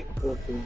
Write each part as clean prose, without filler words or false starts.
Okay.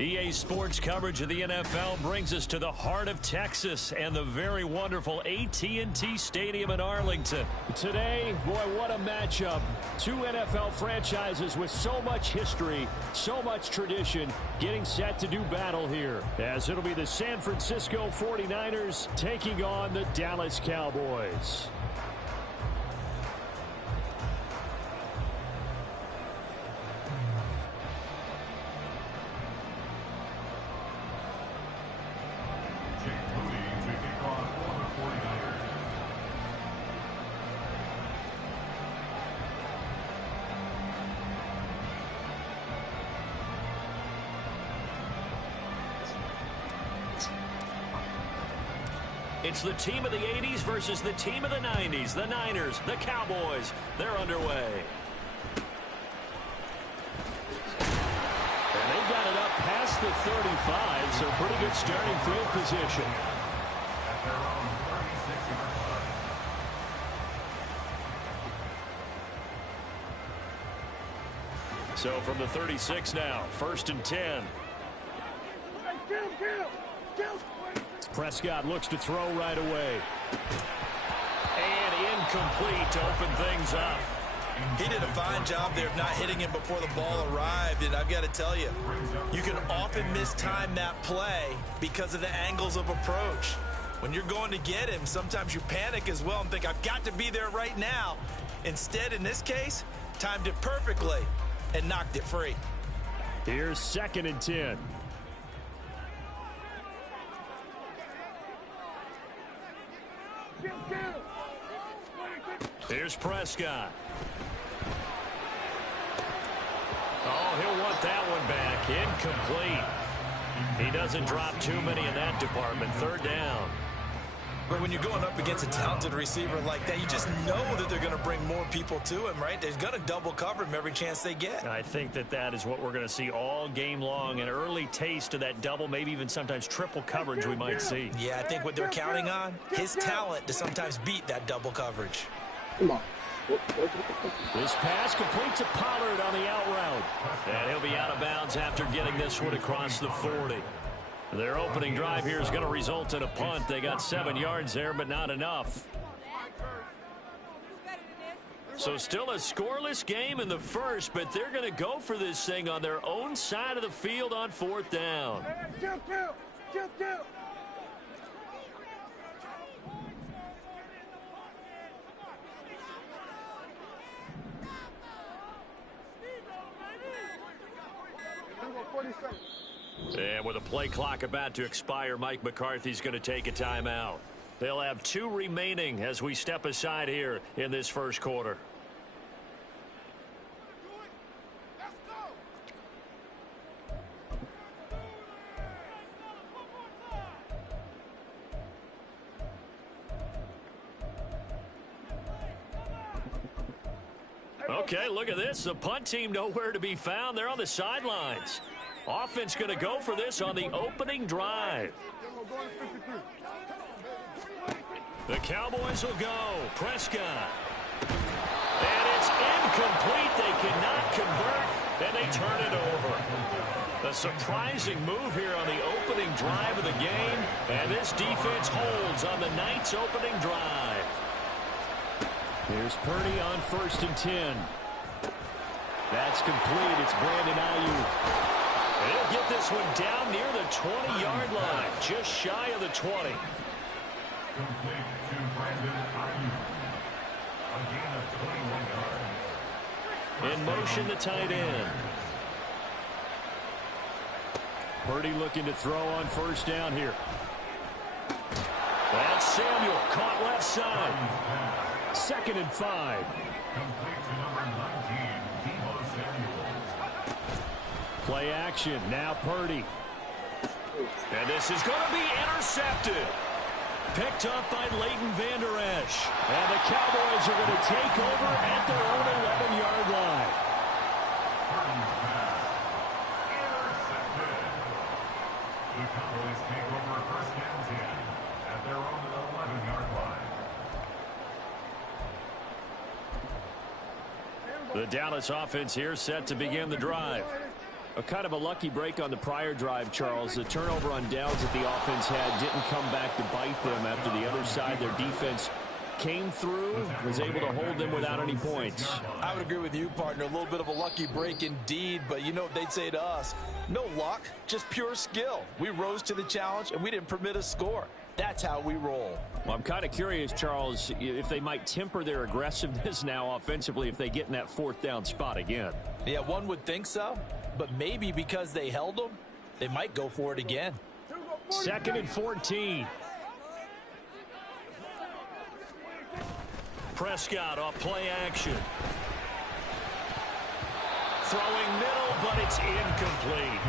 EA Sports coverage of the NFL brings us to the heart of Texas and the very wonderful AT&T Stadium in Arlington. Today, boy, what a matchup. Two NFL franchises with so much history, so much tradition, getting set to do battle here. As it'll be the San Francisco 49ers taking on the Dallas Cowboys. It's the team of the 80s versus the team of the 90s. The Niners, the Cowboys, they're underway. And they've got it up past the 35, so pretty good starting field position. So from the 36 now, 1st and 10. Prescott looks to throw right away. And incomplete to open things up. He did a fine job there of not hitting him before the ball arrived, and I've got to tell you, you can often mistime that play because of the angles of approach. When you're going to get him, sometimes you panic as well and think, I've got to be there right now. Instead, in this case, timed it perfectly and knocked it free. Here's 2nd and 10. Here's Prescott. Oh, he'll want that one back. Incomplete. He doesn't drop too many in that department. 3rd down. But when you're going up against a talented receiver like that, you just know that they're going to bring more people to him, right? They're going to double cover him every chance they get. I think that is what we're going to see all game long. An early taste of that double, maybe even sometimes triple coverage we might see. Yeah, I think what they're counting on, his talent to sometimes beat that double coverage. Come on. This pass complete to Pollard on the out route. And he'll be out of bounds after getting this one across the 40. Their opening drive here is going to result in a punt. They got 7 yards there, but not enough. So still a scoreless game in the first, but they're going to go for this thing on their own side of the field on 4th down. Jump down. Jump down. And with a play clock about to expire, Mike McCarthy's going to take a timeout. They'll have 2 remaining as we step aside here in this first quarter. Okay, look at this. The punt team nowhere to be found. They're on the sidelines. Offense going to go for this on the opening drive. The Cowboys will go. Prescott. And it's incomplete. They cannot convert, and they turn it over. A surprising move here on the opening drive of the game, and this defense holds on the night's opening drive. Here's Purdy on 1st and 10. That's complete. It's Brandon Ayuk. He'll get this one down near the 20-yard line, just shy of the 20. Complete to Brandon Ayuk. A gain of 21 yards. In motion, the tight end. Purdy looking to throw on 1st down here. That's Samuel, caught left side. 2nd and 5. Complete to number 19, Deebo Samuel. Play action. Now Purdy. And this is going to be intercepted. Picked up by Leighton Vander Esch. And the Cowboys are going to take over at their own 11-yard line. Purdy's pass. Intercepted. The Cowboys take over 1st and 10 at their own 11-yard line. The Dallas offense here set to begin the drive. A kind of a lucky break on the prior drive, Charles. The turnover on downs that the offense had didn't come back to bite them after the other side. Their defense came through, was able to hold them without any points. I would agree with you, partner. A little bit of a lucky break indeed, but you know what they'd say to us? No luck, just pure skill. We rose to the challenge, and we didn't permit a score. That's how we roll. Well, I'm kind of curious, Charles, if they might temper their aggressiveness now offensively if they get in that 4th down spot again. Yeah, one would think so, but maybe because they held them, they might go for it again. 2nd and 14. Prescott off play action. Throwing middle, but it's incomplete.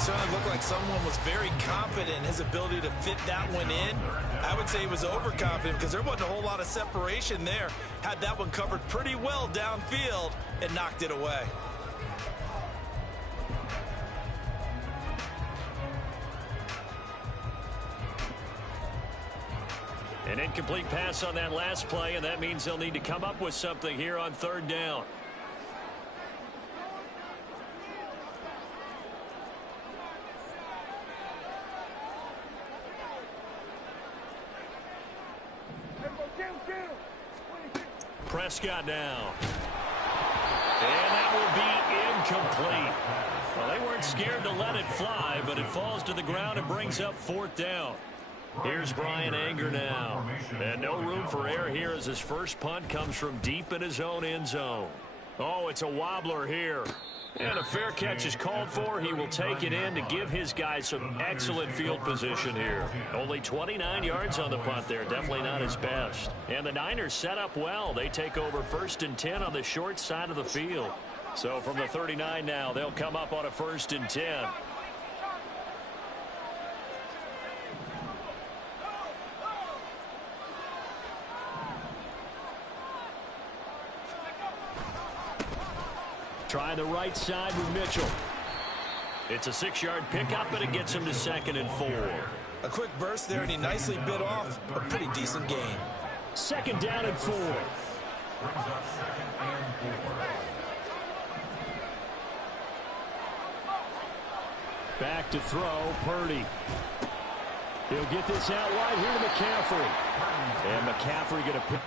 Certainly looked like someone was very confident in his ability to fit that one in. I would say he was overconfident because there wasn't a whole lot of separation there. Had that one covered pretty well downfield and knocked it away. An incomplete pass on that last play, and that means they'll need to come up with something here on third down. Prescott now. And that will be incomplete. Well, they weren't scared to let it fly, but it falls to the ground and brings up fourth down. Here's Brian Anger now. And no room for error here as his first punt comes from deep in his own end zone. Oh, it's a wobbler here. And a fair catch is called for. He will take it in to give his guys some excellent field position here. Only 29 yards on the punt there. Definitely not his best. And the Niners set up well. They take over 1st and 10 on the short side of the field. So from the 39 now, they'll come up on a 1st and 10. Try the right side with Mitchell. It's a 6-yard pickup, but it gets him to 2nd and 4. A quick burst there, and he nicely bit off a pretty decent gain. 2nd down and 4. Back to throw, Purdy. He'll get this out wide here to McCaffrey. And McCaffrey going to pick.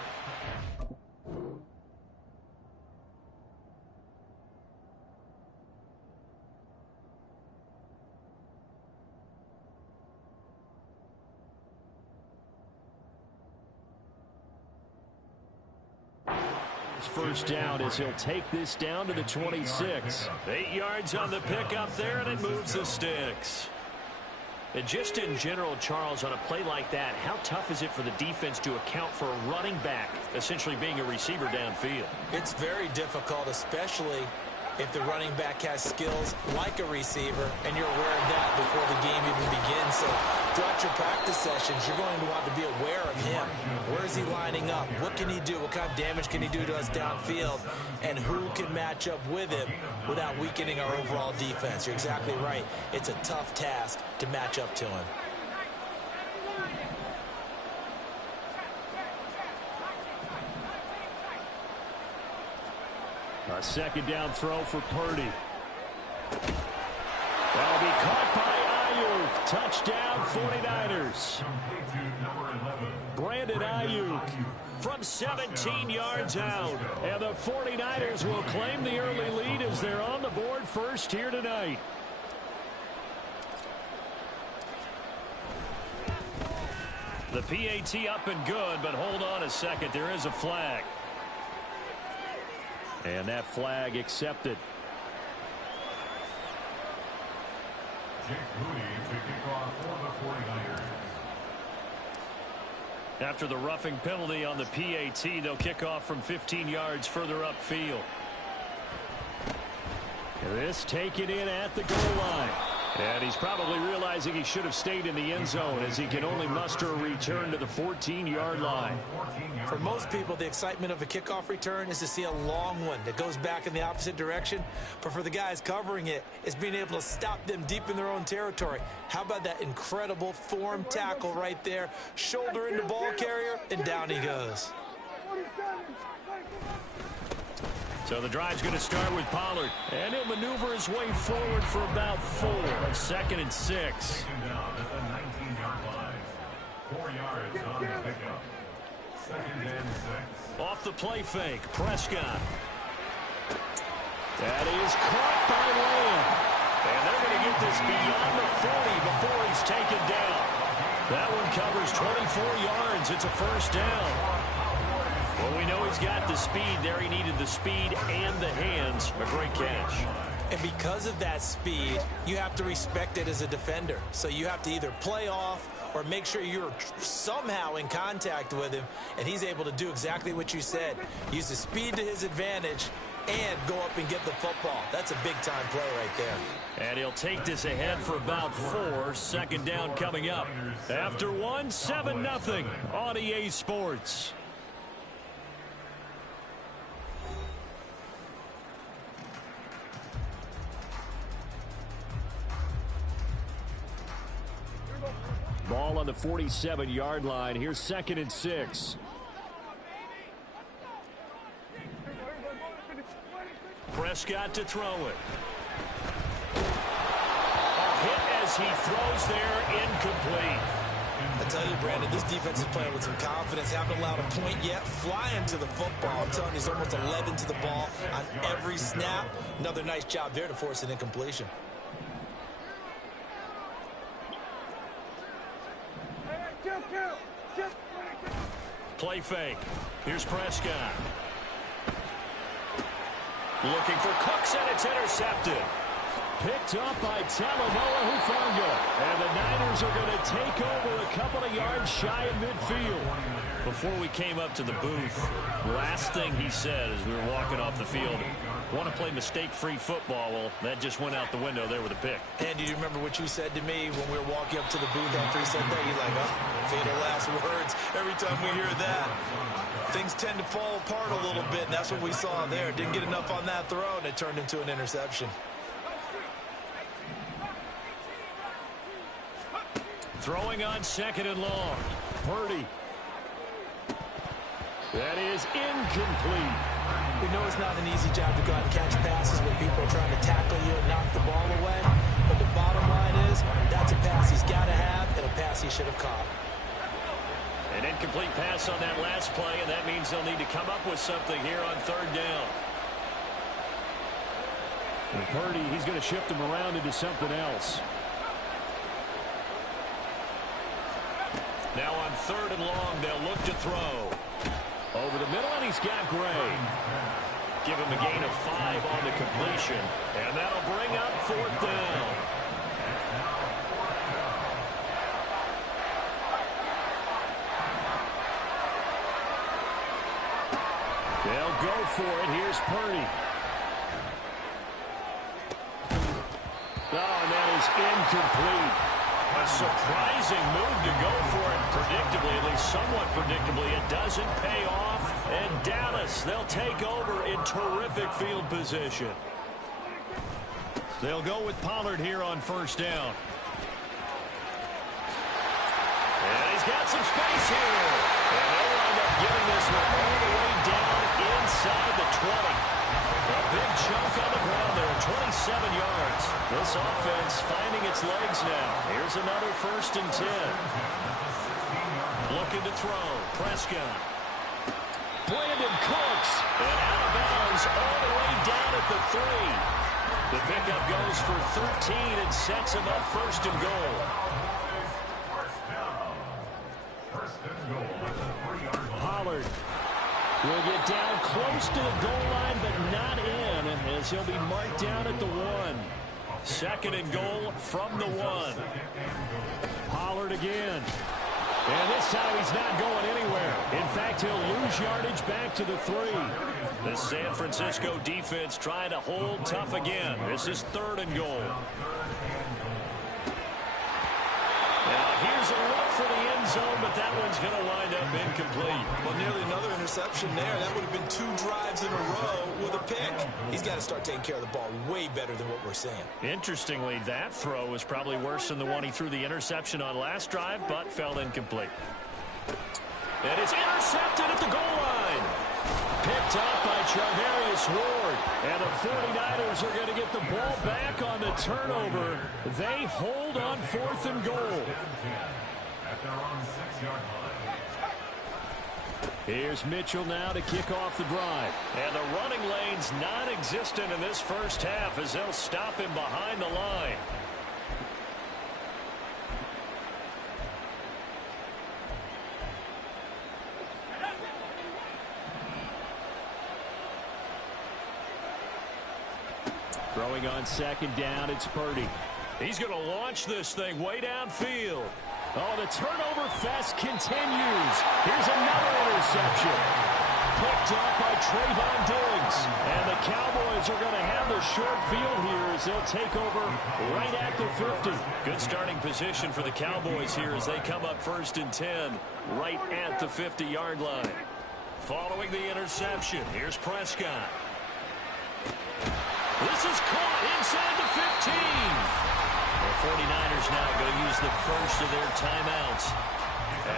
First down as he'll take this down to the 26. 8 yards on the pickup there, and it moves the sticks. And just in general, Charles, on a play like that, how tough is it for the defense to account for a running back essentially being a receiver downfield? It's very difficult, especially if the running back has skills like a receiver, and you're aware of that before the game even begins. So throughout your practice sessions, you're going to want to be aware of him. Where is he lining up? What can he do? What kind of damage can he do to us downfield? And who can match up with him without weakening our overall defense? You're exactly right. It's a tough task to match up to him. A 2nd down throw for Purdy. That'll be caught by Ayuk. Touchdown 49ers. Brandon Ayuk from 17 yards out. And the 49ers will claim the early lead as they're on the board first here tonight. The PAT up and good, but hold on a second. There is a flag. And that flag accepted. Jake Moody to kick off for the 49ers. After the roughing penalty on the PAT, they'll kick off from 15 yards further upfield. This taken in at the goal line. And he's probably realizing he should have stayed in the end zone as he can only muster a return to the 14-yard line. For most people, the excitement of a kickoff return is to see a long one that goes back in the opposite direction. But for the guys covering it, it's being able to stop them deep in their own territory. How about that incredible form tackle right there? Shoulder into ball carrier, and down he goes. So the drive's going to start with Pollard. And he'll maneuver his way forward for about 4. 2nd and 6. Second down at the 19-yard line. 4 yards on the pickup. 2nd and 6. Off the play fake, Prescott. That is caught by Lamb. And they're going to get this beyond the 40 before he's taken down. That one covers 24 yards. It's a first down. Well, we know he's got the speed there. He needed the speed and the hands. A great catch. And because of that speed, you have to respect it as a defender. So you have to either play off or make sure you're somehow in contact with him, and he's able to do exactly what you said. Use the speed to his advantage and go up and get the football. That's a big-time play right there. And he'll take this ahead for about 4. Second down coming up. After 1, 7-0 on EA Sports. Ball on the 47-yard line. Here's 2nd and 6. Prescott to throw it. A hit as he throws there, incomplete. I tell you, Brandon, this defense is playing with some confidence. Haven't allowed a point yet. Flying to the football. I'm telling you, he's almost 11 to the ball on every snap. Another nice job there to force an incompletion. Play fake. Here's Prescott. Looking for Cooks, and it's intercepted. Picked up by Talanoa Hufanga. And the Niners are going to take over a couple of yards shy of midfield. Before we came up to the booth, last thing he said as we were walking off the field, want to play mistake-free football. Well, that just went out the window there with a pick. And do you remember what you said to me when we were walking up to the booth after he said that? You're like, oh, fatal last words. Every time we hear that, things tend to fall apart a little bit, and that's what we saw there. Didn't get enough on that throw, and it turned into an interception. Throwing on 2nd and long. Purdy. That is incomplete. We know it's not an easy job to go out and catch passes when people are trying to tackle you and knock the ball away. But the bottom line is, that's a pass he's got to have and a pass he should have caught. An incomplete pass on that last play, and that means they'll need to come up with something here on 3rd down. And Purdy, he's going to shift him around into something else. Now on 3rd and long, they'll look to throw. Over the middle, and he's got Gray. Give him a gain of 5 on the completion, and that'll bring up 4th down. They'll go for it. Here's Purdy. Oh, and that is incomplete. A surprising move to go for it predictably, at least somewhat predictably. It doesn't pay off, and Dallas, they'll take over in terrific field position. They'll go with Pollard here on 1st down. And he's got some space here. And they'll wind up giving this one all the way down inside the 20. A big chunk on the ground there, 27 yards. This offense finding its legs now. Here's another 1st and 10. Looking to throw. Prescott. Brandon Cooks. And out of bounds all the way down at the 3. The pickup goes for 13 and sets him up 1st and goal. Pollard will get down close to the goal line, but not in, as he'll be marked down at the 1. 2nd and goal from the 1. Pollard again. And this time he's not going anywhere. In fact, he'll lose yardage back to the 3. The San Francisco defense trying to hold tough again. This is 3rd and goal. Now here's a look for the end zone, but that one's going to wind up incomplete. Well, nearly another interception there. That would have been 2 drives in a row with a pick. He's got to start taking care of the ball way better than what we're seeing. Interestingly, that throw was probably worse than the one he threw the interception on last drive, but fell incomplete. And it's intercepted at the goal line. Picked up by Charvarius Ward. And the 49ers are going to get the ball back on the turnover. They hold on 4th and goal. Here's Mitchell now to kick off the drive. And the running lane's non-existent in this first half as they'll stop him behind the line. Throwing on 2nd down, it's Purdy. He's going to launch this thing way downfield. Oh, the turnover fest continues. Here's another interception. Picked up by Trayvon Diggs. And the Cowboys are going to have the short field here as they'll take over right at the 50. Good starting position for the Cowboys here as they come up 1st and 10 right at the 50-yard line. Following the interception, here's Prescott. This is caught inside the 15. The 49ers now going to use the first of their timeouts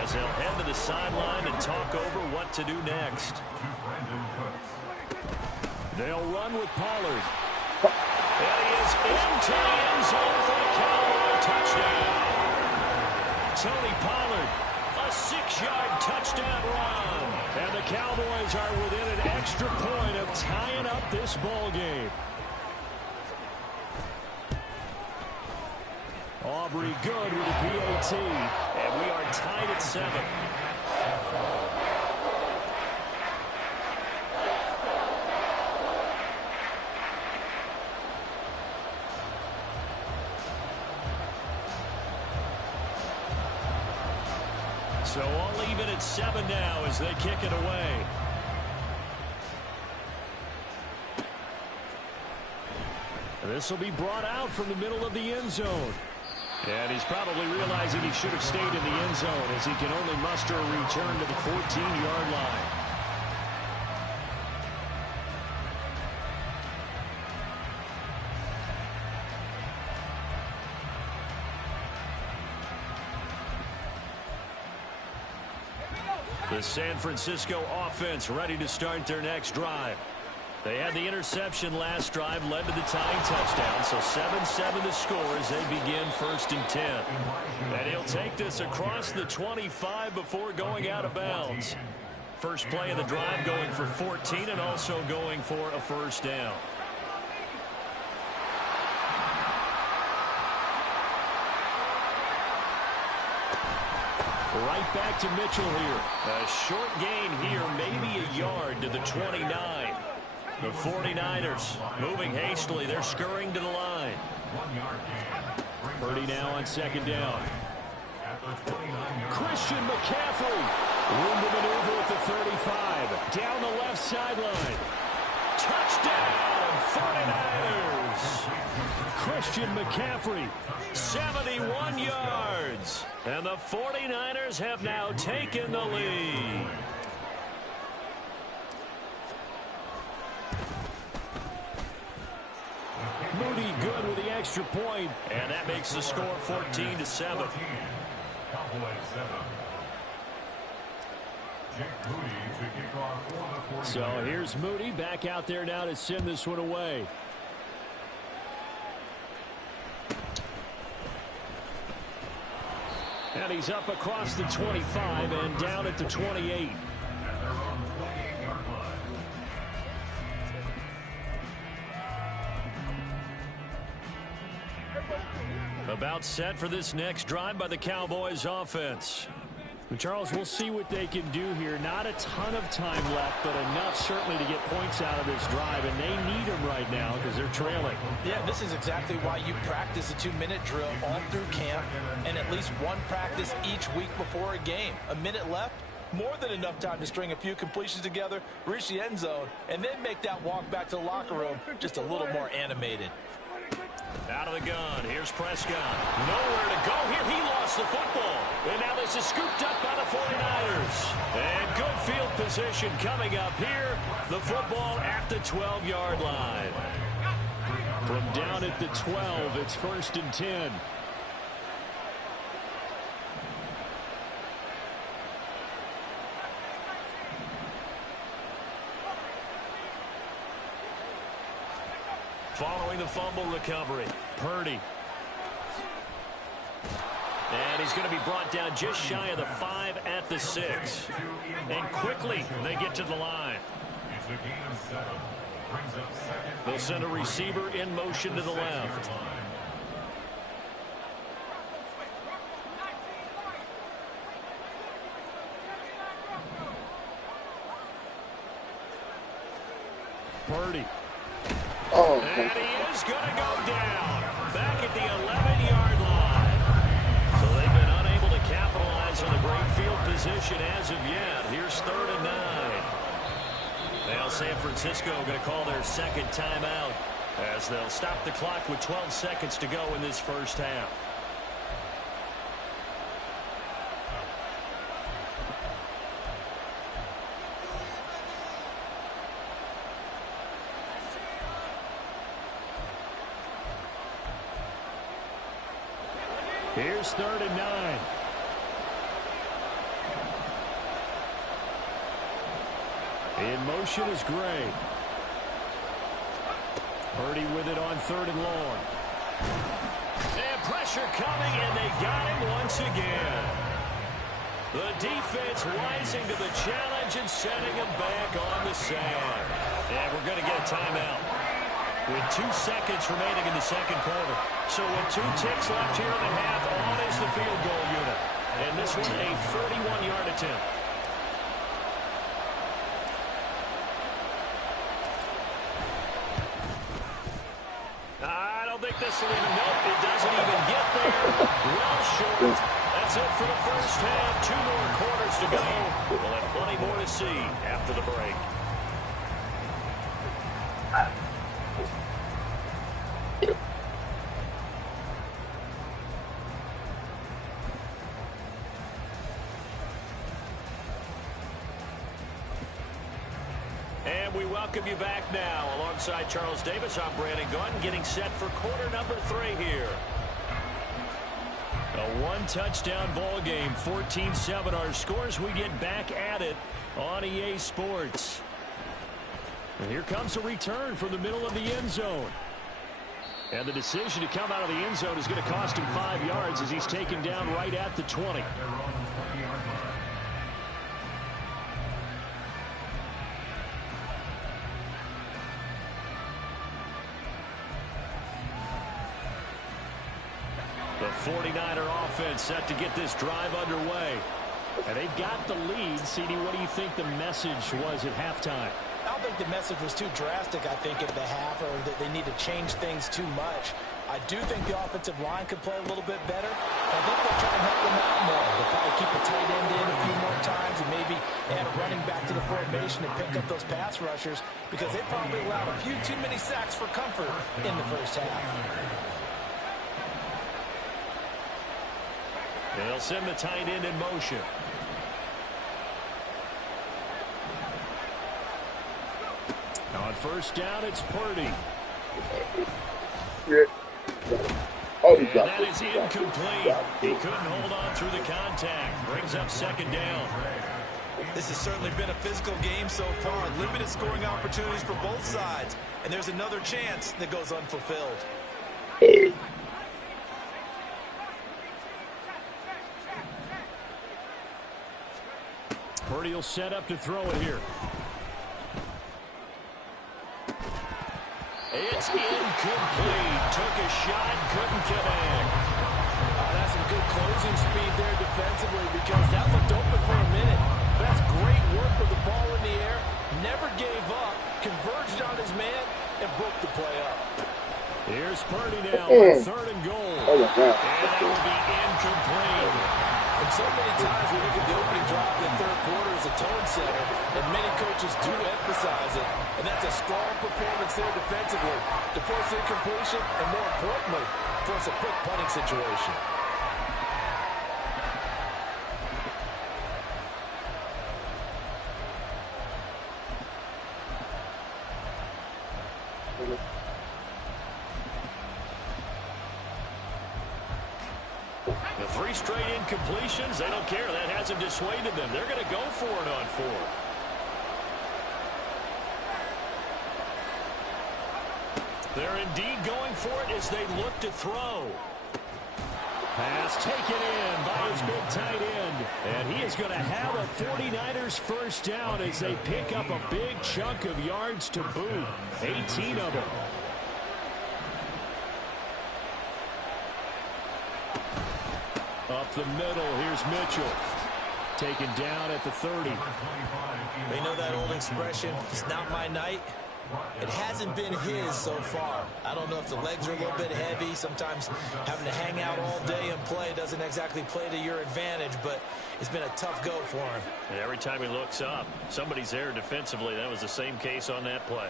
as they'll head to the sideline and talk over what to do next. They'll run with Pollard. And he is into the end zone for the Cowboy touchdown. Tony Pollard, a 6-yard touchdown run. And the Cowboys are within an extra point of tying up this ball game. Aubrey good with a PAT. And we are tied at 7. So all even at 7 now as they kick it away. This will be brought out from the middle of the end zone. And he's probably realizing he should have stayed in the end zone as he can only muster a return to the 14-yard line. The San Francisco offense ready to start their next drive. They had the interception last drive, led to the tying touchdown, so 7-7 to score as they begin 1st and 10. And he'll take this across the 25 before going out of bounds. First play of the drive going for 14 and also going for a first down. Right back to Mitchell here. A short gain here, maybe a yard to the 29. The 49ers moving hastily. They're scurrying to the line. Purdy now on 2nd down. Christian McCaffrey. Room to maneuver at the 35. Down the left sideline. Touchdown, 49ers. Christian McCaffrey, 71 yards. And the 49ers have now taken the lead. Moody good with the extra point, and that makes the score 14-7. So here's Moody back out there now to send this one away. And he's up across the 25 and down at the 28. About set for this next drive by the Cowboys offense. Charles, we'll see what they can do here. Not a ton of time left, but enough certainly to get points out of this drive, and they need them right now because they're trailing. Yeah, this is exactly why you practice a 2-minute drill all through camp and at least one practice each week before a game. A minute left, more than enough time to string a few completions together, reach the end zone, and then make that walk back to the locker room just a little more animated. Out of the gun, here's Prescott. Nowhere to go here. He lost the football. And now this is scooped up by the 49ers. And good field position coming up here. The football at the 12-yard line. From down at the 12, it's 1st and 10. Following the fumble recovery, Purdy. And he's going to be brought down just shy of the 5 at the 6. And quickly they get to the line. They'll send a receiver in motion to the left. Purdy. Oh, And he is going to go down back at the 11-yard line. So they've been unable to capitalize on the great field position as of yet. Here's 3rd and 9. They'll San Francisco going to call their second timeout as they'll stop the clock with 12 seconds to go in this first half. Here's 3rd and 9. In motion is Gray. Purdy with it on 3rd and long. And pressure coming, and they got him once again. The defense rising to the challenge and setting him back on the sand. And we're going to get a timeout with 2 seconds remaining in the second quarter. So with 2 ticks left here in the half, on is the field goal unit. And this one a 41-yard attempt. I don't think this will even, nope, it doesn't even get there. Well short. That's it for the first half. 2 more quarters to go. We'll have plenty more to see after the break. We welcome you back now. Alongside Charles Davis, I'm Brandon Gunn, getting set for quarter number 3 here. A 1-touchdown ball game, 14-7 our scores. We get back at it on EA Sports. And here comes a return from the middle of the end zone. And the decision to come out of the end zone is going to cost him 5 yards as he's taken down right at the 20. The 49er offense set to get this drive underway. And they've got the lead. CD, what do you think the message was at halftime? I don't think the message was too drastic, I think, at the half, or that they need to change things too much. I do think the offensive line could play a little bit better. I think they'll try and help them out more. They'll probably keep the tight end in a few more times and maybe add a running back to the formation and pick up those pass rushers because they probably allowed a few too many sacks for comfort in the first half. They'll send the tight end in motion. On first down, it's Purdy. And that is incomplete. He couldn't hold on through the contact. Brings up second down. This has certainly been a physical game so far. Limited scoring opportunities for both sides. And there's another chance that goes unfulfilled. Purdy will set up to throw it here. It's incomplete. Took a shot, couldn't connect. That's some good closing speed there defensively because that looked open for a minute. That's great work with the ball in the air. Never gave up, converged on his man, and broke the play up. Here's Purdy now on third and goal. And that will be incomplete. And so many times we look at the opening drive in the third quarter as a tone setter, and many coaches do emphasize it. And that's a strong performance there defensively to force incompletion and, more importantly, force a quick punting situation. The 3 straight incompletions, they don't care. That hasn't dissuaded them. They're going to go for it on 4th. They're indeed going for it as they look to throw. Pass taken in by his big tight end. And he is going to have a 49ers first down as they pick up a big chunk of yards to boot. 18 of them. Up the middle, here's Mitchell. Taken down at the 30. They know that old expression, it's not my night. It hasn't been his so far. I don't know if the legs are a little bit heavy. Sometimes having to hang out all day and play doesn't exactly play to your advantage, but it's been a tough go for him. And every time he looks up, somebody's there defensively. That was the same case on that play.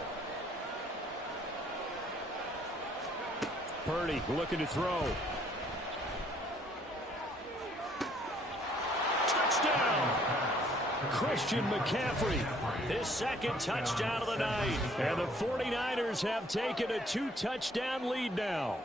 Purdy looking to throw. Touchdown! Christian McCaffrey, his second touchdown of the night. And the 49ers have taken a 2-touchdown lead now.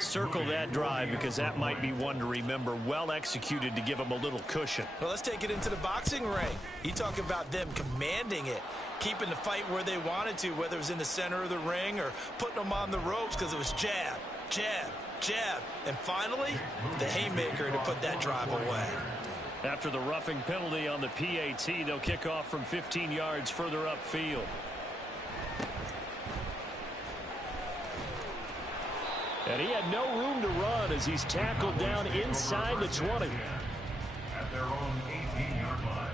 Circle that drive because that might be one to remember. Well executed to give them a little cushion. Well, let's take it into the boxing ring. You talk about them commanding it, keeping the fight where they wanted to, whether it was in the center of the ring or putting them on the ropes because it was jab, jab, jab. And finally, the haymaker to put that drive away. After the roughing penalty on the PAT, they'll kick off from 15 yards further upfield. And he had no room to run as he's tackled down inside the 20. At their own 18-yard line.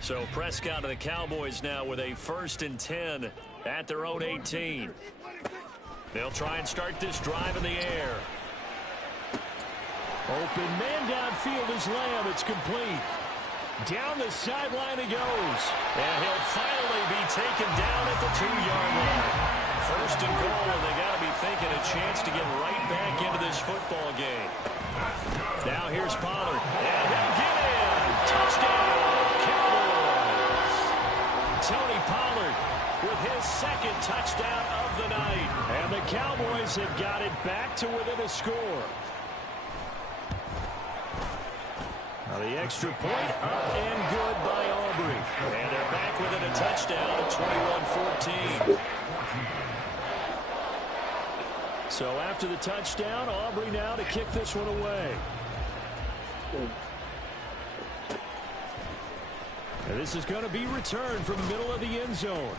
So Prescott and the Cowboys now with a 1st and 10 at their own 18. They'll try and start this drive in the air. Open man downfield is Lamb. It's complete. Down the sideline he goes. And he'll finally be taken down at the 2-yard line. 1st and goal, and they got to be thinking a chance to get right back into this football game. Now here's Pollard. And he'll get in. Touchdown, Cowboys. Tony Pollard with his 2nd touchdown of the night. And the Cowboys have got it back to within a score. Now the extra point up and good by Aubrey. And they're back within a touchdown at 21-14. So after the touchdown, Aubrey now to kick this one away. And this is going to be returned from the middle of the end zone.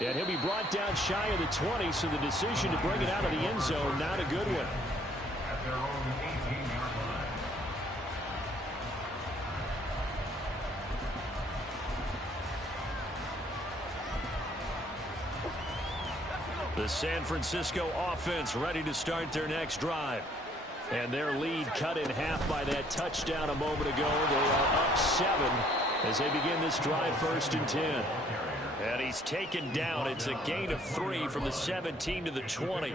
And he'll be brought down shy of the 20, so the decision to bring it out of the end zone, not a good one. At their own 18-yard line. The San Francisco offense ready to start their next drive. And their lead cut in half by that touchdown a moment ago. They are up 7 as they begin this drive 1st and 10. And he's taken down. It's a gain of 3 from the 17 to the 20.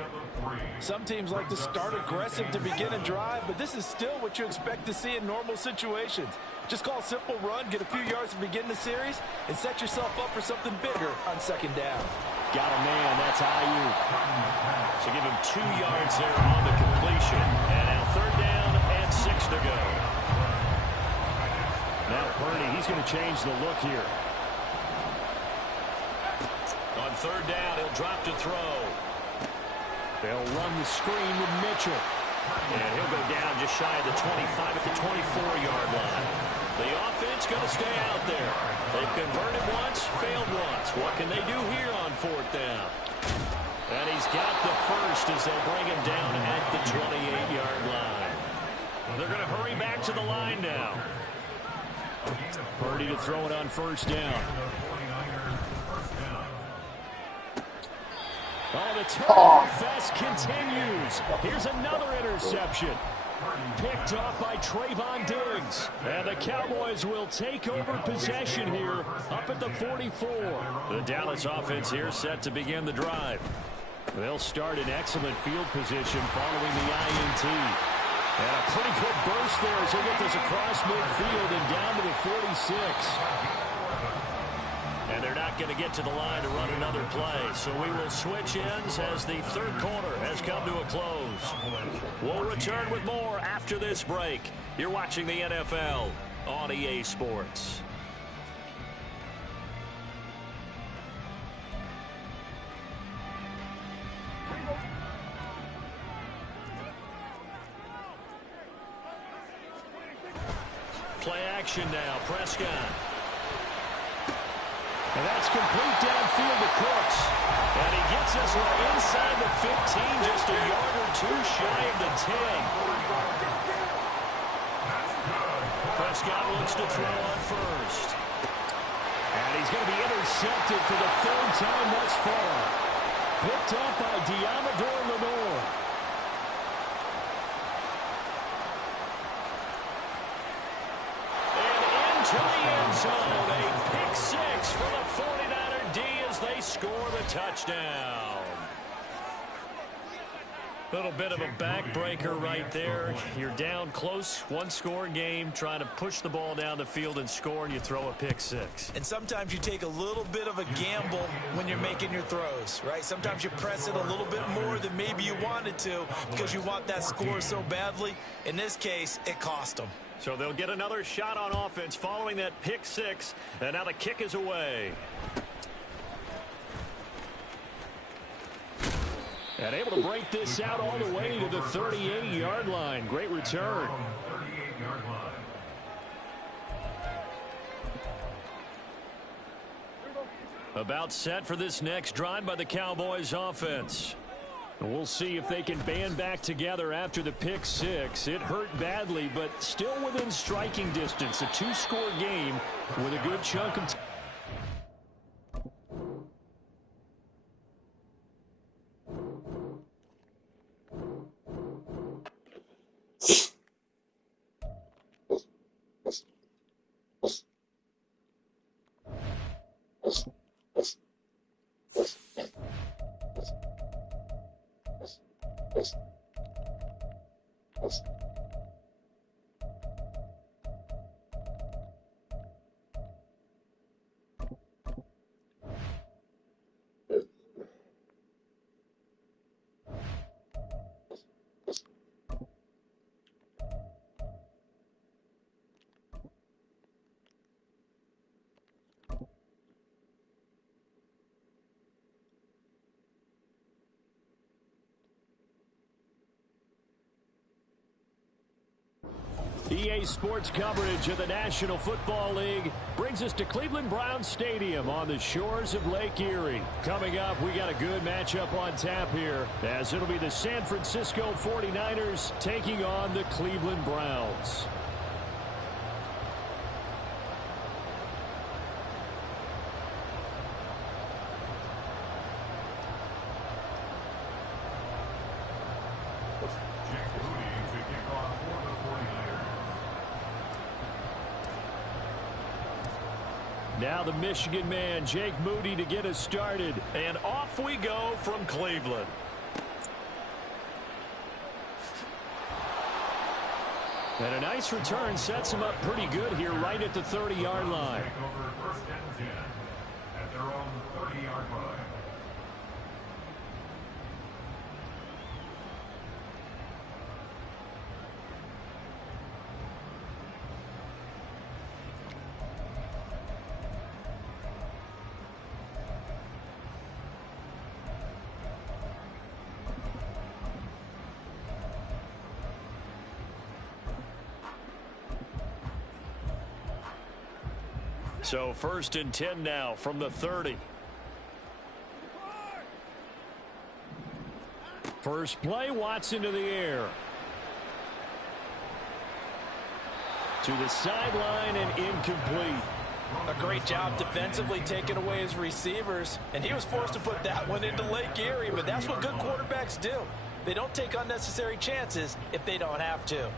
Some teams like to start aggressive to begin a drive, but this is still what you expect to see in normal situations. Just call a simple run, get a few yards to begin the series, and set yourself up for something bigger on 2nd down. Got a man, that's Ayuk. So give him 2 yards there on the completion. And now 3rd down and 6 to go. Now Purdy, he's going to change the look here. On 3rd down, he'll drop to throw. They'll run the screen with Mitchell. And he'll go down just shy of the 25 at the 24-yard line. The offense going to stay out there. They've converted once, failed once. What can they do here on 4th down? And he's got the 1st as they'll bring him down at the 28-yard line. They're going to hurry back to the line now. Purdy to throw it on 1st down. Oh, the turnover fest continues. Here's another interception. Picked off by Trayvon Diggs. And the Cowboys will take over possession here up at the 44. The Dallas offense here set to begin the drive. They'll start in excellent field position following the INT. And a pretty good burst there as they get this across midfield and down to the 46. And they're not going to get to the line to run another play. So we will switch ends as the 3rd quarter has come to a close. We'll return with more after this break. You're watching the NFL on EA Sports. Play action now. Prescott. And that's complete downfield to Cooks. And he gets us inside the 15, just a yard or 2 shy of the 10. Prescott looks to throw on first. And he's going to be intercepted for the third time thus far. Picked up by Diamador Lenore. And into the end zone. A pick six for the 49er D as they score the touchdown. Little bit of a backbreaker right there. You're down close, one-score game, trying to push the ball down the field and score, and you throw a pick six. And sometimes you take a little bit of a gamble when you're making your throws, right? Sometimes you press it a little bit more than maybe you wanted to because you want that score so badly. In this case, it cost them. So they'll get another shot on offense following that pick six, and now the kick is away. And able to break this out all the way to the 38-yard line. Great return. 38-yard line. About set for this next drive by the Cowboys offense. And we'll see if they can band back together after the pick six. It hurt badly, but still within striking distance. A two-score game with a good chunk of time. EA Sports coverage of the National Football League brings us to Cleveland Browns Stadium on the shores of Lake Erie. Coming up, we got a good matchup on tap here, as it'll be the San Francisco 49ers taking on the Cleveland Browns. Now the Michigan man, Jake Moody, to get us started. And off we go from Cleveland. And a nice return sets him up pretty good here right at the 30-yard line. Take over first and 10 at their own 30-yard line. So first and 10 now from the 30. First play, Watson to the air. To the sideline and incomplete. A great job defensively taking away his receivers, and he was forced to put that one into Lake Erie, but that's what good quarterbacks do. They don't take unnecessary chances if they don't have to.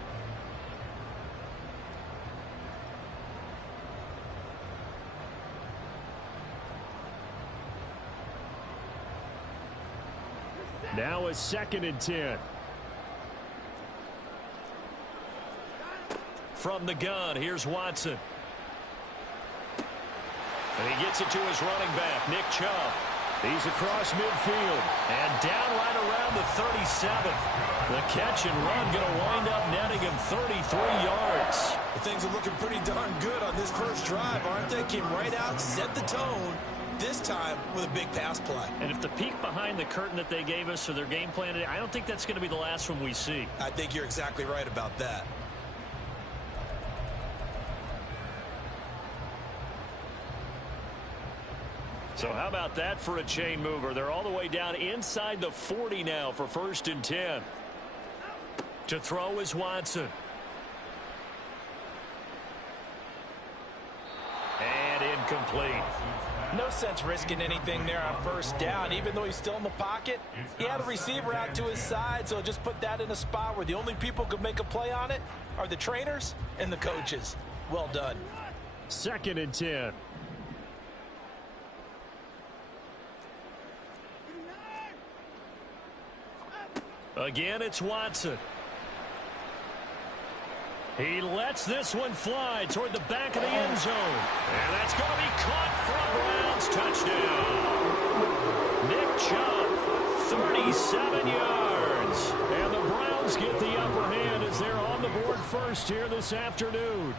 Now a second and 10. From the gun, here's Watson. And he gets it to his running back, Nick Chubb. He's across midfield. And down right around the 37th. The catch and run going to wind up netting him 33 yards. Things are looking pretty darn good on this first drive, aren't they? Came right out, set the tone, this time with a big pass play. And if the peek behind the curtain that they gave us or their game plan today, I don't think that's going to be the last one we see. I think you're exactly right about that. So how about that for a chain mover? They're all the way down inside the 40 now for first and 10. To throw is Watson. incomplete. No sense risking anything there on first down. Even though he's still in the pocket, he had a receiver out to his side, so just put that in a spot where the only people who could make a play on it are the trainers and the coaches. Well done. 2nd and 10. Again, it's Watson. He lets this one fly toward the back of the end zone. And that's going to be caught for a Browns touchdown. Nick Chubb, 37 yards. And the Browns get the upper hand as they're on the board first here this afternoon.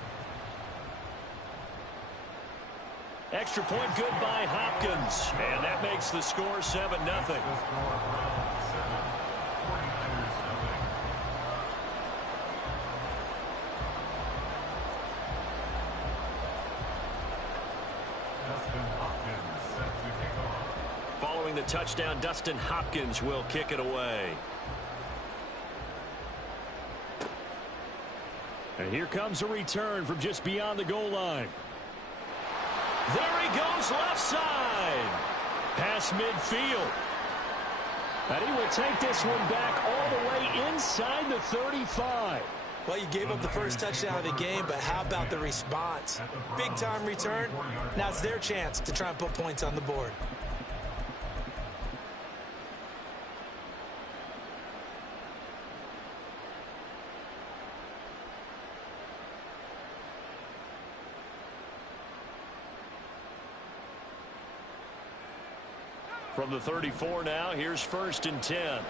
Extra point good by Hopkins. And that makes the score 7-0. Following the touchdown, Dustin Hopkins will kick it away. And here comes a return from just beyond the goal line. There he goes left side. Past midfield. And he will take this one back all the way inside the 35. Well, you gave up the first touchdown of the game, but how about the response? Big-time return. Now it's their chance to try and put points on the board. From the 34 now, here's 1st and 10.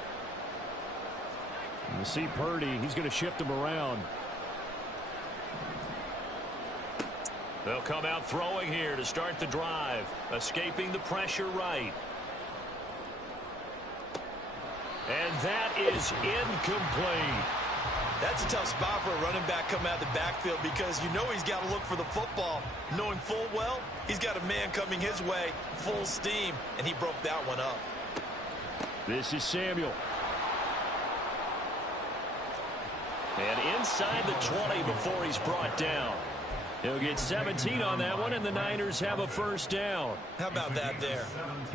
You see Purdy, he's going to shift him around. They'll come out throwing here to start the drive. Escaping the pressure right. And that is incomplete. That's a tough spot for a running back coming out of the backfield because you know he's got to look for the football, knowing full well he's got a man coming his way, full steam, and he broke that one up. This is Samuel. And inside the 20 before he's brought down. He'll get 17 on that one, and the Niners have a first down. How about that there?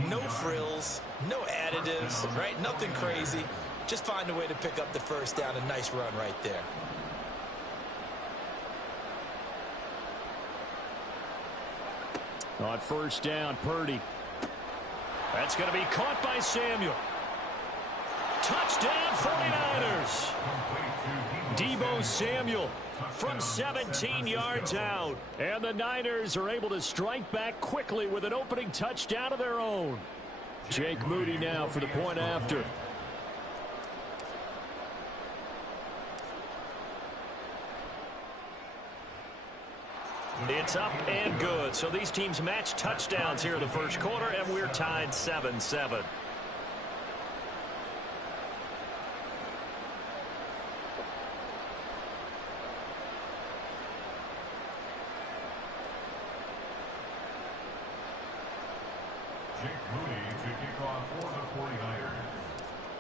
No frills, no additives, right? Nothing crazy. Just find a way to pick up the first down. A nice run right there. On first down, Purdy. That's going to be caught by Samuel. Touchdown, 49ers. Deebo Samuel from 17 yards out. And the Niners are able to strike back quickly with an opening touchdown of their own. Jake Moody now for the point after. It's up and good. So these teams match touchdowns here in the first quarter, and we're tied 7-7.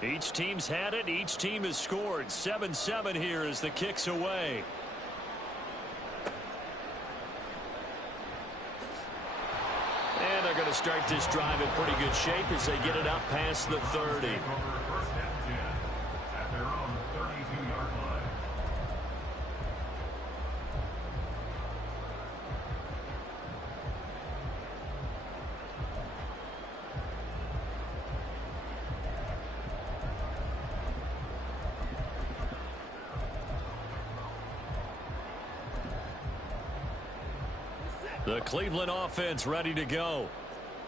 Each team's had it. Each team has scored. 7-7 here as the kick's away. And they're going to start this drive in pretty good shape as they get it up past the 30. The Cleveland offense ready to go.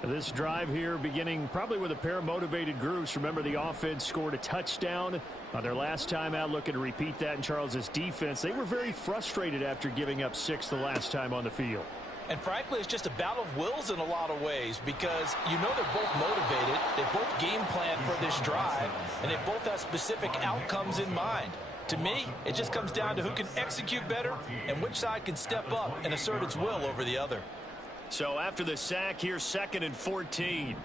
This drive here beginning probably with a pair of motivated groups. Remember, the offense scored a touchdown on their last time out, looking to repeat that in Charles's defense. They were very frustrated after giving up 6 the last time on the field. And frankly, it's just a battle of wills in a lot of ways because you know they're both motivated. They both game plan for this drive, and they both have specific outcomes in mind. To me, it just comes down to who can execute better and which side can step up and assert its will over the other. So after the sack, here's 2nd and 14.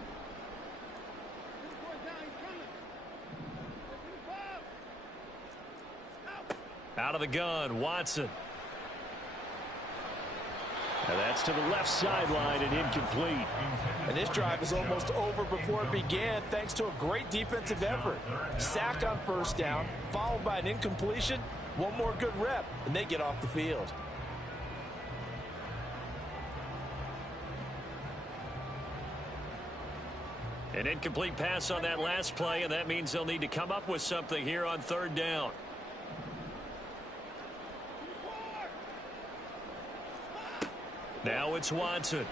Out of the gun, Watson. And that's to the left sideline and incomplete. And this drive is almost over before it began thanks to a great defensive effort. Sack on first down, followed by an incompletion. One more good rep, and they get off the field. An incomplete pass on that last play, and that means they'll need to come up with something here on third down. Now it's Watson.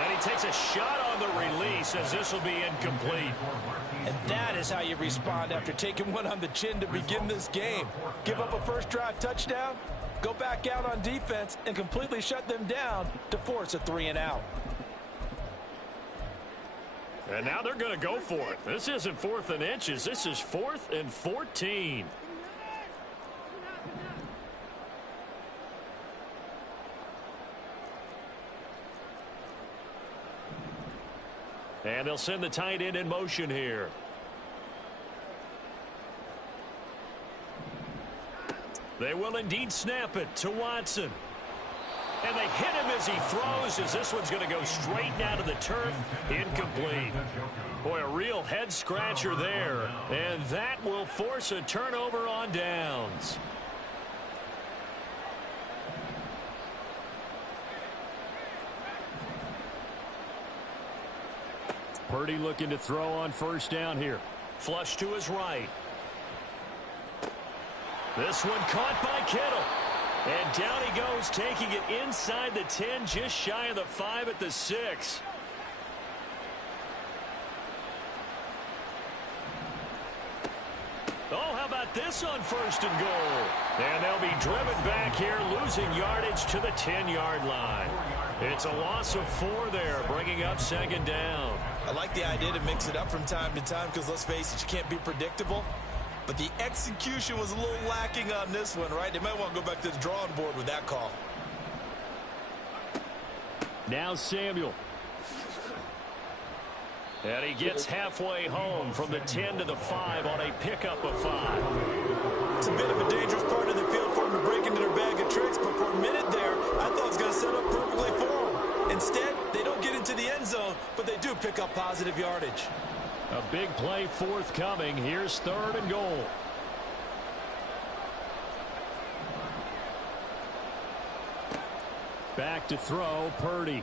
And he takes a shot on the release as this will be incomplete. And that is how you respond after taking one on the chin to begin this game. Give up a first drive touchdown, go back out on defense, and completely shut them down to force a 3-and-out. And now they're going to go for it. This isn't 4th and inches. This is 4th and 14. And they'll send the tight end in motion here. They will indeed snap it to Watson. And they hit him as he throws, as this one's going to go straight down to the turf. Incomplete. Boy, a real head-scratcher there. And that will force a turnover on downs. Purdy looking to throw on first down here. Flush to his right. This one caught by Kittle. And down he goes, taking it inside the 10, just shy of the 5 at the 6. Oh, how about this on first and goal? And they'll be driven back here, losing yardage to the 10-yard line. It's a loss of 4 there, bringing up second down. I like the idea to mix it up from time to time because, let's face it, you can't be predictable. But the execution was a little lacking on this one, right? They might want to go back to the drawing board with that call. Now Samuel. And he gets halfway home from the 10 to the 5 on a pickup of 5. It's a bit of a dangerous part of the field for them to break into their bag of tricks, but for a minute there, I thought it was going to set up perfectly for them. Instead, they don't get into the end zone, but they do pick up positive yardage. A big play forthcoming. Here's third and goal. Back to throw, Purdy.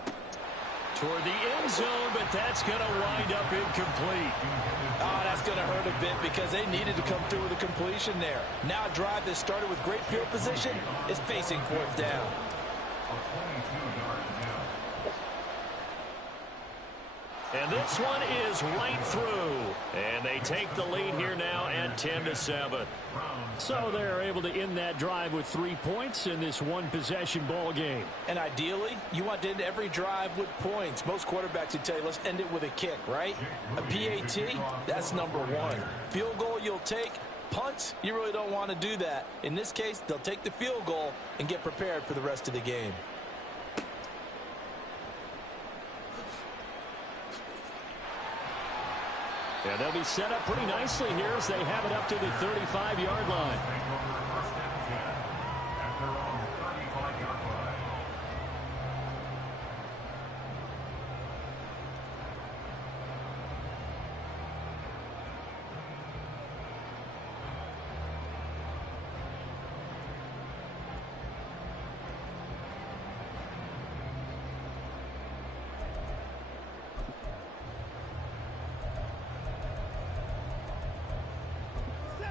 Toward the end zone, but that's going to wind up incomplete. Oh, that's going to hurt a bit because they needed to come through with a completion there. Now a drive that started with great field position is facing fourth down. And this one is right through. And they take the lead here now at 10-7. So they're able to end that drive with 3 points in this one-possession ball game. And ideally, you want to end every drive with points. Most quarterbacks would tell you, let's end it with a kick, right? A PAT, that's number 1. Field goal you'll take. Punts, you really don't want to do that. In this case, they'll take the field goal and get prepared for the rest of the game. Yeah, they'll be set up pretty nicely here as they have it up to the 35-yard line.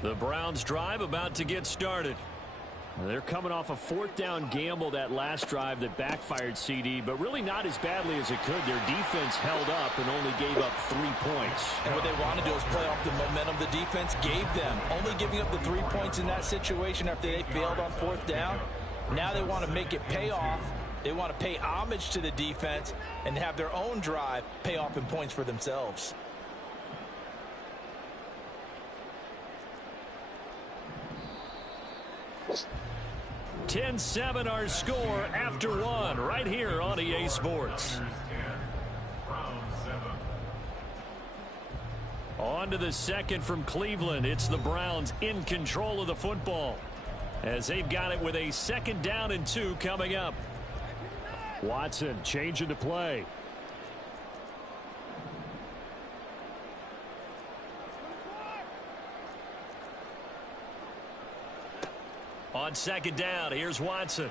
The Browns drive about to get started. They're coming off a fourth down gamble that last drive that backfired, CD, but really not as badly as it could. Their defense held up and only gave up 3 points. And what they want to do is play off the momentum the defense gave them. Only giving up the 3 points in that situation after they failed on fourth down. Now they want to make it pay off. They want to pay homage to the defense and have their own drive pay off in points for themselves. 10-7 our score after 1 right here on EA Sports. On to the second from Cleveland. It's the Browns in control of the football. as they've got it with a 2nd down and 2 coming up. Watson changing to play. On 2nd down, here's Watson.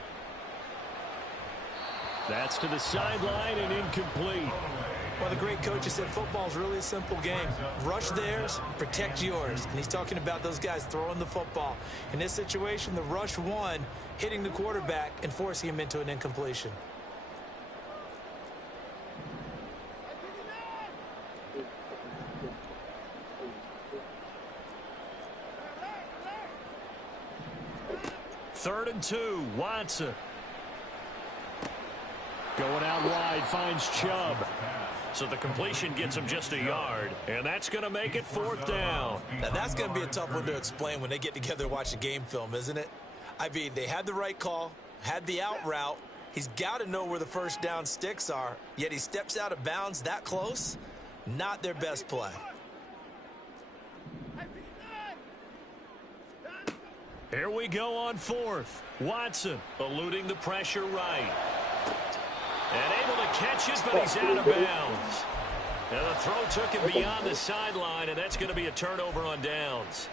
That's to the sideline and incomplete. Well, the great coach said football's really a simple game. Rush theirs, protect yours. And he's talking about those guys throwing the football. In this situation, the rush won, hitting the quarterback and forcing him into an incompletion. Third and 2, Watson. Going out wide, finds Chubb. So the completion gets him just a yard, and that's going to make it 4th down. Now, that's going to be a tough one to explain when they get together and watch the game film, isn't it? I mean, they had the right call, had the out route. He's got to know where the first down sticks are, yet he steps out of bounds that close. Not their best play. Here we go on 4th. Watson eluding the pressure right. And able to catch it, but he's out of bounds. And the throw took him beyond the sideline, and that's going to be a turnover on downs.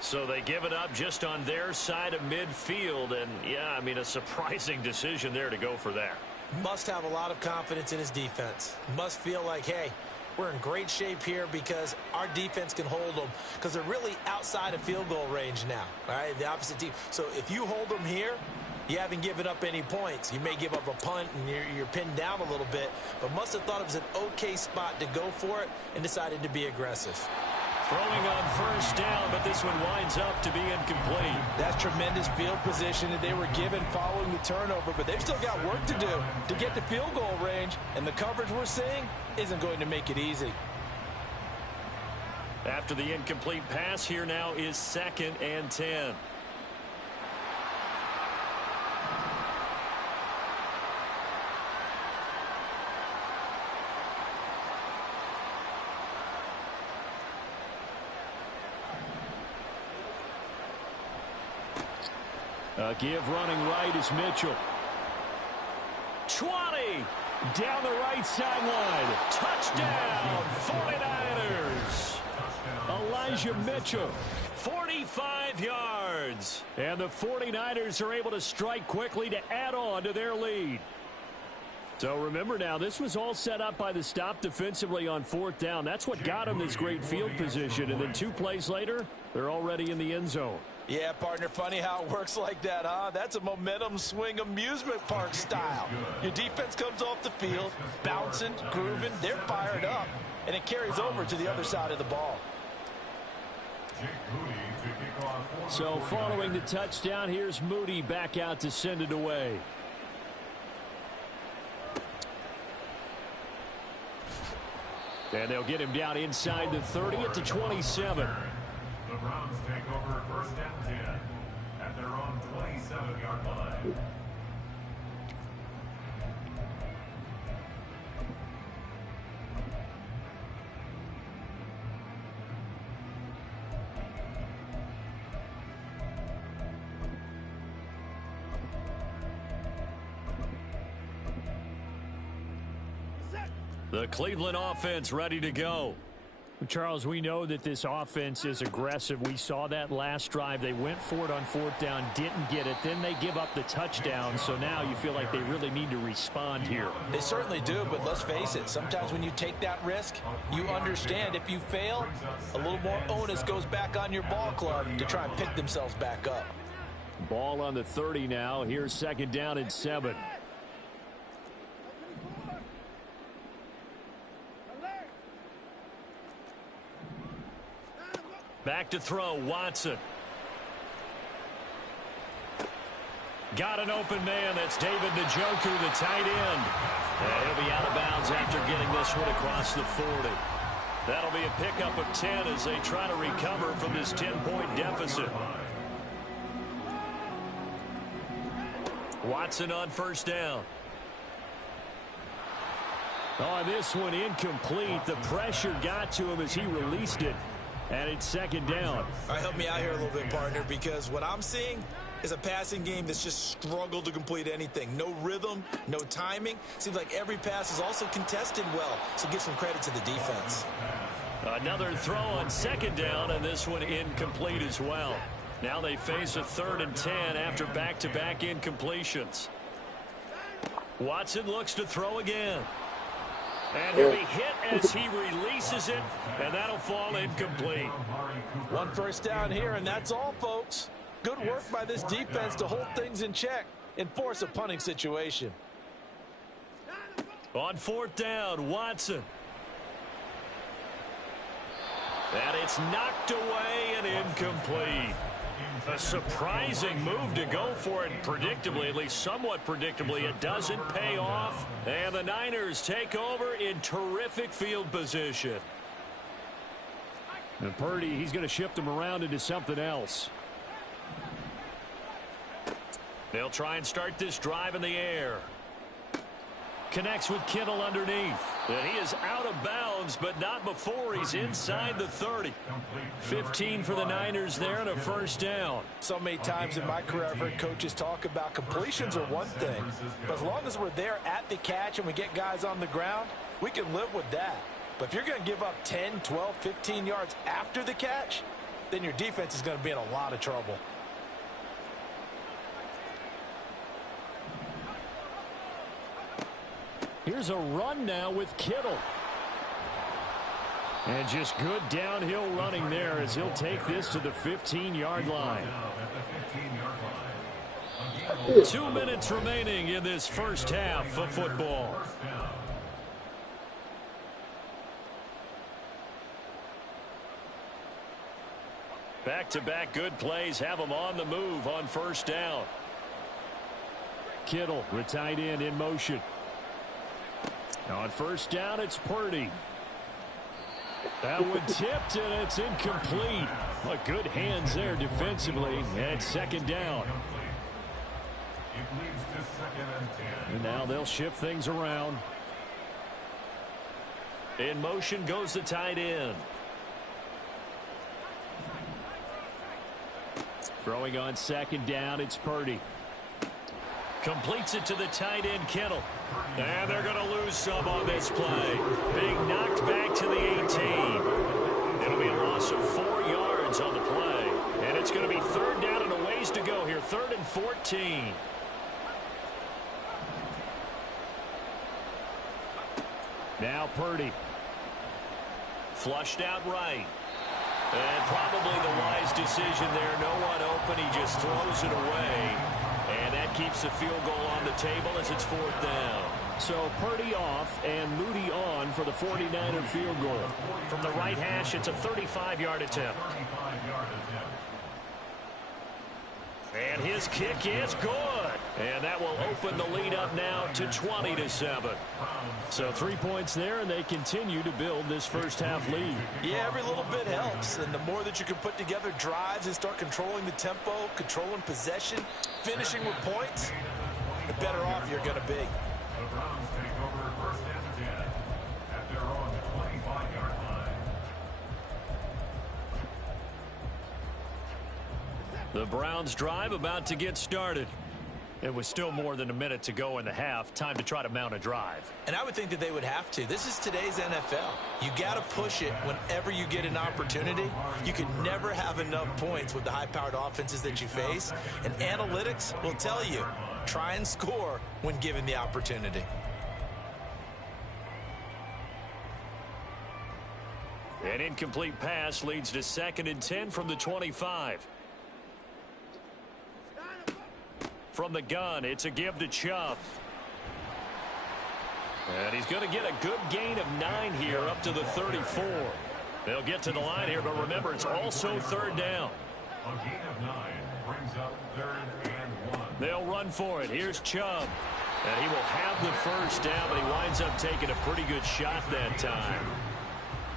So they give it up just on their side of midfield. And, yeah, I mean, a surprising decision there to go for that. Must have a lot of confidence in his defense. Must feel like, hey, we're in great shape here because our defense can hold them because they're really outside of field goal range now, all right, the opposite team. So if you hold them here, you haven't given up any points. You may give up a punt and you're pinned down a little bit, but must have thought it was an okay spot to go for it and decided to be aggressive. Throwing on 1st down, but this one winds up to be incomplete. That's tremendous field position that they were given following the turnover, but they've still got work to do to get to field goal range, and the coverage we're seeing isn't going to make it easy. After the incomplete pass, here now is 2nd and 10. Give running right is Mitchell. 20. Down the right sideline. Touchdown, 49ers. Elijah Mitchell. 45 yards. And the 49ers are able to strike quickly to add on to their lead. So remember now, this was all set up by the stop defensively on 4th down. That's what got them this great field position. And then 2 plays later, they're already in the end zone. Yeah, partner, funny how it works like that, huh? That's a momentum swing amusement park style. Your defense comes off the field, bouncing, grooving, they're fired up, and it carries over to the other side of the ball. So following the touchdown, here's Moody back out to send it away. And they'll get him down inside the 30 at the 27. The Browns take over 1st and 10 at their own 27-yard line. The Cleveland offense ready to go. Charles, we know that this offense is aggressive. We saw that last drive. They went for it on 4th down, didn't get it. Then they give up the touchdown. So now you feel like they really need to respond here. They certainly do, but let's face it. Sometimes when you take that risk, you understand if you fail, a little more onus goes back on your ball club to try and pick themselves back up. Ball on the 30 now. Here's 2nd down and 7. Back to throw, Watson. Got an open man. That's David Njoku, the tight end. And he'll be out of bounds after getting this one across the 40. That'll be a pickup of 10 as they try to recover from this 10-point deficit. Watson on 1st down. Oh, this one incomplete. The pressure got to him as he released it. And it's second down. All right, help me out here a little bit, partner, because what I'm seeing is a passing game that's just struggled to complete anything. No rhythm, no timing. Seems like every pass is also contested well, so give some credit to the defense. Another throw on second down, and this one incomplete as well. Now they face a 3rd and 10 after back-to-back incompletions. Watson looks to throw again. And he'll be hit as he releases it, and that'll fall incomplete. 1 first down here, and that's all, folks. Good work by this defense to hold things in check and force a punting situation. On 4th down, Watson. And it's knocked away and incomplete. A surprising move to go for it predictably, at least somewhat predictably. It doesn't pay off, and the Niners take over in terrific field position. And Purdy, he's going to shift him around into something else. They'll try and start this drive in the air. Connects with Kittle underneath. And he is out of bounds, but not before he's inside the 30. 15 for the Niners there and a first down. So many times in my career I've heard coaches talk about completions are one thing, but as long as we're there at the catch and we get guys on the ground, we can live with that. But if you're going to give up 10, 12, 15 yards after the catch, then your defense is going to be in a lot of trouble. Here's a run now with Kittle. And just good downhill running there as he'll take this to the 15-yard line. 2 minutes remaining in this first half of football. Back-to-back good plays have them on the move on first down. Kittle, the tight end in motion. On first down, it's Purdy. That one tipped, and it's incomplete. Well, good hands there defensively, and second down. And now they'll shift things around. In motion goes the tight end. Throwing on second down, it's Purdy. Completes it to the tight end, Kittle. And they're going to lose some on this play. Being knocked back to the 18. It'll be a loss of 4 yards on the play. And it's going to be third down and a ways to go here. 3rd and 14. Now Purdy. Flushed out right. And probably the wise decision there. No one open. He just throws it away. And that keeps the field goal on the table as it's 4th down. So Purdy off and Moody on for the 49er field goal. From the right hash, it's a 35-yard attempt. And his kick is good. And that will open the lead up now to 20-7. So 3 points there, and they continue to build this first half lead. Yeah, every little bit helps. And the more that you can put together drives and start controlling the tempo, controlling possession, finishing with points, the better off you're going to be. The Browns take over first and 10 at their own 25-yard line. The Browns drive about to get started. It was still more than a minute to go in the half. Time to try to mount a drive. And I would think that they would have to. This is today's NFL. You got to push it whenever you get an opportunity. You can never have enough points with the high-powered offenses that you face. And analytics will tell you, try and score when given the opportunity. An incomplete pass leads to 2nd and 10 from the 25. From the gun, it's a give to Chubb. And he's going to get a good gain of 9 here up to the 34. They'll get to the line here, but remember, it's also 3rd down. A gain of 9 brings up 3rd and 1. They'll run for it. Here's Chubb. And he will have the first down, but he winds up taking a pretty good shot that time.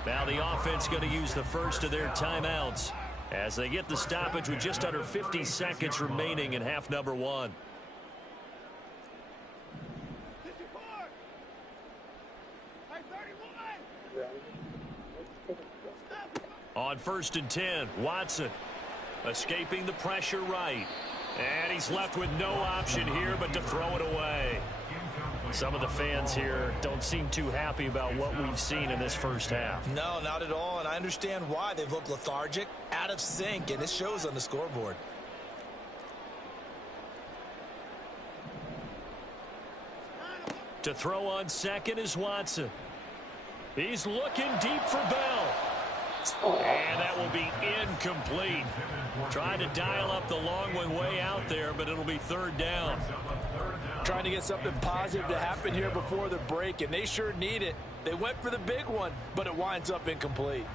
Now the offense going to use the first of their timeouts as they get the stoppage with just under 50 seconds remaining in half number 1. On 1st and 10, Watson escaping the pressure right. And he's left with no option here but to throw it away. Some of the fans here don't seem too happy about what we've seen in this first half. No, not at all, and I understand why. They've looked lethargic, out of sync, and it shows on the scoreboard. To throw on second is Watson. He's looking deep for Bell. And that will be incomplete. Trying to dial up the long one way out there, but it'll be 3rd down. Trying to get something positive to happen here before the break, and they sure need it. They went for the big one, but it winds up incomplete.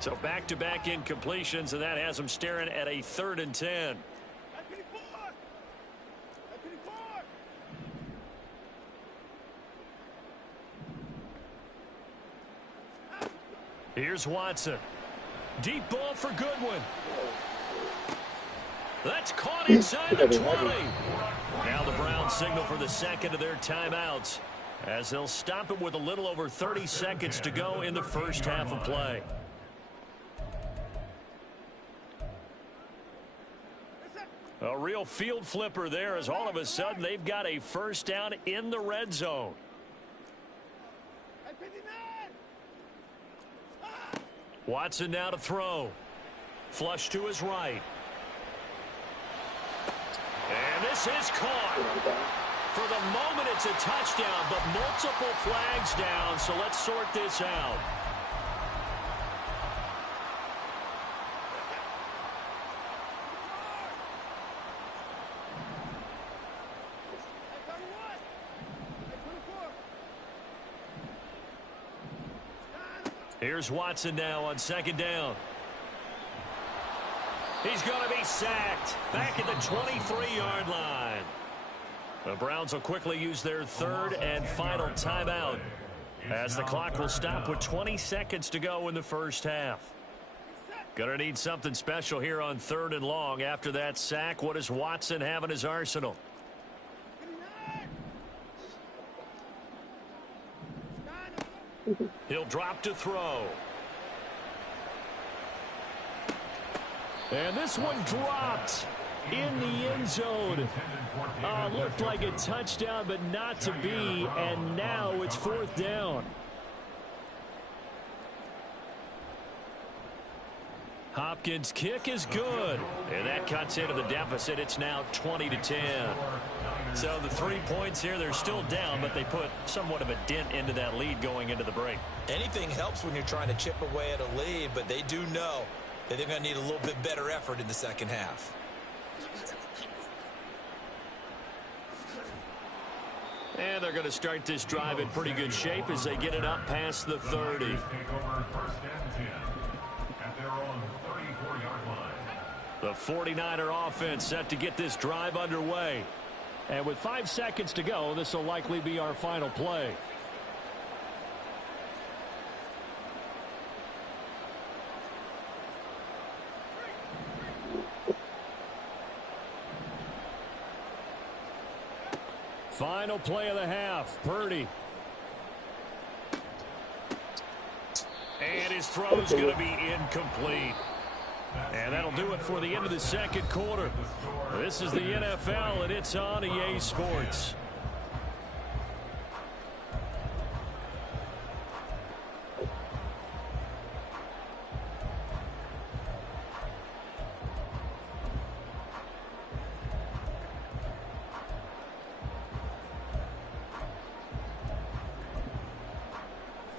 So back-to-back incompletions, and that has them staring at a 3rd and 10. Here's Watson. Deep ball for Goodwin. That's caught inside the 20. Now the Browns signal for the second of their timeouts, as they'll stop it with a little over 30 seconds to go in the first half of play. A real field flipper there, as all of a sudden they've got a first down in the red zone. Watson now to throw. Flush to his right. And this is caught. For the moment, it's a touchdown, but multiple flags down, so let's sort this out. Here's Watson now on 2nd down. He's going to be sacked back at the 23-yard line. The Browns will quickly use their 3rd and final timeout, as the clock will stop with 20 seconds to go in the first half. Going to need something special here on 3rd and long. After that sack, what does Watson have in his arsenal? He'll drop to throw. And this one dropped in the end zone. Looked like a touchdown, but not to be. And now it's 4th down. Hopkins' kick is good. And that cuts into the deficit. It's now 20-10. So the 3 points here, they're still down, but they put somewhat of a dent into that lead going into the break. Anything helps when you're trying to chip away at a lead, but they do know that they're going to need a little bit better effort in the second half. And they're going to start this drive in pretty good shape as they get it up past the 30. The 49er offense set to get this drive underway. And with 5 seconds to go, this will likely be our final play. Final play of the half. Purdy. And his throw's going to be incomplete. And that'll do it for the end of the second quarter. This is the NFL, and it's on EA Sports.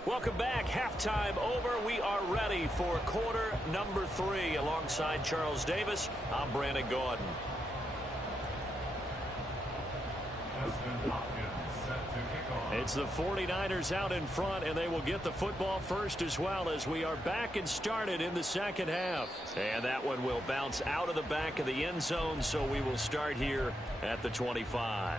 Welcome back. Halftime over. We are ready for quarter number 3. Alongside Charles Davis, I'm Brandon Gordon. It's the 49ers out in front, and they will get the football first as well, as we are back and started in the second half. And that one will bounce out of the back of the end zone, so we will start here at the 25.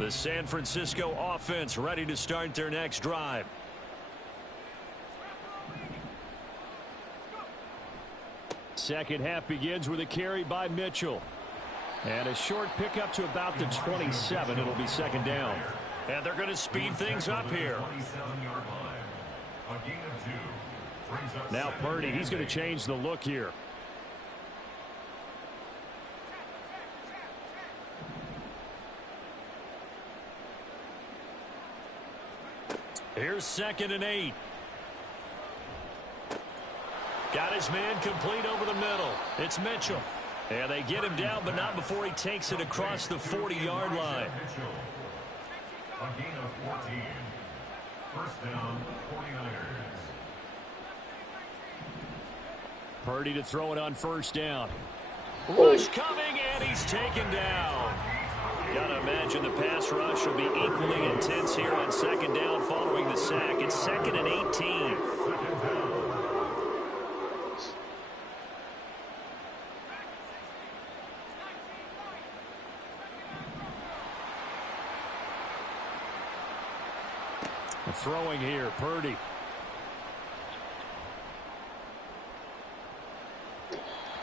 The San Francisco offense ready to start their next drive. Second half begins with a carry by Mitchell. And a short pickup to about the 27. It'll be second down. And they're going to speed things up here. Now Purdy, he's going to change the look here. Here's 2nd and 8. Got his man complete over the middle. It's Mitchell. And they get him down, but not before he takes it across the 40-yard line. A gain of 14. First down, 49ers. Purdy to throw it on first down. Rush coming, and he's taken down. Gotta imagine the pass rush will be equally intense here on second down following the sack. It's 2nd and 18. Throwing here, Purdy.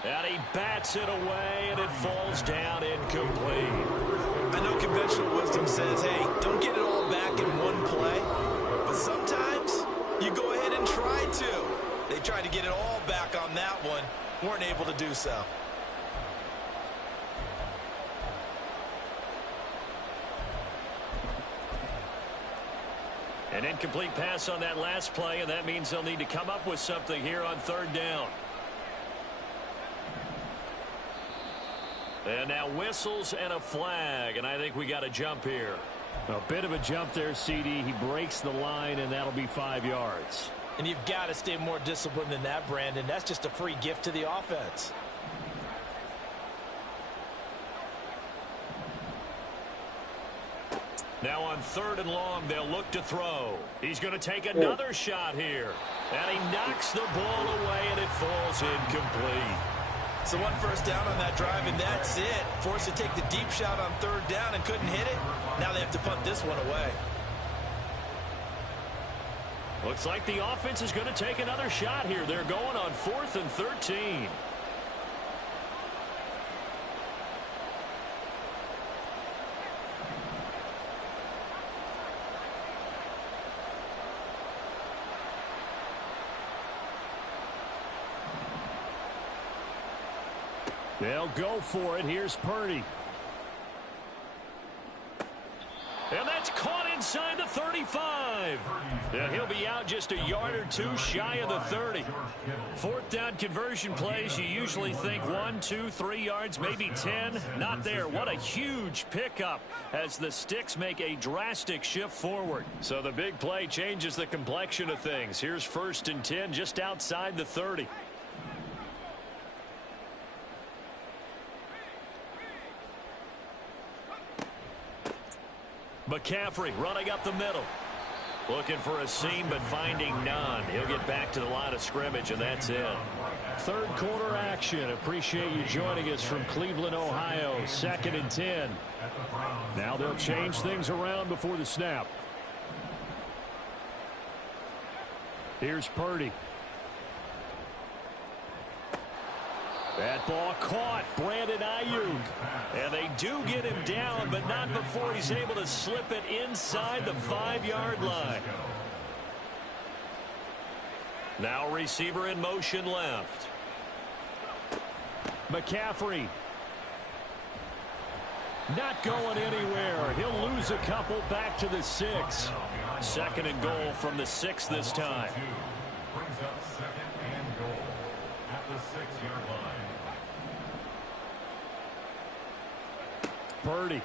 And he bats it away, and it falls down incomplete. I know conventional wisdom says, hey, don't get it all back in one play. But sometimes you go ahead and try to. They tried to get it all back on that one. Weren't able to do so. An incomplete pass on that last play, and that means they'll need to come up with something here on third down. And now whistles and a flag, and I think we got a jump here. A bit of a jump there, CD. He breaks the line, and that'll be 5 yards. And you've got to stay more disciplined than that, Brandon. That's just a free gift to the offense. Now on 3rd and long, they'll look to throw. He's going to take another shot here. And he knocks the ball away, and it falls incomplete. So 1 first down on that drive, and that's it. Forced to take the deep shot on 3rd down and couldn't hit it. Now they have to punt this one away. Looks like the offense is going to take another shot here. They're going on 4th and 13. They'll go for it. Here's Purdy. And that's caught inside the 35. And he'll be out just a yard or two shy of the 30. 4th down conversion plays, you usually think 1, 2, 3 yards, maybe 10. Not there. What a huge pickup as the Sticks make a drastic shift forward. So the big play changes the complexion of things. Here's 1st and 10 just outside the 30. McCaffrey running up the middle. Looking for a seam, but finding none. He'll get back to the line of scrimmage, and that's it. 3rd quarter action. Appreciate you joining us from Cleveland, Ohio. 2nd and 10. Now they'll change things around before the snap. Here's Purdy. That ball caught. Brandon Ayuk. And they do get him down, but not before he's able to slip it inside the 5-yard line. Now receiver in motion left. McCaffrey. Not going anywhere. He'll lose a couple back to the 6. 2nd and goal from the 6 this time. Brings up 2nd and goal at the 6-yard line. Purdy.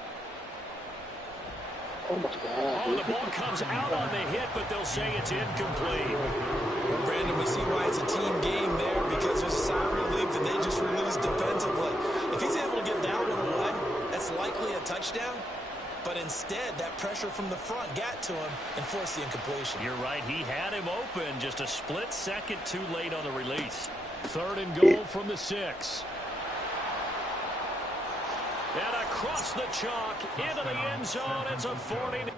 Oh, my God. Oh, the ball comes out on the hit, but they'll say it's incomplete. Well, Brandon, we see why it's a team game there, because there's a sigh of relief that they just released defensively. If he's able to get that one away, that's likely a touchdown. But instead, that pressure from the front got to him and forced the incompletion. You're right. He had him open, just a split second too late on the release. 3rd and goal from the 6. And across the chalk into the end zone. It's a 40.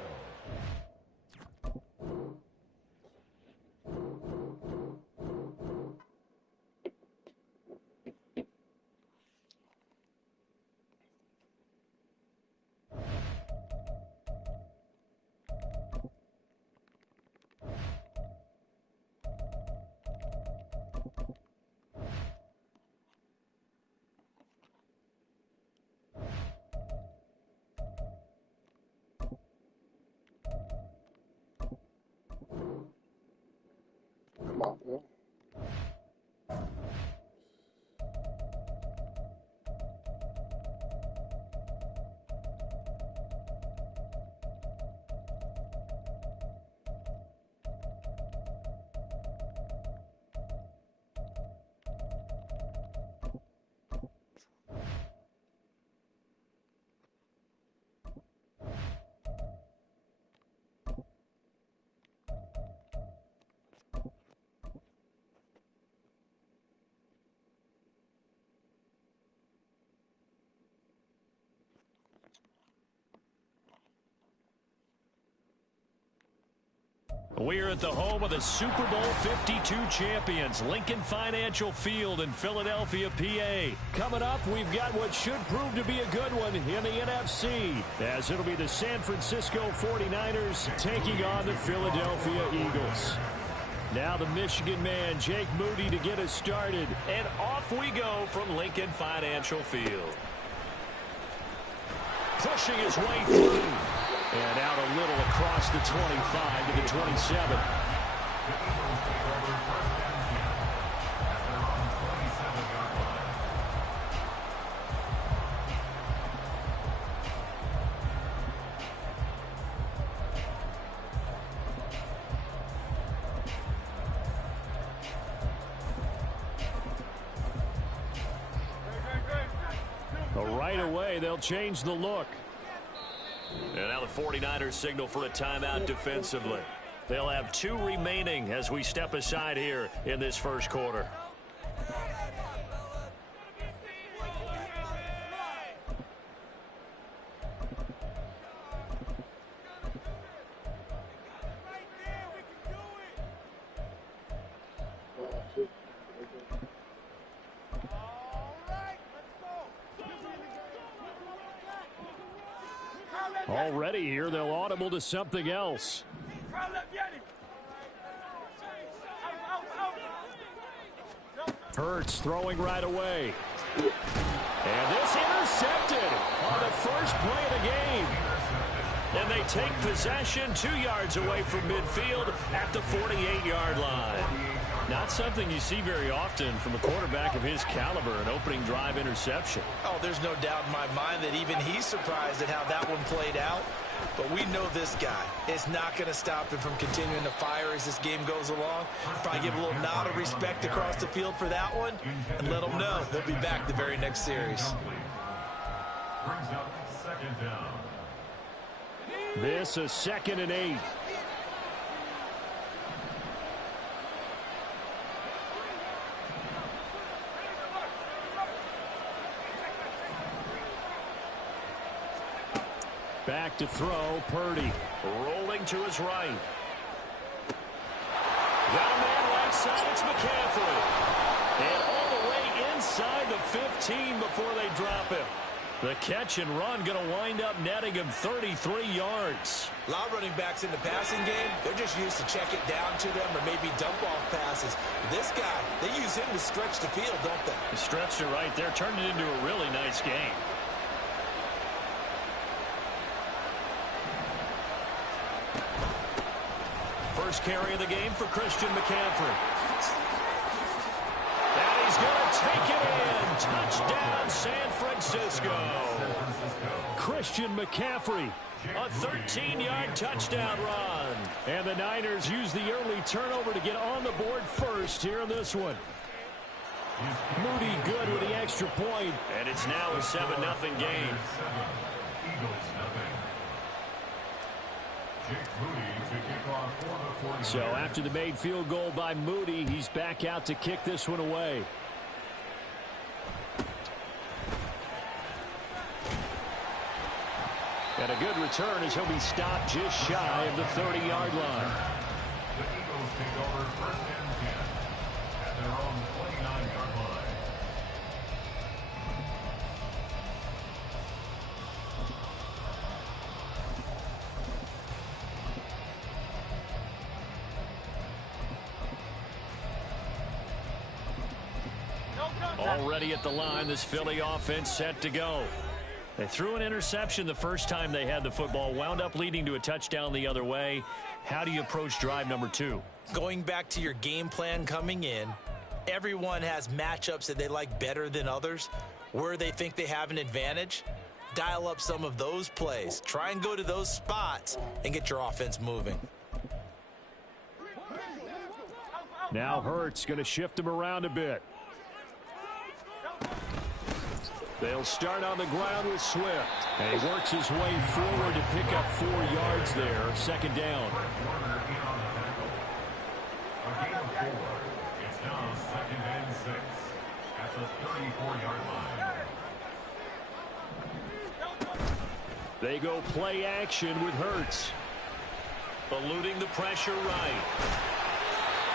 Come on, man. We're at the home of the Super Bowl 52 champions, Lincoln Financial Field in Philadelphia, PA. Coming up, we've got what should prove to be a good one in the NFC, as it'll be the San Francisco 49ers taking on the Philadelphia Eagles. Now the Michigan man, Jake Moody, to get us started. And off we go from Lincoln Financial Field. Pushing his way through. And out a little across the 25 to the 27. Right away, they'll change the look. And now the 49ers signal for a timeout defensively. They'll have 2 remaining as we step aside here in this first quarter. Already here, they'll audible to something else. Hurts throwing right away. And this intercepted on the first play of the game. And they take possession 2 yards away from midfield at the 48-yard line. Not something you see very often from a quarterback of his caliber, an opening drive interception. Oh, there's no doubt in my mind that even he's surprised at how that one played out. But we know this guy is not going to stop him from continuing to fire as this game goes along. Probably give a little nod of respect across the field for that one and let him know they'll be back the very next series. Brings up second down. This is 2nd and 8. Back to throw, Purdy. Rolling to his right. Got a man right side, it's McCaffrey. And all the way inside the 15 before they drop him. The catch and run going to wind up netting him 33 yards. A lot of running backs in the passing game, they're just used to check it down to them or maybe dump-off passes. This guy, they use him to stretch the field, don't they? He stretched it right there, turned it into a really nice game. First carry of the game for Christian McCaffrey. And he's going to take it in. Touchdown, San Francisco. Christian McCaffrey, a 13-yard touchdown run. And the Niners use the early turnover to get on the board first here in this one. Moody good with the extra point. And it's now a 7-0 game. So after the made field goal by Moody, he's back out to kick this one away. And a good return as he'll be stopped just shy of the 30-yard line. The Eagles take over first and 10 at their own 29-yard line. Already at the line, this Philly offense set to go. They threw an interception the first time they had the football, wound up leading to a touchdown the other way. How do you approach drive number 2? Going back to your game plan coming in, everyone has matchups that they like better than others. Where they think they have an advantage, dial up some of those plays. Try and go to those spots and get your offense moving. Now Hurts going to shift him around a bit. They'll start on the ground with Swift. And he works his way forward to pick up 4 yards there. Second down. A gain of 4. It's now second and 6 at the 34-yard line. They go play action with Hurts. Eluding the pressure right.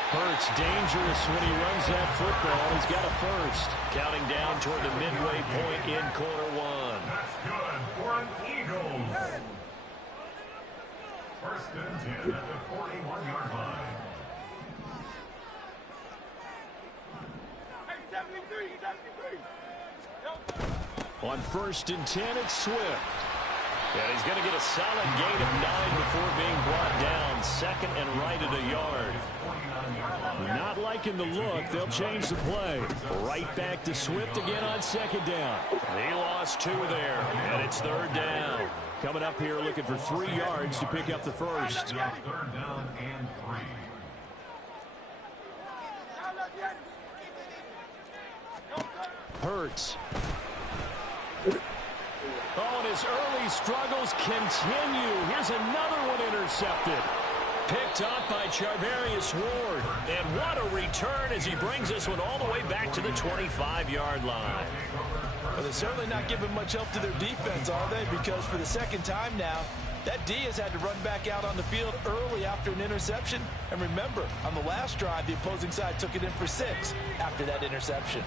Hurts dangerous when he runs that football. He's got a first. Counting down toward the midway point in quarter 1. That's good for an Eagles. First and 10 at the 41-yard line. On first and 10, it's Swift. And he's going to get a solid gain of 9 before being brought down. Second and right at a yard. Not liking the look. They'll change the play. Right back to Swift again on second down. He lost 2 there, and it's third down. Coming up here looking for 3 yards to pick up the first. Third down and 3. Hurts. Oh, and his early struggles continue. Here's another one intercepted. Picked up by Charvarius Ward. And what a return as he brings this one all the way back to the 25-yard line. Well, they're certainly not giving much help to their defense, are they? Because for the second time now, that D has had to run back out on the field early after an interception. And remember, on the last drive, the opposing side took it in for 6 after that interception.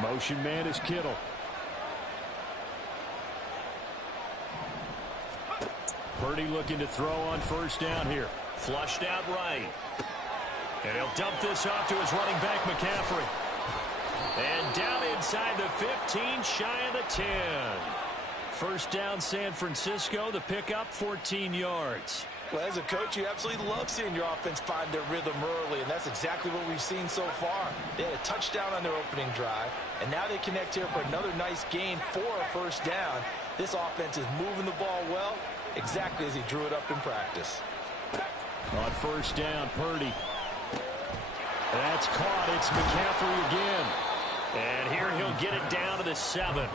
Motion man is Kittle. Purdy looking to throw on first down here. Flushed out right. And he'll dump this off to his running back, McCaffrey. And down inside the 15, shy of the 10. First down, San Francisco. The pickup, 14 yards. Well, as a coach, you absolutely love seeing your offense find their rhythm early, and that's exactly what we've seen so far. They had a touchdown on their opening drive, and now they connect here for another nice gain for a first down. This offense is moving the ball well, exactly as he drew it up in practice. On first down, Purdy. That's caught. It's McCaffrey again. And here he'll get it down to the 7.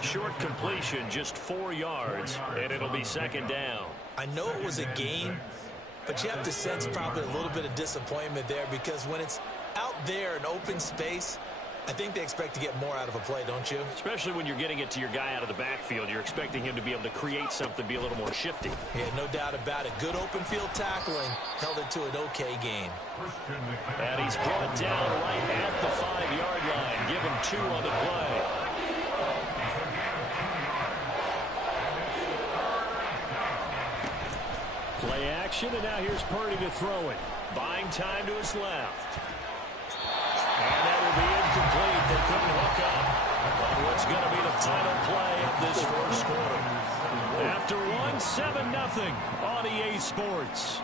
Short completion, just 4 yards, and it'll be second down. I know it was a gain, but you have to sense probably a little bit of disappointment there because when it's out there in open space, I think they expect to get more out of a play, don't you? Especially when you're getting it to your guy out of the backfield. You're expecting him to be able to create something, be a little more shifty. Yeah, no doubt about it. Good open field tackling held it to an okay gain. And he's brought down right at the 5-yard line. Give him 2 on the play. Play action, and now here's Purdy to throw it. Buying time to his left. And that will be incomplete. They couldn't hook up on what's going to be the final play of this first quarter. After one, 7-0 on EA Sports.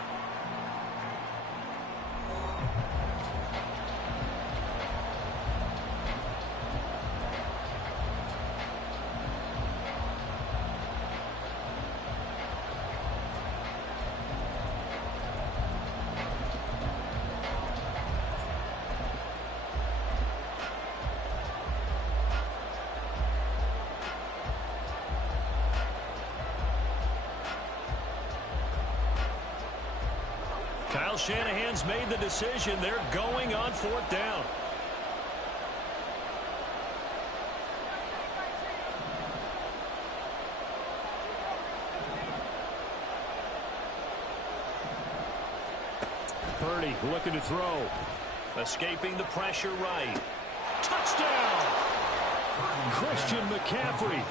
Kyle Shanahan's made the decision. They're going on 4th down. Purdy looking to throw. Escaping the pressure right. Touchdown! Christian McCaffrey.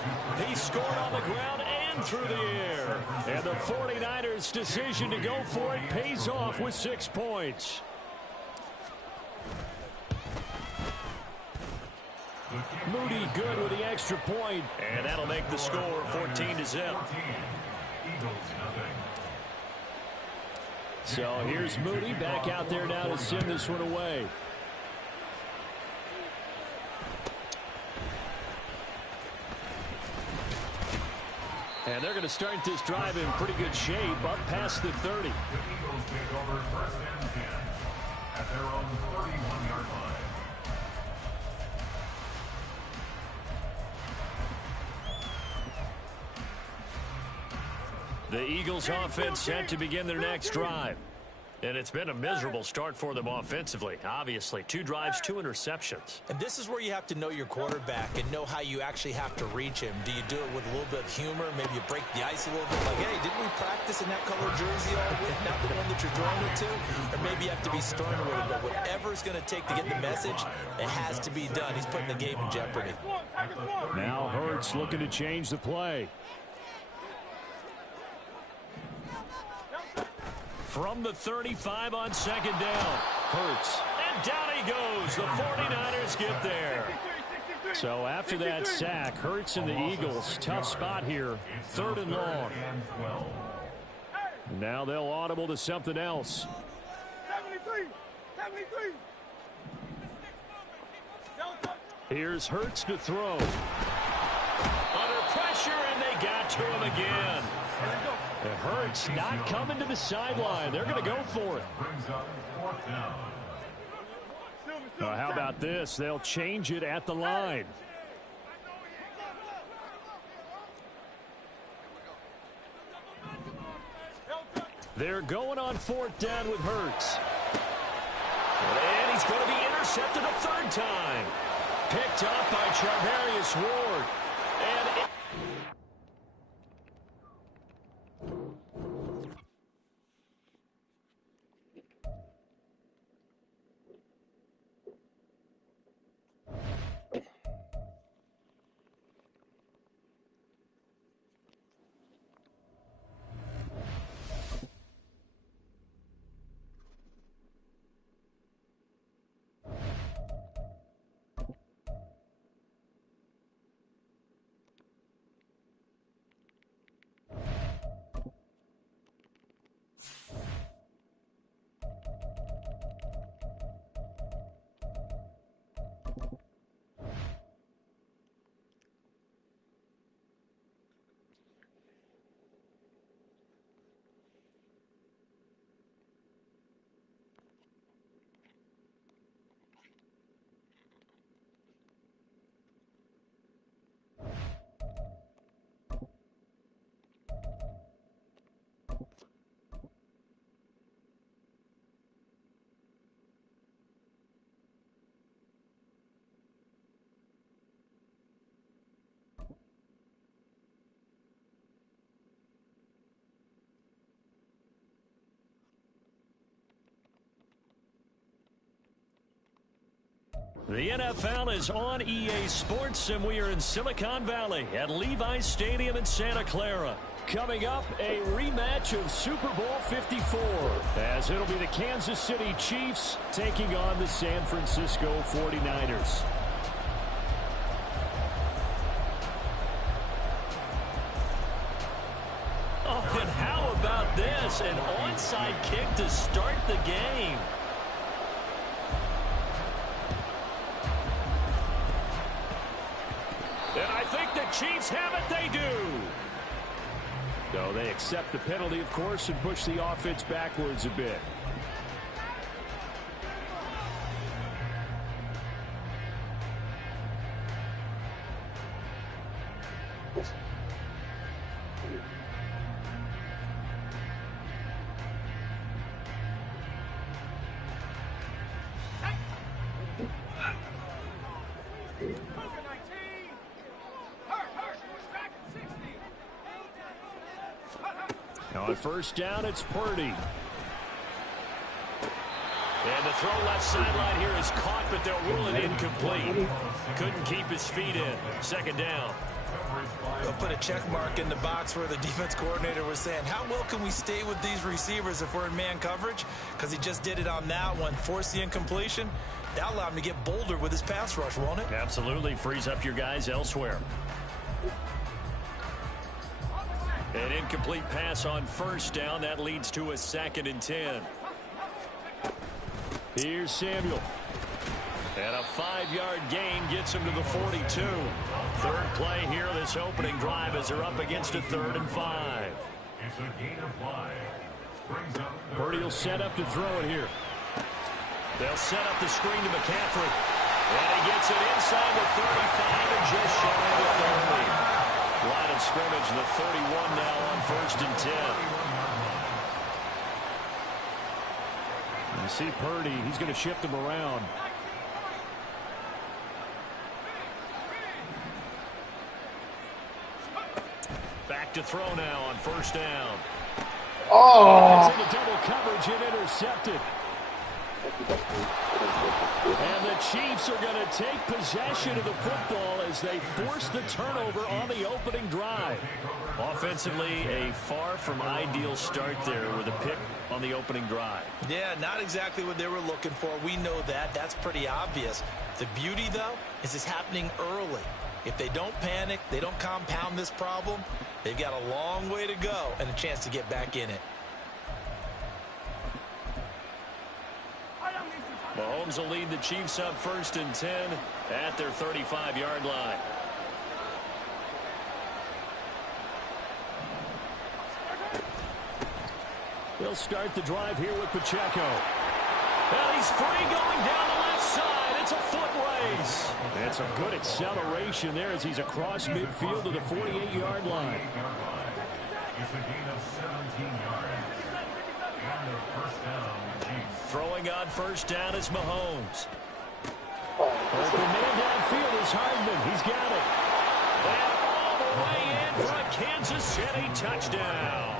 He scored on the ground and through the air. And the 49ers' decision to go for it pays off with 6 points. Moody good with the extra point. And that'll make the score 14-0. So here's Moody back out there now to send this one away. And they're going to start this drive in pretty good shape, up past the 30. The Eagles take over first and 10 at their own 31-yard line. The Eagles offense set to begin their next drive. And it's been a miserable start for them offensively. Obviously, 2 drives, 2 interceptions. And this is where you have to know your quarterback and know how you actually have to reach him. Do you do it with a little bit of humor? Maybe you break the ice a little bit. Like, hey, didn't we practice in that color jersey all week? Not the one that you're throwing it to? Or maybe you have to be stern with it. But whatever it's going to take to get the message, it has to be done. He's putting the game in jeopardy. Now Hurts looking to change the play. From the 35 on second down. Hurts. And down he goes. The 49ers get there. So after that sack, Hurts and the Eagles, tough spot here. 3rd and long. Now they'll audible to something else. 73. Here's Hurts to throw. Under pressure, and they got to him again. And Hurts not coming to the sideline. They're going to go for it. How about this? They'll change it at the line. They're going on 4th down with Hurts. And he's going to be intercepted a 3rd time. Picked up by Charvarius Ward. And the NFL is on EA Sports, and we are in Silicon Valley at Levi's Stadium in Santa Clara. coming up, a rematch of Super Bowl 54, as it'll be the Kansas City Chiefs taking on the San Francisco 49ers. Oh, and how about this? An onside kick to start the game. And I think the Chiefs have it. They do. So they accept the penalty, of course, and push the offense backwards a bit. On first down, it's Purdy. And the throw left sideline here is caught, but they'll rule it incomplete. Couldn't keep his feet in. Second down. They'll put a check mark in the box where the defense coordinator was saying, how well can we stay with these receivers if we're in man coverage? Because he just did it on that one, forced the incompletion. That allowed him to get bolder with his pass rush, won't it? Absolutely. Frees up your guys elsewhere. An incomplete pass on first down. That leads to a 2nd and 10. Here's Samuel. And a 5-yard gain gets him to the 42. Third play here, this opening drive, as they're up against a 3rd and 5. It's a gain of 5. Brings up Purdy will set up to throw it here. They'll set up the screen to McCaffrey. And he gets it inside the 35 and just shy of the 30. Line of scrimmage, the 31 now on 1st and 10. You see Purdy, he's going to shift him around. Back to throw now on 1st down. It's into double coverage and intercepted. And the Chiefs are going to take possession of the football as they force the turnover on the opening drive. Offensively, a far from ideal start there with a pick on the opening drive. Yeah, not exactly what they were looking for. We know that. That's pretty obvious. The beauty, though, is it's happening early. If they don't panic, they don't compound this problem, they've got a long way to go and a chance to get back in it. Mahomes will lead the Chiefs up 1st and 10 at their 35-yard line. They'll start the drive here with Pacheco. And he's free going down the left side. It's a foot race. That's a good acceleration there as he's across midfield to the 48-yard line. It's a gain of 17 yards. And a 1st down, Chiefs. Throwing on 1st down is Mahomes. Open man downfield is Hardman. He's got it. And all the way in for a Kansas City touchdown.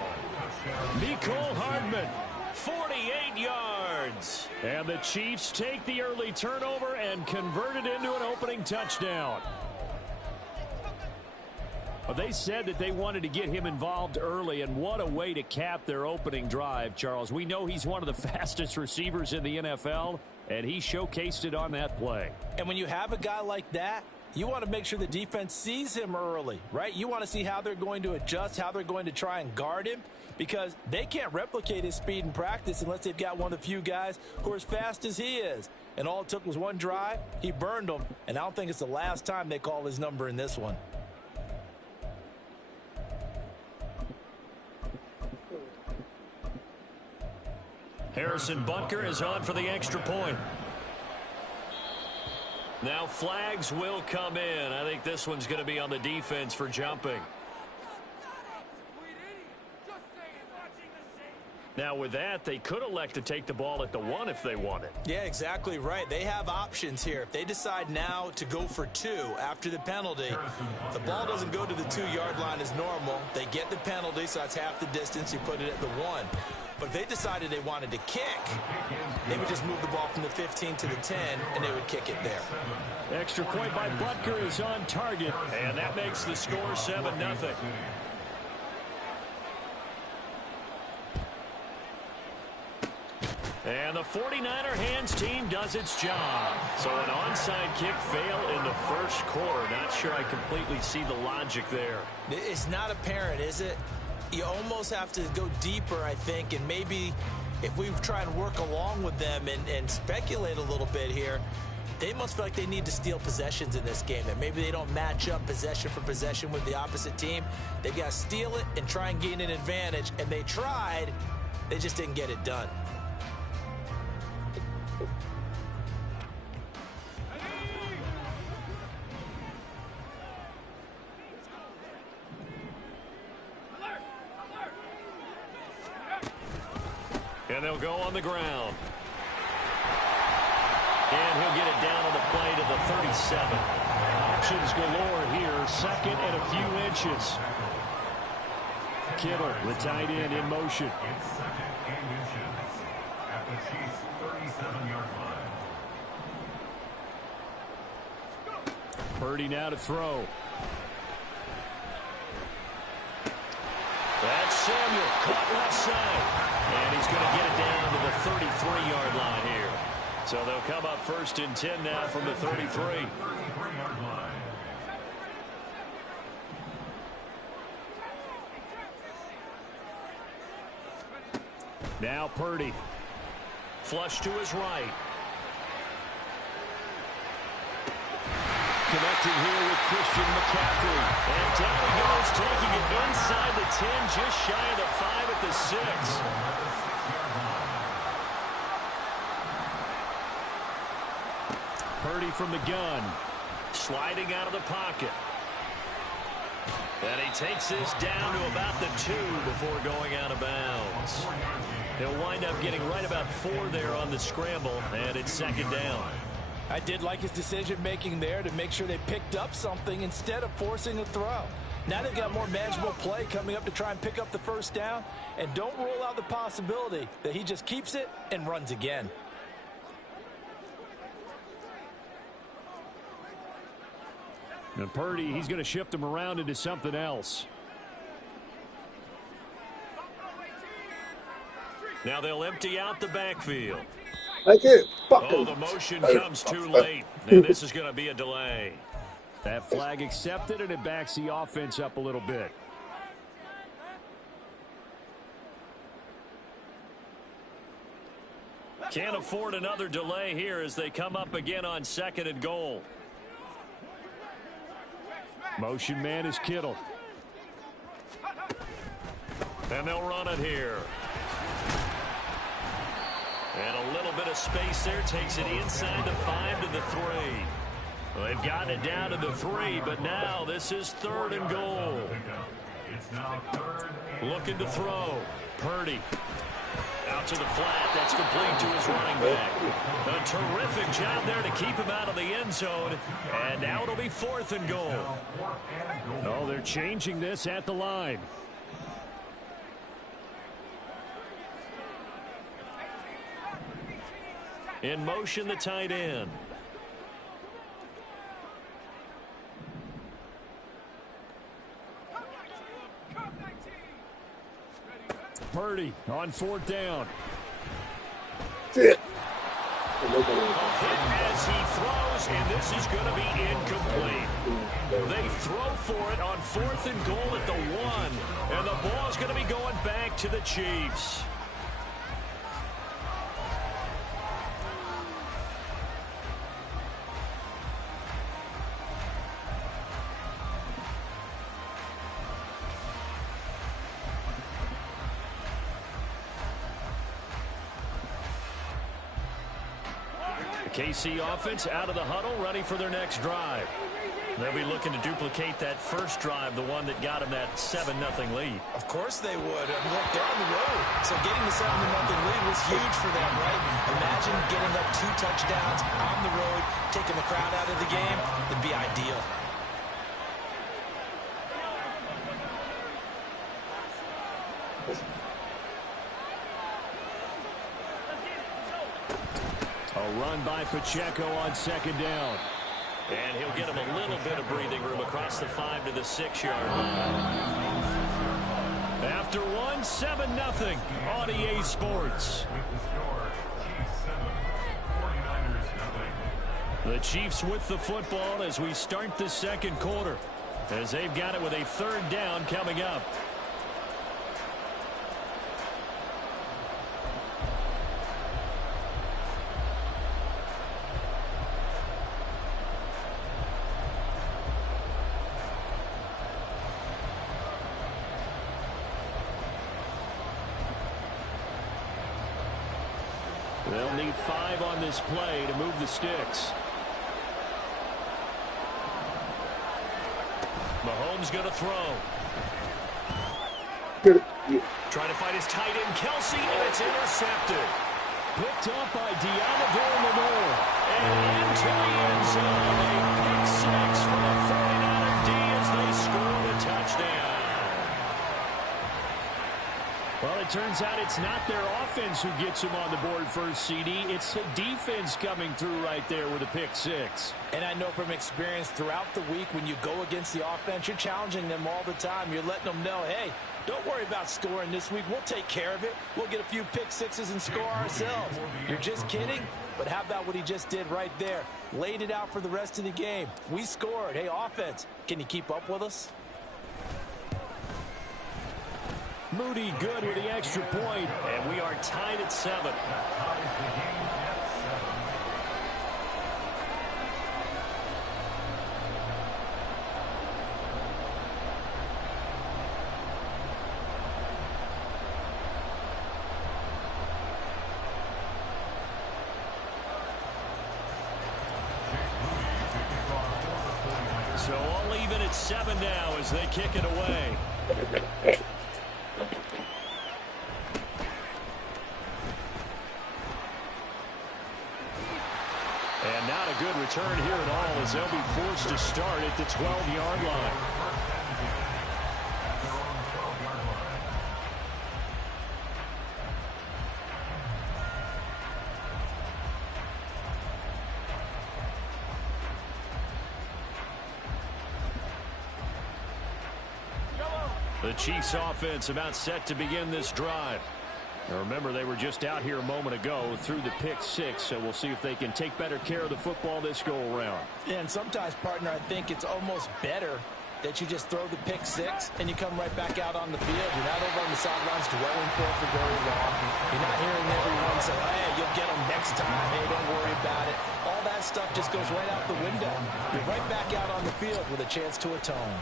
Mecole Hardman. 48 yards. And the Chiefs take the early turnover and convert it into an opening touchdown. Well, they said that they wanted to get him involved early, and what a way to cap their opening drive, Charles. We know he's one of the fastest receivers in the NFL, and he showcased it on that play. And when you have a guy like that, you want to make sure the defense sees him early, right? You want to see how they're going to adjust, how they're going to try and guard him, because they can't replicate his speed in practice unless they've got one of the few guys who are as fast as he is. And all it took was one drive. He burned them, and I don't think it's the last time they call his number in this one. Harrison Butker is on for the extra point. Now flags will come in. I think this one's going to be on the defense for jumping. Now with that, they could elect to take the ball at the 1 if they wanted. Yeah, exactly right. They have options here. If they decide now to go for 2 after the penalty, the ball doesn't go to the 2-yard line as normal. They get the penalty, so that's half the distance. You put it at the 1. But if they decided they wanted to kick, they would just move the ball from the 15 to the 10, and they would kick it there. Extra point by Butker is on target. And that makes the score 7-0. And the 49er hands team does its job. So an onside kick fail in the first quarter. Not sure I completely see the logic there. It's not apparent, is it? You almost have to go deeper, I think, and maybe if we try and work along with them and speculate a little bit here, they must feel like they need to steal possessions in this game, that maybe they don't match up possession for possession with the opposite team. They've got to steal it and try and gain an advantage, and they tried. They just didn't get it done. And they'll go on the ground. And he'll get it down on the play to the 37. Options galore here. 2nd and a few inches. Kittle, the tight end, in motion. It's 2nd and inches at the Chiefs' 37. 7-yard line. Purdy now to throw. That's Samuel, caught left side. And he's going to get it down to the 33-yard line here. So they'll come up 1st and 10 now from the 33. 33-yard line. Now Purdy. Flush to his right. Connecting here with Christian McCaffrey. And down he goes, taking it inside the 10, just shy of the 5 at the 6. Purdy from the gun. Sliding out of the pocket. And he takes this down to about the 2 before going out of bounds. He'll wind up getting right about 4 there on the scramble, and it's 2nd down. I did like his decision-making there to make sure they picked up something instead of forcing a throw. Now they've got more manageable play coming up to try and pick up the 1st down, and don't rule out the possibility that he just keeps it and runs again. And Purdy, he's going to shift him around into something else. Now they'll empty out the backfield. Oh, the motion comes too late, and this is going to be a delay. That flag accepted, and it backs the offense up a little bit. Can't afford another delay here as they come up again on 2nd and goal. Motion man is Kittle. And they'll run it here. And a little bit of space there takes it inside the 5 to the 3. Well, they've gotten it down to the 3, but now this is 3rd and goal. It's now 3rd and Looking to throw. Purdy. Out to the flat. That's complete to his running back. A terrific job there to keep him out of the end zone. And now it'll be 4th and goal. Oh, they're changing this at the line. In motion, the tight end. Purdy on 4th down. Sit. A hit as he throws, and this is going to be incomplete. They throw for it on 4th and goal at the 1, and the ball's going to be going back to the Chiefs. KC offense out of the huddle, ready for their next drive. They'll be looking to duplicate that first drive, the one that got them that 7-0 lead. Of course they would. I mean, look, they're on the road. So getting the 7-0 lead was huge for them, right? Imagine getting up 2 touchdowns on the road, taking the crowd out of the game. It'd be ideal. A run by Pacheco on 2nd down. And he'll get him a little bit of breathing room across the 5 to the 6-yard line. After 1, 7-0 on EA Sports. with the score, Chiefs 7, 49ers 0. The Chiefs with the football as we start the 2nd quarter, as they've got it with a 3rd down coming up. They'll need 5 on this play to move the sticks. Mahomes going to throw. Trying to find his tight end, Kelsey, and it's intercepted. Picked up by Deommodore Lenoir. And into the end zone. A pick 6 for the 49er D as they score the touchdown. Well, it turns out it's not their offense who gets them on the board first, CD. It's the defense coming through right there with a pick six. And I know from experience throughout the week when you go against the offense, you're challenging them all the time. You're letting them know, hey, don't worry about scoring this week. We'll take care of it. We'll get a few pick sixes and score ourselves. You're just kidding? But how about what he just did right there? Laid it out for the rest of the game. We scored. Hey, offense, can you keep up with us? Moody good with the extra point, and we are tied at 7. So all even at 7 now as they kick it away. And not a good return here at all as they'll be forced to start at the 12-yard line. The Chiefs offense about set to begin this drive. Now remember, they were just out here a moment ago through the pick six, so we'll see if they can take better care of the football this go around. Yeah, and sometimes, partner, I think it's almost better that you just throw the pick six and you come right back out on the field. You're not over on the sidelines dwelling for it for very long. You're not hearing everyone say, hey, you'll get them next time. Hey, don't worry about it. All that stuff just goes right out the window. You're right back out on the field with a chance to atone.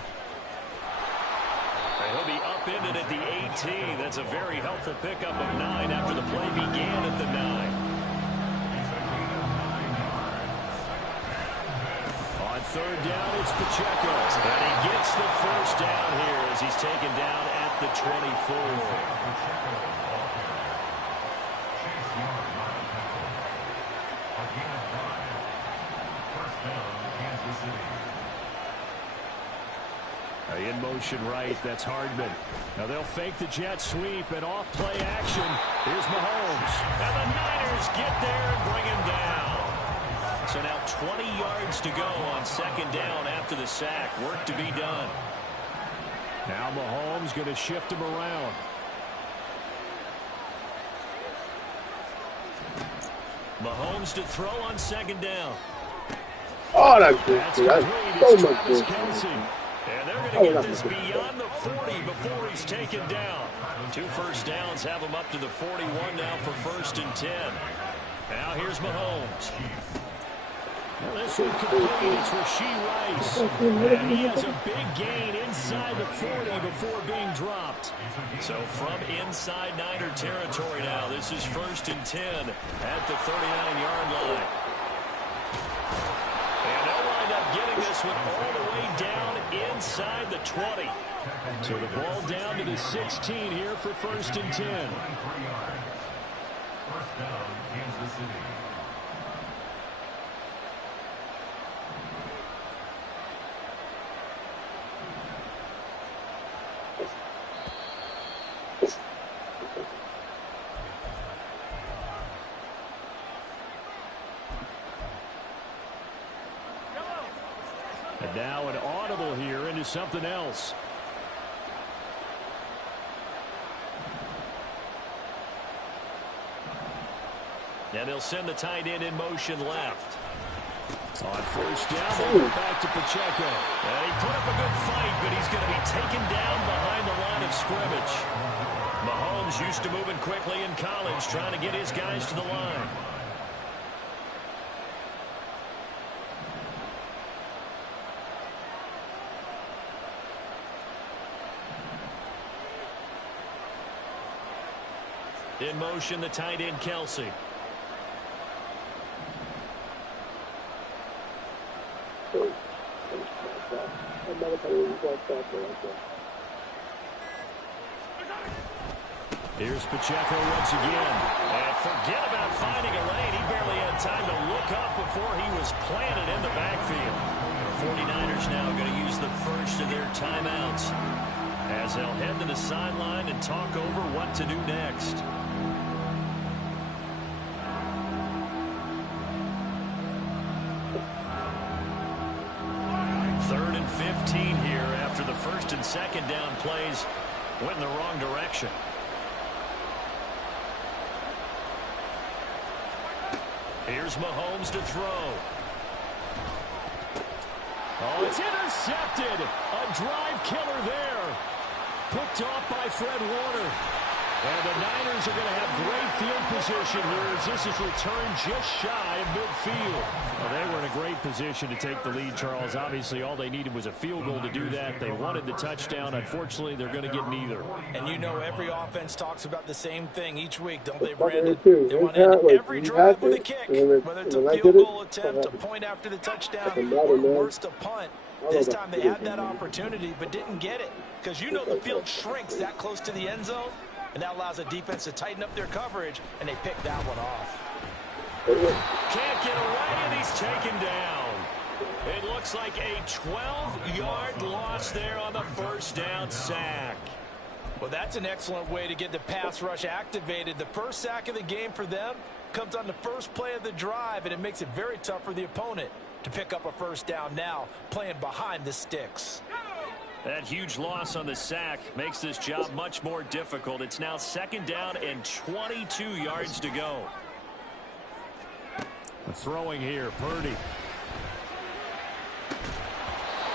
He'll be upended at the 18. That's a very helpful pickup of 9 after the play began at the 9. On third down, it's Pacheco. And he gets the first down here as he's taken down at the 24. In motion right, that's Hardman. Now they'll fake the jet sweep and off play action. Here's Mahomes. And the Niners get there and bring him down. So now 20 yards to go on second down after the sack. Work to be done. Now Mahomes going to shift him around. Mahomes to throw on second down. Oh, that's complete. It's so Travis much. Kelce. And they're going to get this beyond the 40 before he's taken down. 2 first downs have him up to the 41 now for 1st and 10. Now here's Mahomes. Well, this one complete. It's Rashee Rice. And he has a big gain inside the 40 before being dropped. So from inside Niner territory now, this is 1st and 10 at the 39-yard line. And they'll wind up getting this one all the way down inside the 20. So the ball down to the 16 here for 1st and 10. First down, Kansas City. And now an audible here into something else. And they'll send the tight end in motion left. On first down, they go back to Pacheco. And he put up a good fight, but he's going to be taken down behind the line of scrimmage. Mahomes used to moving quickly in college, trying to get his guys to the line. In motion, the tight end, Kelce. Here's Pacheco once again. And forget about finding a lane. He barely had time to look up before he was planted in the backfield. The 49ers now going to use the first of their timeouts. as they'll head to the sideline and talk over what to do next. Third and 15 here after the first and second down plays went in the wrong direction. Here's Mahomes to throw. Oh, it's intercepted. A drive killer there. Picked off by Fred Warner. And the Niners are going to have great field position here as this is returned just shy of midfield. Well, they were in a great position to take the lead, Charles. Obviously, all they needed was a field goal to do that. They wanted the touchdown. Unfortunately, they're going to get neither. And you know every offense talks about the same thing each week, don't they, Brandon? They want to end every drive with a kick, whether it's a field goal attempt, a point after the touchdown, or worst, a punt. This time they had that opportunity but didn't get it because you know the field shrinks that close to the end zone. And that allows the defense to tighten up their coverage, and they pick that one off. Can't get away, and he's taken down. It looks like a 12-yard loss there on the first down sack. Well, that's an excellent way to get the pass rush activated. The first sack of the game for them comes on the first play of the drive, and it makes it very tough for the opponent to pick up a first down now, playing behind the sticks. That huge loss on the sack makes this job much more difficult. It's now second down and 22 yards to go. Throwing here, Purdy.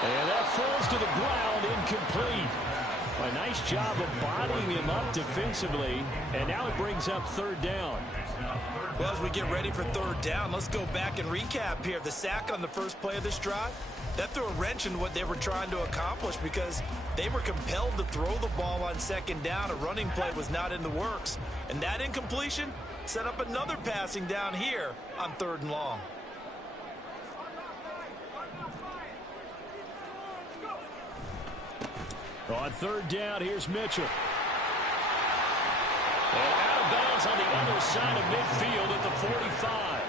And that falls to the ground, incomplete. A nice job of bodying him up defensively, and now it brings up third down. Well, as we get ready for third down, let's go back and recap here. The sack on the first play of this drive, that threw a wrench in what they were trying to accomplish because they were compelled to throw the ball on second down. A running play was not in the works. And that incompletion set up another passing down here on third and long. On third down, here's Mitchell. And out of bounds on the other side of midfield at the 45.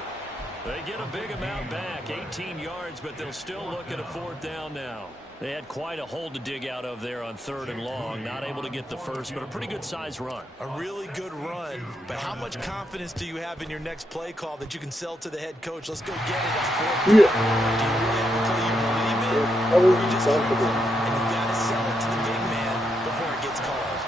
They get a big amount back, 18 yards, but they'll still look at a fourth down now. They had quite a hole to dig out of there on third and long. Not able to get the first, but a pretty good-sized run. A really good run. But how much confidence do you have in your next play call that you can sell to the head coach? Let's go get it on fourth down. Do you really have a play you believe in? Or you just hope for it? And you've got to sell it to the big man before it gets called.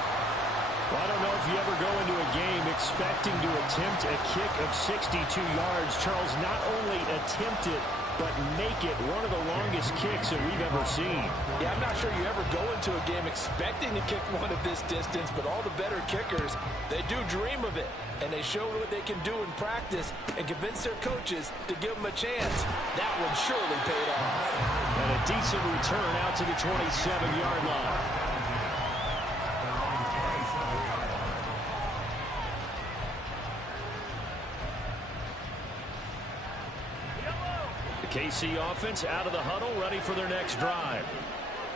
Well, I don't know if you ever go into a game expecting to attempt a kick of 62 yards. Charles, not only attempt it, but make it one of the longest kicks that we've ever seen. Yeah, I'm not sure you ever go into a game expecting to kick one of this distance, but all the better kickers, they do dream of it. And they show what they can do in practice and convince their coaches to give them a chance. That one surely paid off. And a decent return out to the 27-yard line. KC offense out of the huddle, ready for their next drive.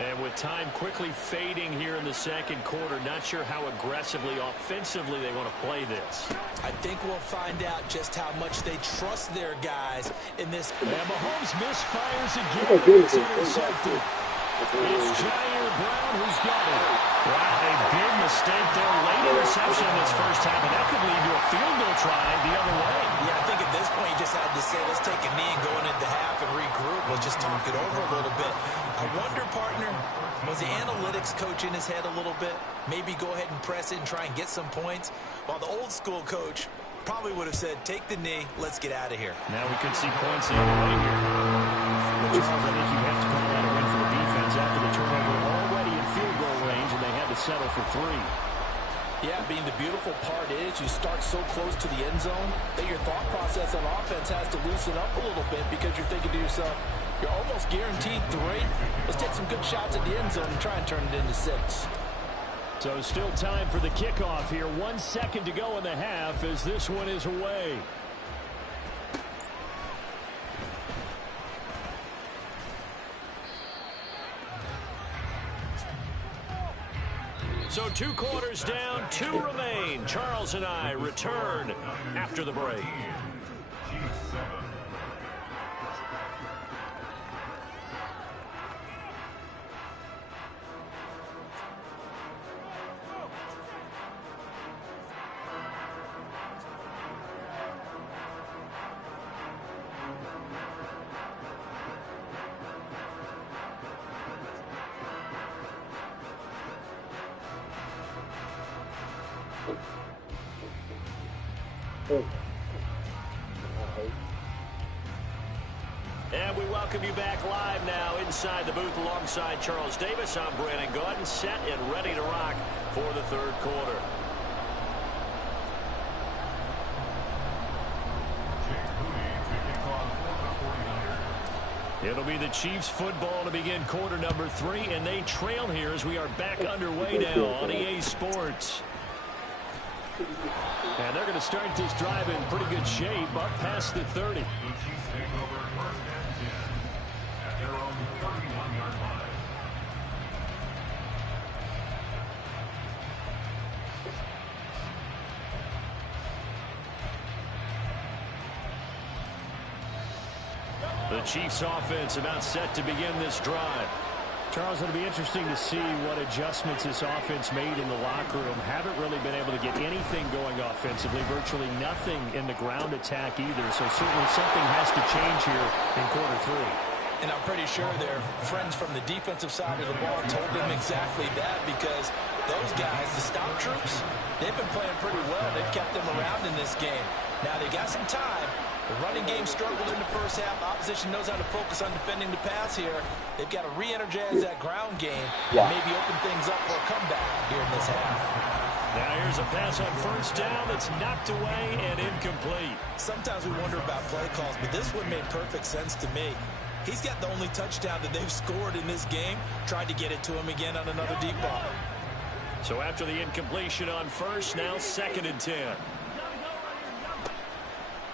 And with time quickly fading here in the second quarter, not sure how aggressively, offensively they want to play this. I think we'll find out just how much they trust their guys in this. And Mahomes misfires again. It's intercepted. It's Jair Brown who's got it. Wow, a big mistake there. Late interception in this first half, and that could lead to a field goal try the other way. Yeah, I think at this point you just had to say, let's take a knee and go into half and regroup. Let's just talk it over a little bit. I wonder, partner, was the analytics coach in his head a little bit? Maybe go ahead and press it and try and get some points? While the old school coach probably would have said, take the knee, let's get out of here. Now we could see points the other way here. But Charles, I think you have to call that a win for the defense after the turnover already in field goal range, and they had to settle for 3. Yeah, being the beautiful part is you start so close to the end zone that your thought process on offense has to loosen up a little bit because you're thinking to yourself, you're almost guaranteed 3. Let's take some good shots at the end zone and try and turn it into 6. So still time for the kickoff here. 1 second to go in the half as this one is away. So 2 quarters down, 2 remain. Charles and I return after the break. And we welcome you back live now inside the booth alongside Charles Davis. I'm Brandon Gaudin, set and ready to rock for the third quarter. It'll be the Chiefs football to begin quarter number 3, and they trail here as we are back underway now on EA Sports. And they're going to start this drive in pretty good shape, up past the 30. The Chiefs offense about set to begin this drive. Charles, it'll be interesting to see what adjustments this offense made in the locker room. Haven't really been able to get anything going offensively, virtually nothing in the ground attack either. So certainly something has to change here in quarter 3. And I'm pretty sure their friends from the defensive side of the ball told them exactly that, because those guys, the stop troops, they've been playing pretty well. They've kept them around in this game. Now they got some time. The running game struggled in the first half. Opposition knows how to focus on defending the pass here. They've got to re-energize that ground game and maybe open things up for a comeback here in this half. Now here's a pass on first down that's knocked away and incomplete. Sometimes we wonder about play calls, but this one made perfect sense to me. He's got the only touchdown that they've scored in this game. Tried to get it to him again on another deep ball. So after the incompletion on first, now 2nd and 10.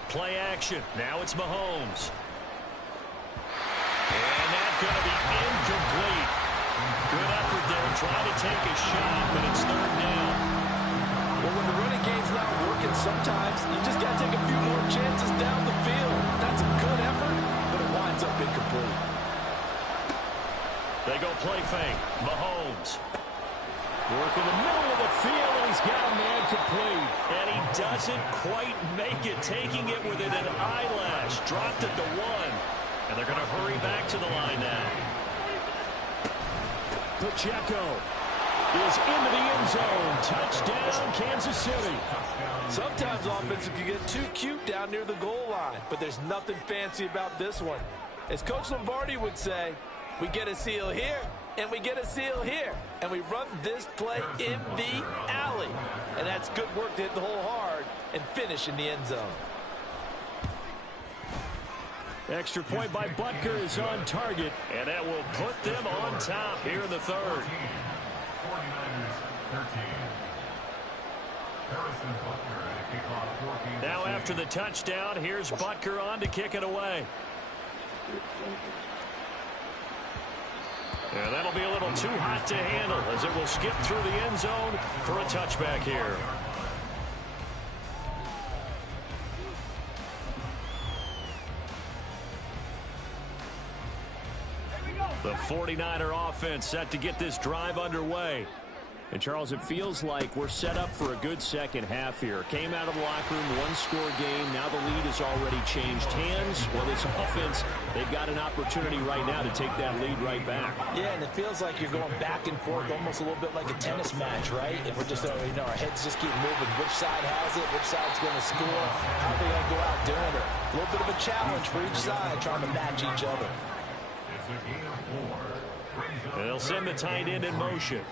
Play action. Now it's Mahomes. And that's going to be incomplete. Good effort there, trying to take a shot, but it's 3rd down. Well, when the running game's not working, sometimes you just got to take a few more chances down the field. That's a good effort, but it winds up incomplete. They go play fake. Mahomes. Work in the middle of the field, and he's got a man complete. And he doesn't quite make it, taking it within an eyelash. Dropped at the 1. And they're going to hurry back to the line now. Pacheco is into the end zone. Touchdown, Kansas City. Sometimes offense can get too cute down near the goal line, but there's nothing fancy about this one. As Coach Lombardi would say, we get a seal here, and we get a seal here, and we run this play in the alley. And that's good work to hit the hole hard and finish in the end zone. Extra point by Butker is on target, and that will put them on top here in the 3rd. 49ers 13. Harrison Butker at a kickoff 14. Now after the touchdown, here's Butker on to kick it away. And that'll be a little too hot to handle as it will skip through the end zone for a touchback here. The 49er offense set to get this drive underway. And, Charles, it feels like we're set up for a good second half here. Came out of the locker room, one-score game. Now the lead has already changed hands. Well, this offense, they've got an opportunity right now to take that lead right back. Yeah, and it feels like you're going back and forth, almost a little bit like a tennis match, right? And we're just, our heads just keep moving. Which side has it? Which side's going to score? How are they going to go out doing it? A little bit of a challenge for each side, trying to match each other. It's a gain of 4. And they'll send the tight end in motion.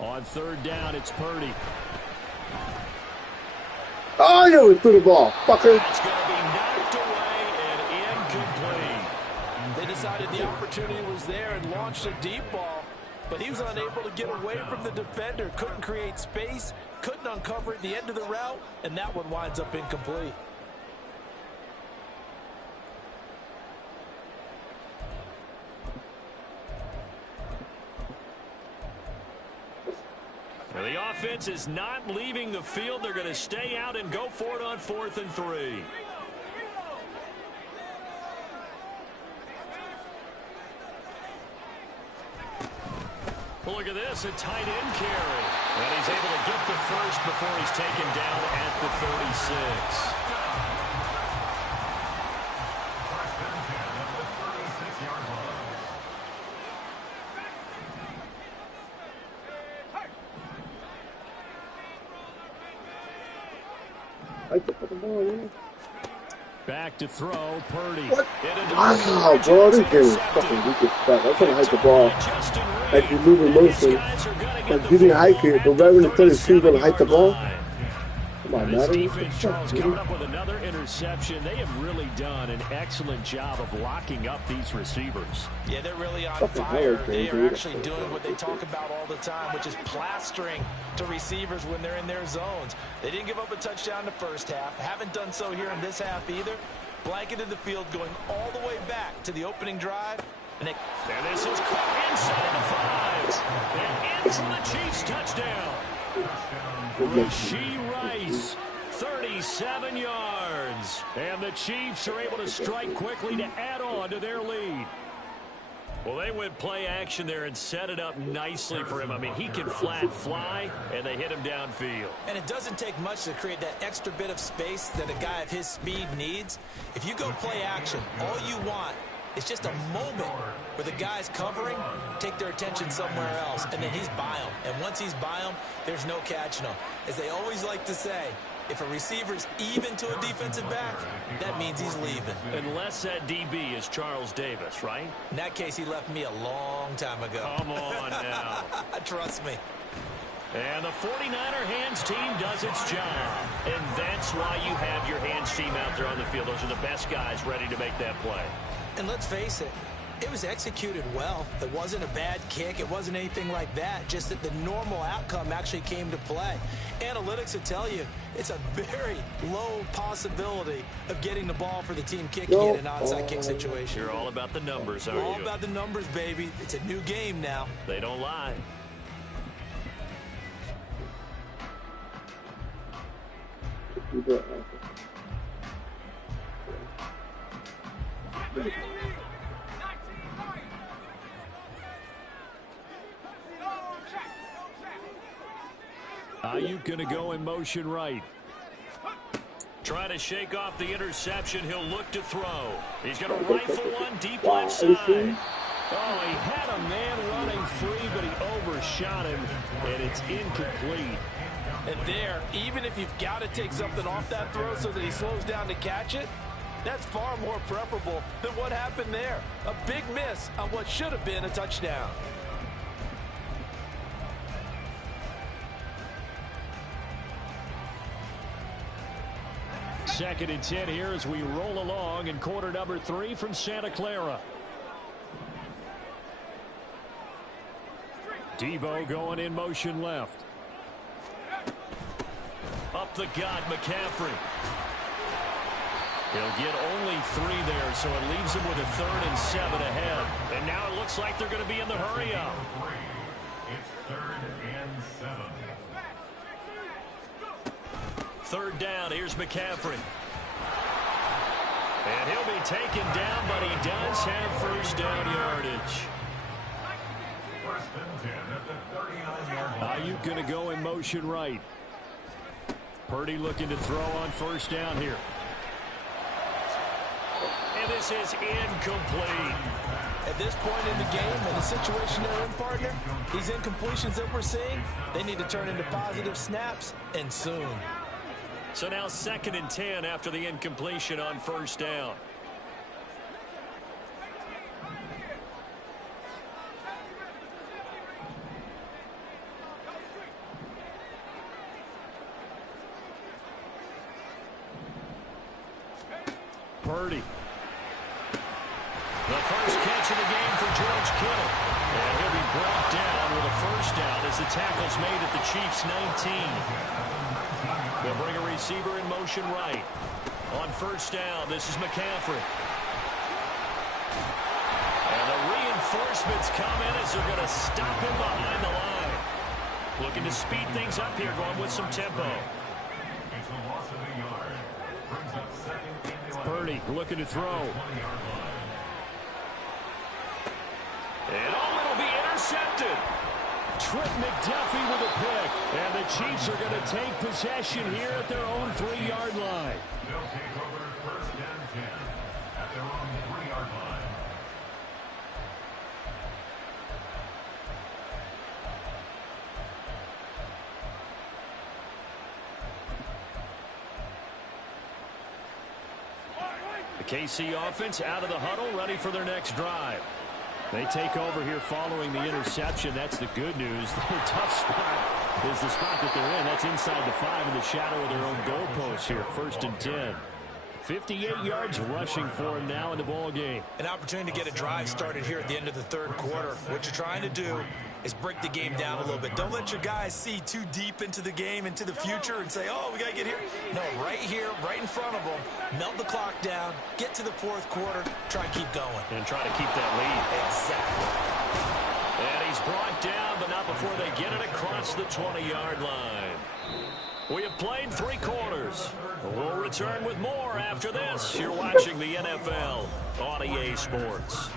On 3rd down, it's Purdy. Oh, yeah, we threw the ball. Fucker. That's going to be knocked away and incomplete. They decided the opportunity was there and launched a deep ball, but he was unable to get away from the defender. Couldn't create space, couldn't uncover at the end of the route, and that one winds up incomplete. The offense is not leaving the field. They're going to stay out and go for it on 4th and 3. Well, look at this, a tight end carry. And he's able to get the first before he's taken down at the 36. hike the fucking ball, man. Back to throw, Purdy. What? Wow, bro, this game is fucking weak as fuck. I'm trying to hike the ball like you move in motion. Like, you didn't hike it, but right when it started, you're going to hike the ball. Come on, This man. defense, Charles, coming up with another interception. They have really done an excellent job of locking up these receivers. Yeah, they're really on Fucking fire. hell, They are dude. actually doing what they talk about all the time, which is plastering to receivers when they're in their zones. They didn't give up a touchdown in the first half. Haven't done so here in this half either. Blanketed the field going all the way back to the opening drive. And this is caught inside the 5. And in for the Chiefs touchdown. Rashee Rice, 37 yards. And the Chiefs are able to strike quickly to add on to their lead. Well, they went play action there and set it up nicely for him. I mean, he can flat fly, and they hit him downfield. And it doesn't take much to create that extra bit of space that a guy of his speed needs. If you go play action, all you want is just a moment where the guy's covering, take their attention somewhere else, and then he's by him. And once he's by him, there's no catching him. As they always like to say, if a receiver's even to a defensive back, that means he's leaving. Unless that DB is Charles Davis, right? In that case, he left me a long time ago. Come on now. Trust me. And the 49er hands team does its job. And that's why you have your hands team out there on the field. Those are the best guys ready to make that play. And let's face it, it was executed well. It wasn't a bad kick. It wasn't anything like that. Just that the normal outcome actually came to play. Analytics will tell you it's a very low possibility of getting the ball for the team kicking in an onside kick situation. You're all about the numbers, aren't you? All about the numbers, baby. It's a new game now. They don't lie. Ayuk going to go in motion right. Trying to shake off the interception. He'll look to throw. He's going to rifle one deep left side. Oh, he had a man running free, but he overshot him, and it's incomplete. And there, even if you've got to take something off that throw so that he slows down to catch it, that's far more preferable than what happened there. A big miss on what should have been a touchdown. Second and 10 here as we roll along in quarter number 3 from Santa Clara. Debo going in motion left. Up the gut, McCaffrey. He'll get only 3 there, so it leaves him with a 3rd and 7 ahead. And now it looks like they're going to be in the hurry-up. It's 3rd and 7. 3rd down, here's McCaffrey. And he'll be taken down, but he does have first down yardage. 1st and 10 at the 39-yard line. Ayuk going to go in motion right. Purdy looking to throw on first down here. And this is incomplete. At this point in the game, in the situation they're in, partner, these incompletions that we're seeing, they need to turn into positive snaps, and soon. So now 2nd and 10 after the incompletion on first down. Purdy. The first catch of the game for George Kittle. And he'll be brought down with a first down as the tackle's made at the Chiefs' 19. They'll bring a receiver in motion right. On first down, this is McCaffrey. And the reinforcements come in as they're going to stop him behind the line. Looking to speed things up here, going with some tempo. It's a loss of a yard. Brings up 2nd and 11. Purdy looking to throw. 20-yard line. And it'll be intercepted. Trent McDuffie with a pick. And the Chiefs are going to take possession here at their own 3-yard line. They'll take over 1st and 10 at their own 3-yard line. The KC offense out of the huddle, ready for their next drive. They take over here following the interception. That's the good news. The tough spot is the spot that they're in. That's inside the 5 in the shadow of their own goalpost here. 1st and 10. 58 yards rushing for him now in the ball game. An opportunity to get a drive started here at the end of the 3rd quarter. What you're trying to do is break the game down a little bit. Don't let your guys see too deep into the game, into the future, and say, oh, we got to get here. No, right here, right in front of them, melt the clock down, get to the 4th quarter, try and keep going. And try to keep that lead. Exactly. And he's brought down, but not before they get it across the 20-yard line. We have played 3 quarters. We'll return with more after this. You're watching the NFL on EA Sports.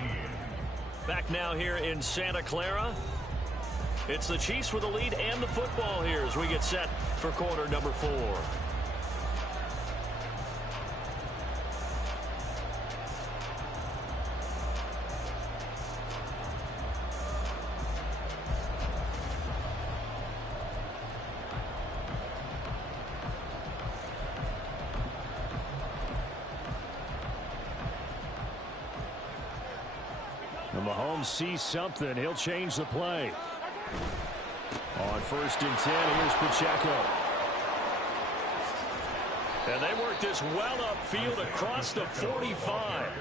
Back now here in Santa Clara. It's the Chiefs with the lead and the football here as we get set for quarter number 4. Mahomes sees something. He'll change the play. On 1st and 10, here's Pacheco. And they work this well upfield across the 45.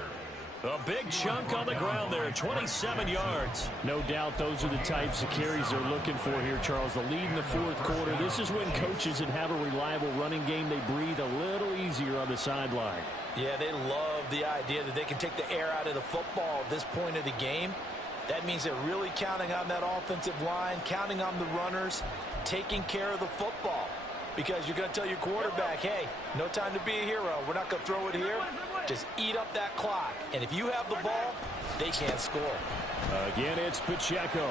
A big chunk on the ground there, 27 yards. No doubt those are the types of carries they're looking for here, Charles. The lead in the 4th quarter. This is when coaches that have a reliable running game, they breathe a little easier on the sideline. Yeah, they love the idea that they can take the air out of the football at this point of the game. That means they're really counting on that offensive line, counting on the runners, taking care of the football. Because you're going to tell your quarterback, hey, no time to be a hero. We're not going to throw it here. Just eat up that clock. And if you have the ball, they can't score. Again, it's Pacheco.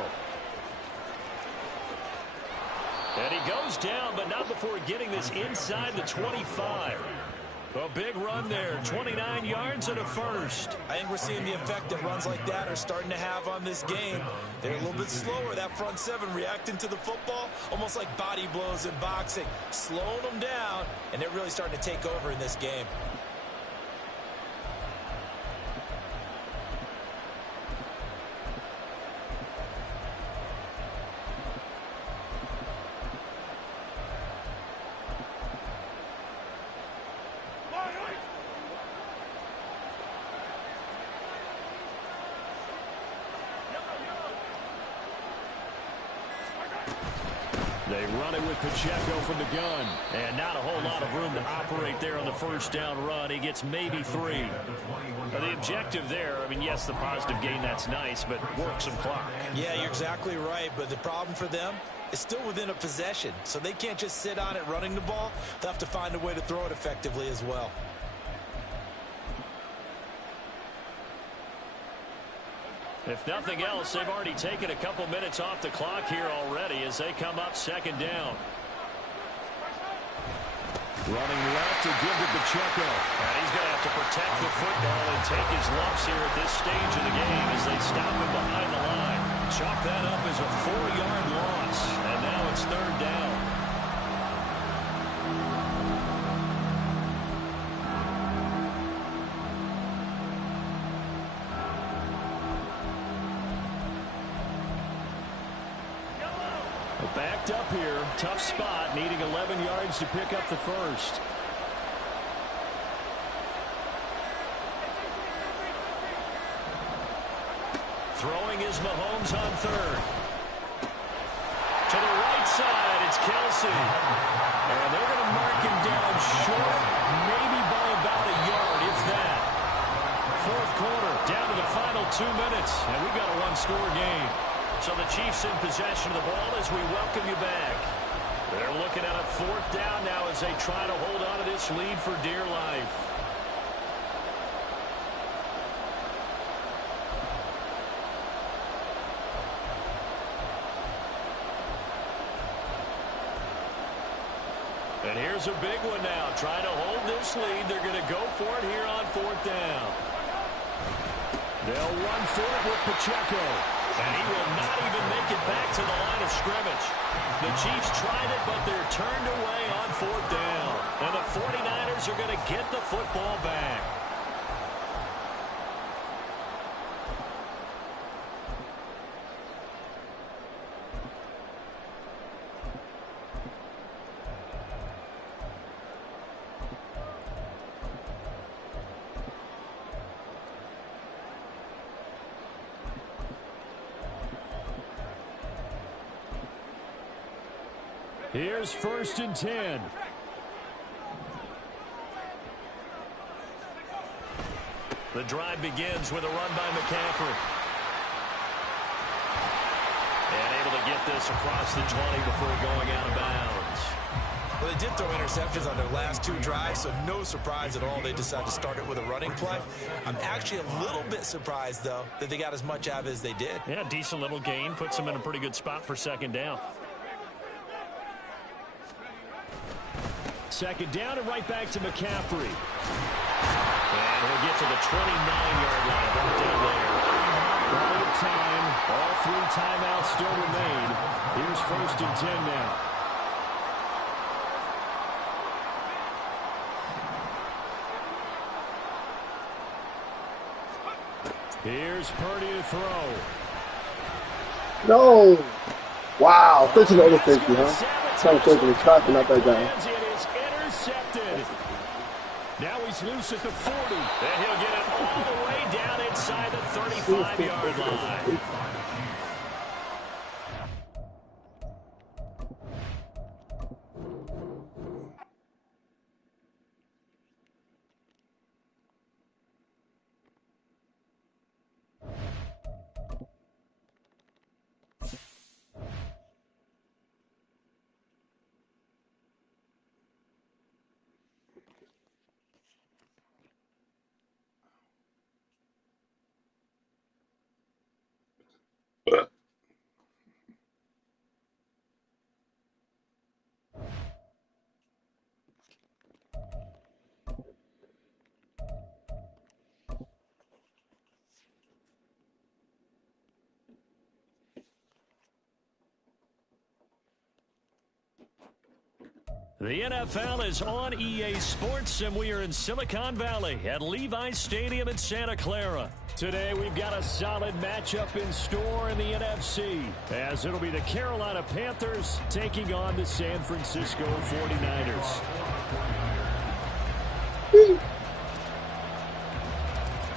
And he goes down, but not before getting this inside the 25. A big run there, 29 yards and a first. I think we're seeing the effect that runs like that are starting to have on this game. They're a little bit slower, that front 7 reacting to the football, almost like body blows in boxing, slowing them down, and they're really starting to take over in this game. They run it with Pacheco from the gun. And not a whole lot of room to operate there on the 1st down run. He gets maybe 3. The objective there, I mean, yes, the positive gain, that's nice, but work some clock. Yeah, you're exactly right. But the problem for them is still within a possession. So they can't just sit on it running the ball. They'll have to find a way to throw it effectively as well. If nothing else, they've already taken a couple minutes off the clock here already as they come up 2nd down. Running left to give to Pacheco. And he's going to have to protect the football and take his lumps here at this stage of the game as they stop him behind the line. Chalk that up as a 4-yard loss. And now it's 3rd down. Backed up here. Tough spot. Needing 11 yards to pick up the first. Throwing is Mahomes on 3rd. To the right side, it's Kelsey. And they're going to mark him down short, maybe by about a yard, if that. 4th quarter, down to the final 2 minutes, and we've got a 1-score game. So the Chiefs in possession of the ball as we welcome you back. They're looking at a 4th down now as they try to hold on to this lead for dear life. And here's a big one now. Trying to hold this lead. They're going to go for it here on 4th down. They'll run for it with Pacheco. And he will not even make it back to the line of scrimmage. The Chiefs tried it, but they're turned away on 4th down. And the 49ers are going to get the football back. Here's 1st and 10. The drive begins with a run by McCaffrey. And able to get this across the 20 before going out of bounds. Well, they did throw interceptions on their last 2 drives, so no surprise at all they decided to start it with a running play. I'm actually a little bit surprised, though, that they got as much out of it as they did. Yeah, decent little gain. Puts them in a pretty good spot for 2nd down. 2nd down and right back to McCaffrey. And he'll get to the 29-yard line right down there. Plenty of time. All 3 timeouts still remain. Here's 1st and 10 now. Here's Purdy to throw. No. Wow. This is the other safety, huh? Trying to take the trap and not that guy. It is intercepted. Now he's loose at the 40. And he'll get it all the way down inside the 35-yard line. The NFL is on EA Sports, and we are in Silicon Valley at Levi's Stadium in Santa Clara. Today we've got a solid matchup in store in the NFC, as it'll be the Carolina Panthers taking on the San Francisco 49ers.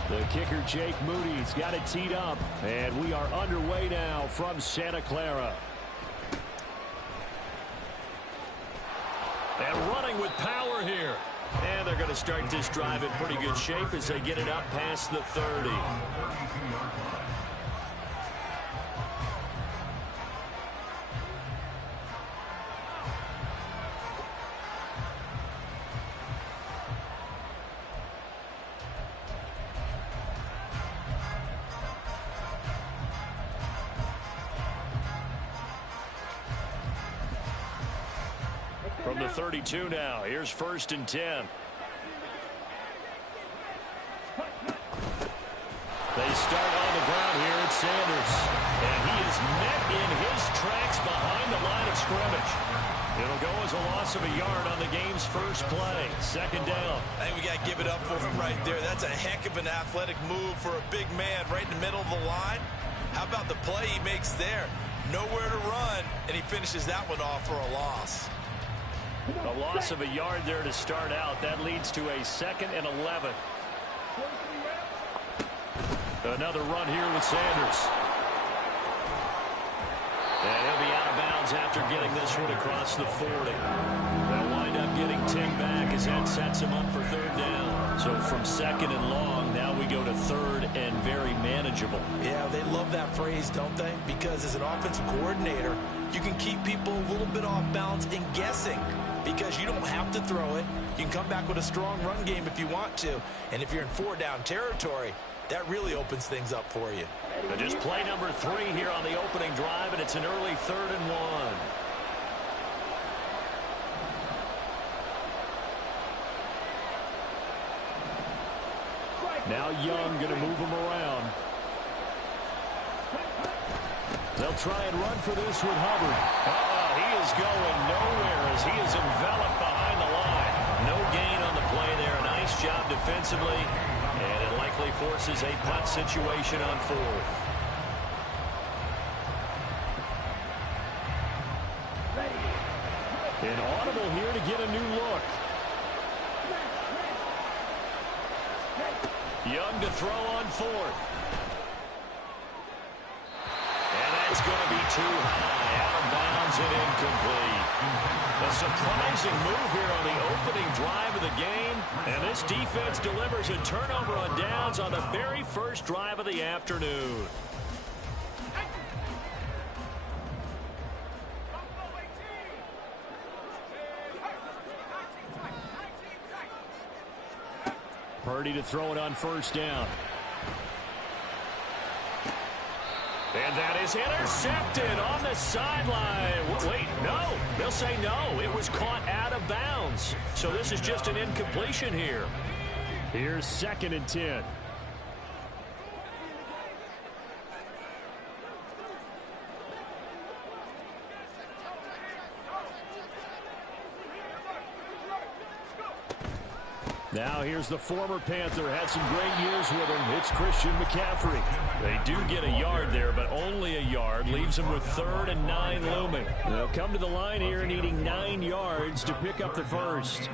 The kicker, Jake Moody's got it teed up, and we are underway now from Santa Clara. And running with power here. And they're going to start this drive in pretty good shape as they get it up past the 30. From the 32 now, here's 1st and 10. They start on the ground here at Sanders. And he is met in his tracks behind the line of scrimmage. It'll go as a loss of a yard on the game's first play. 2nd down. I think we got to give it up for him right there. That's a heck of an athletic move for a big man right in the middle of the line. How about the play he makes there? Nowhere to run, and he finishes that one off for a loss. A loss of a yard there to start out. That leads to a 2nd and 11. Another run here with Sanders. And he'll be out of bounds after getting this one across the 40. They'll wind up getting 10 back as that sets him up for 3rd down. So from 2nd and long, now we go to 3rd and very manageable. Yeah, they love that phrase, don't they? Because as an offensive coordinator, you can keep people a little bit off balance and guessing. Because you don't have to throw it. You can come back with a strong run game if you want to. And if you're in 4-down territory, that really opens things up for you. And just play number 3 here on the opening drive, and it's an early 3rd and 1. Now Young going to move him around. They'll try and run for this with Hubbard. He is going nowhere as he is enveloped behind the line. No gain on the play there. Nice job defensively. And it likely forces a punt situation on 4th. An audible here to get a new look. Young to throw on 4th. And that's going to be too high. Out of bounds and incomplete. A surprising move here on the opening drive of the game. And this defense delivers a turnover on downs on the very first drive of the afternoon. Purdy to throw it on first down. And that is intercepted on the sideline. Wait, no. They'll say no. It was caught out of bounds. So this is just an incompletion here. Here's 2nd and 10. Now here's the former Panther. Had some great years with him. It's Christian McCaffrey. They do get a yard there, but only a yard. Leaves them with 3rd and 9 looming. They'll come to the line here needing 9 yards to pick up the first.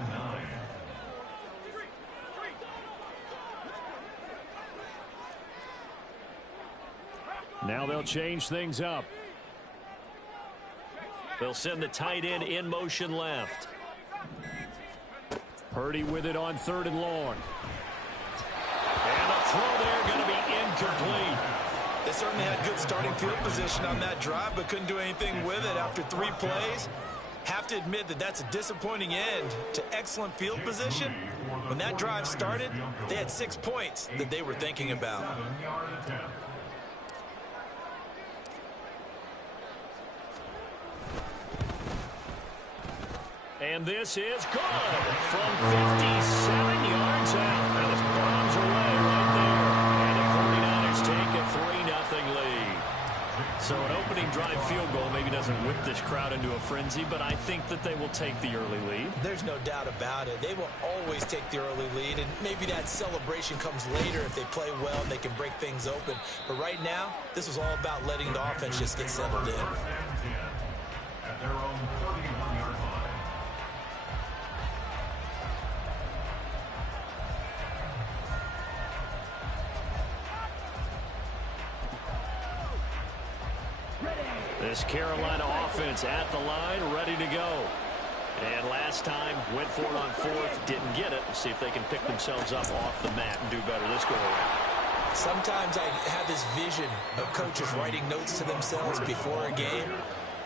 Now they'll change things up. They'll send the tight end in motion left. Purdy with it on 3rd and long. And the throw there going to be incomplete. They certainly had good starting field position on that drive, but couldn't do anything with it after 3 plays. Have to admit that that's a disappointing end to excellent field position. When that drive started, they had 6 points that they were thinking about. And this is good from 57 yards out. Now this bombs away right there. And the 49ers take a 3-0 lead. So an opening drive field goal maybe doesn't whip this crowd into a frenzy, but I think that they will take the early lead. There's no doubt about it. They will always take the early lead, and maybe that celebration comes later if they play well and they can break things open. But right now, this was all about letting the offense just get settled in. At their own 31-yard line. This Carolina offense at the line, ready to go. And last time, went for it on 4th, didn't get it. We'll see if they can pick themselves up off the mat and do better this go around. Sometimes I have this vision of coaches writing notes to themselves before a game.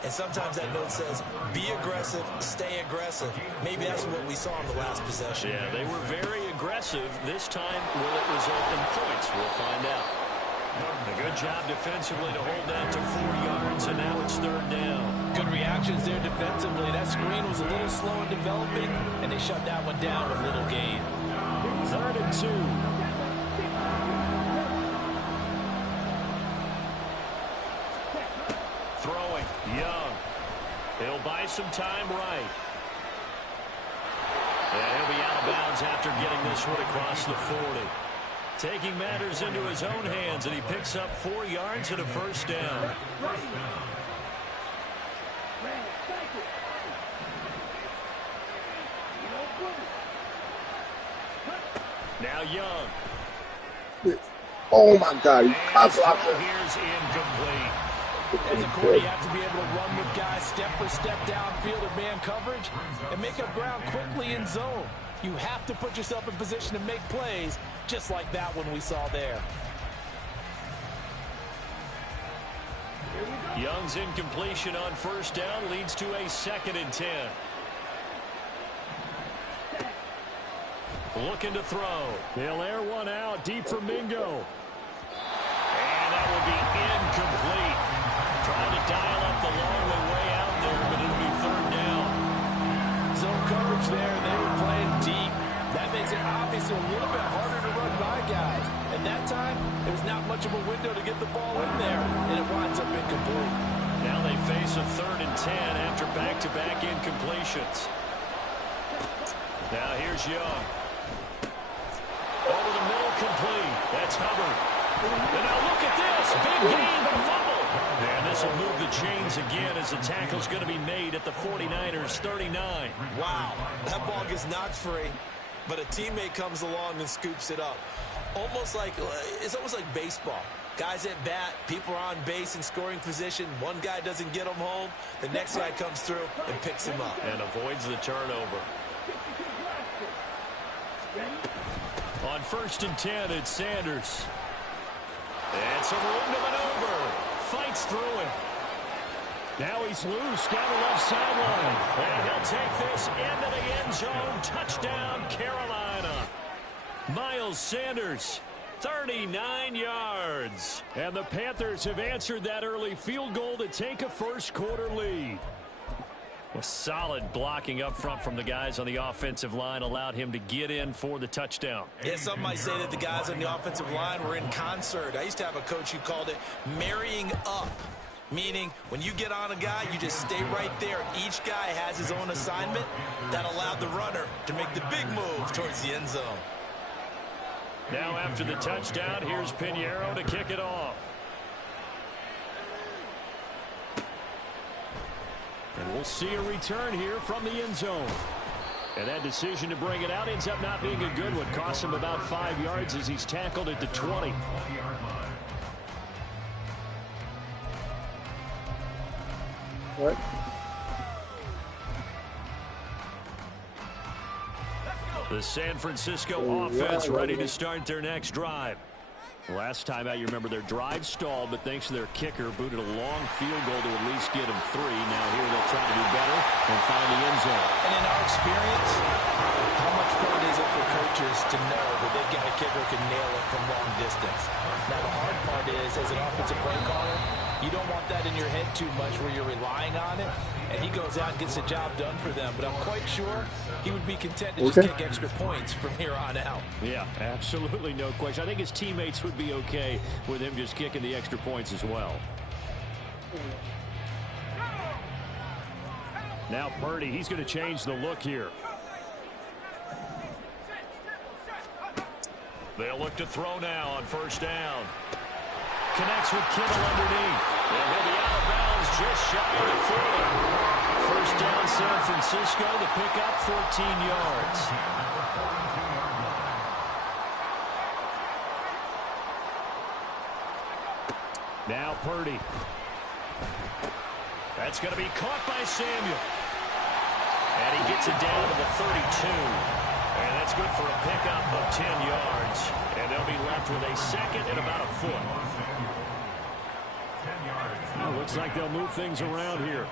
And sometimes that note says, be aggressive, stay aggressive. Maybe that's what we saw in the last possession. Yeah, they were very aggressive. This time, will it result in points? We'll find out. A good job defensively to hold that to 4 yards, and now it's 3rd down. Good reactions there defensively. That screen was a little slow in developing, and they shut that one down with little gain. 3rd and 2. Throwing, Young. He'll buy some time right. And he'll be out of bounds after getting this one across the 40. Taking matters into his own hands, and he picks up 4 yards and a first down. Now Young. Oh, my God. Here's incomplete. As a corner, you have to be able to run with guys step for step downfield or man coverage and make up ground quickly in zone. You have to put yourself in position to make plays, just like that one we saw there. Young's incompletion on first down leads to a 2nd and 10. Looking to throw. They'll air one out deep for Mingo. And that will be incomplete. Trying to dial up the long way out there, but it'll be 3rd down. Zone coverage there, they were playing deep. That makes it obviously a little bit harder to run by guys. At that time, there was not much of a window to get the ball in there, and it winds up incomplete. Now they face a 3rd and 10 after back-to-back incompletions. Now here's Young. Over the middle, complete. That's Hubbard. And now look at this. Big gain, but a fumble. And this will move the chains again as the tackle's going to be made at the 49ers 39. Wow, that ball gets knocked free, but a teammate comes along and scoops it up. It's almost like baseball. Guys at bat, people are on base in scoring position. One guy doesn't get him home. The next guy comes through and picks him up. And avoids the turnover. On 1st and 10, it's Sanders. And some room to maneuver. Fights through it. Now he's loose down the left sideline. And he'll take this into the end zone. Touchdown, Carolina. Miles Sanders, 39 yards. And the Panthers have answered that early field goal to take a first-quarter lead. A solid blocking up front from the guys on the offensive line allowed him to get in for the touchdown. Yeah, some might say that the guys on the offensive line were in concert. I used to have a coach who called it marrying up, meaning when you get on a guy, you just stay right there. Each guy has his own assignment. That allowed the runner to make the big move towards the end zone. Now after the touchdown, here's Pinheiro to kick it off. And we'll see a return here from the end zone. And that decision to bring it out ends up not being a good one. Cost him about 5 yards as he's tackled at the 20. What? The San Francisco offense ready to start their next drive. Last time out, you remember their drive stalled, but thanks to their kicker, booted a long field goal to at least get them 3. Now here they'll try to do better and find the end zone. And in our experience, how much fun is it for coaches to know that they've got a kicker who can nail it from long distance? Now the hard part is, as an offensive play caller, you don't want that in your head too much where you're relying on it, and he goes out and gets the job done for them. But I'm quite sure he would be content to just kick extra points from here on out. Yeah, absolutely no question. I think his teammates would be okay with him just kicking the extra points as well. Now Purdy, he's going to change the look here. They'll look to throw now on 1st down. Connects with Kittle underneath. And he'll be out of bounds just shy of the 40. 1st down, San Francisco. The pickup, 14 yards. Now Purdy. That's going to be caught by Samuel. And he gets it down to the 32. And that's good for a pickup of 10 yards. And they'll be left with a second and about a foot. Well, looks like they'll move things around here.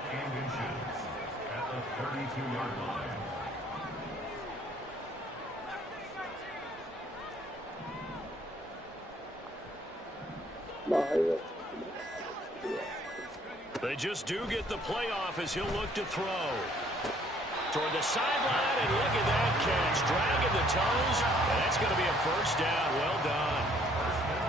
At the 32-yard line. They just do get the playoff as he'll look to throw. Toward the sideline, and look at that catch. Dragging the toes, and that's going to be a 1st down. Well done.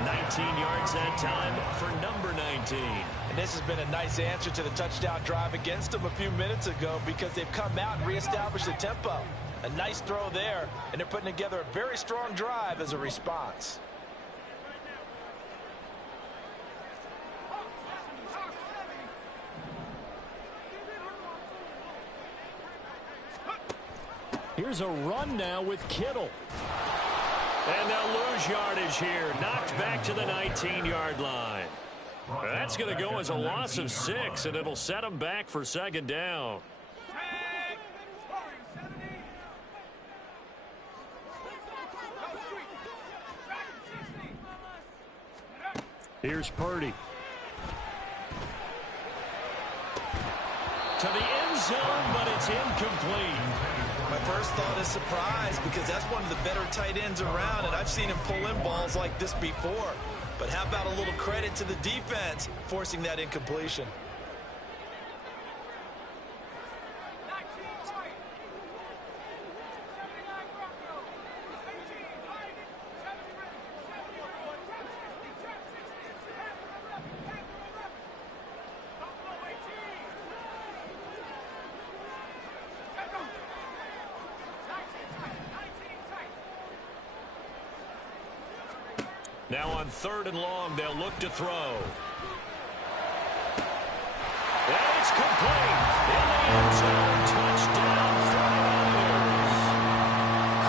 19 yards that time for number 19. And this has been a nice answer to the touchdown drive against them a few minutes ago because they've come out and reestablished the tempo. A nice throw there, and they're putting together a very strong drive as a response. Here's a run now with Kittle. And they'll lose yardage here. Knocked back to the 19-yard line. That's going to go as a loss of 6, and it'll set them back for 2nd down. Here's Purdy. To the end zone, but it's incomplete. My first thought is surprise because that's one of the better tight ends around, and I've seen him pull in balls like this before. But how about a little credit to the defense forcing that incompletion? Now on 3rd and long, they'll look to throw. And it's complete. In the end zone, touchdown, 49ers.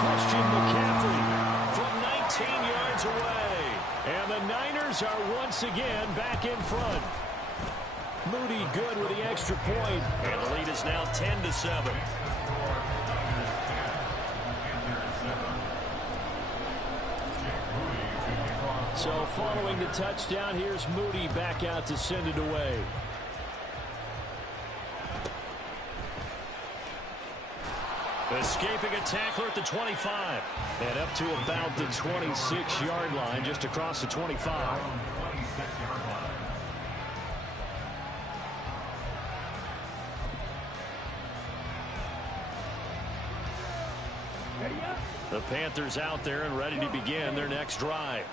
Christian McCaffrey from 19 yards away. And the Niners Panthers are once again back in front. Moody good with the extra point. And the lead is now 10-7. So following the touchdown, here's Moody back out to send it away. Escaping a tackler at the 25. And up to about the 26-yard line, just across the 25. The Panthers out there and ready to begin their next drive.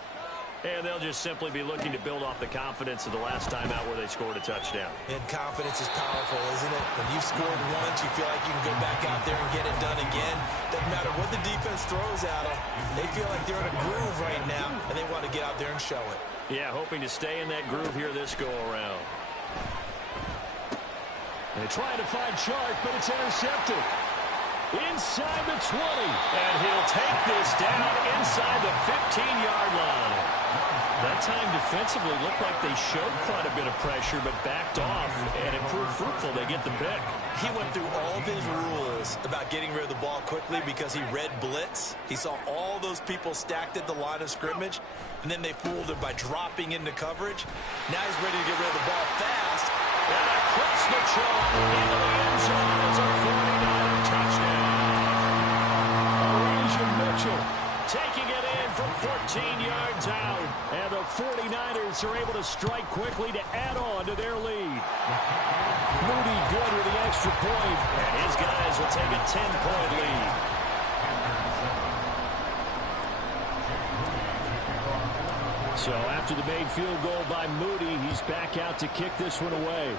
And they'll just simply be looking to build off the confidence of the last time out where they scored a touchdown. And confidence is powerful, isn't it? When you've scored once, you feel like you can go back out there and get it done again. Doesn't matter what the defense throws at them. They feel like they're in a groove right now, and they want to get out there and show it. Yeah, hoping to stay in that groove here this go-around. They try to find Chark, but it's intercepted. Inside the 20. And he'll take this down inside the 15-yard line. That time defensively looked like they showed quite a bit of pressure, but backed off, and it proved fruitful. They get the pick. He went through all of his rules about getting rid of the ball quickly because he read blitz. He saw all those people stacked at the line of scrimmage, and then they fooled him by dropping into coverage. Now he's ready to get rid of the ball fast. And across the chalk into the end zone. It's a 49er touchdown. Elijah Mitchell taking it in from 14 yards out. And the 49ers are able to strike quickly to add on to their lead. Moody good with the extra point. And his guys will take a 10-point lead. So after the made field goal by Moody, he's back out to kick this one away.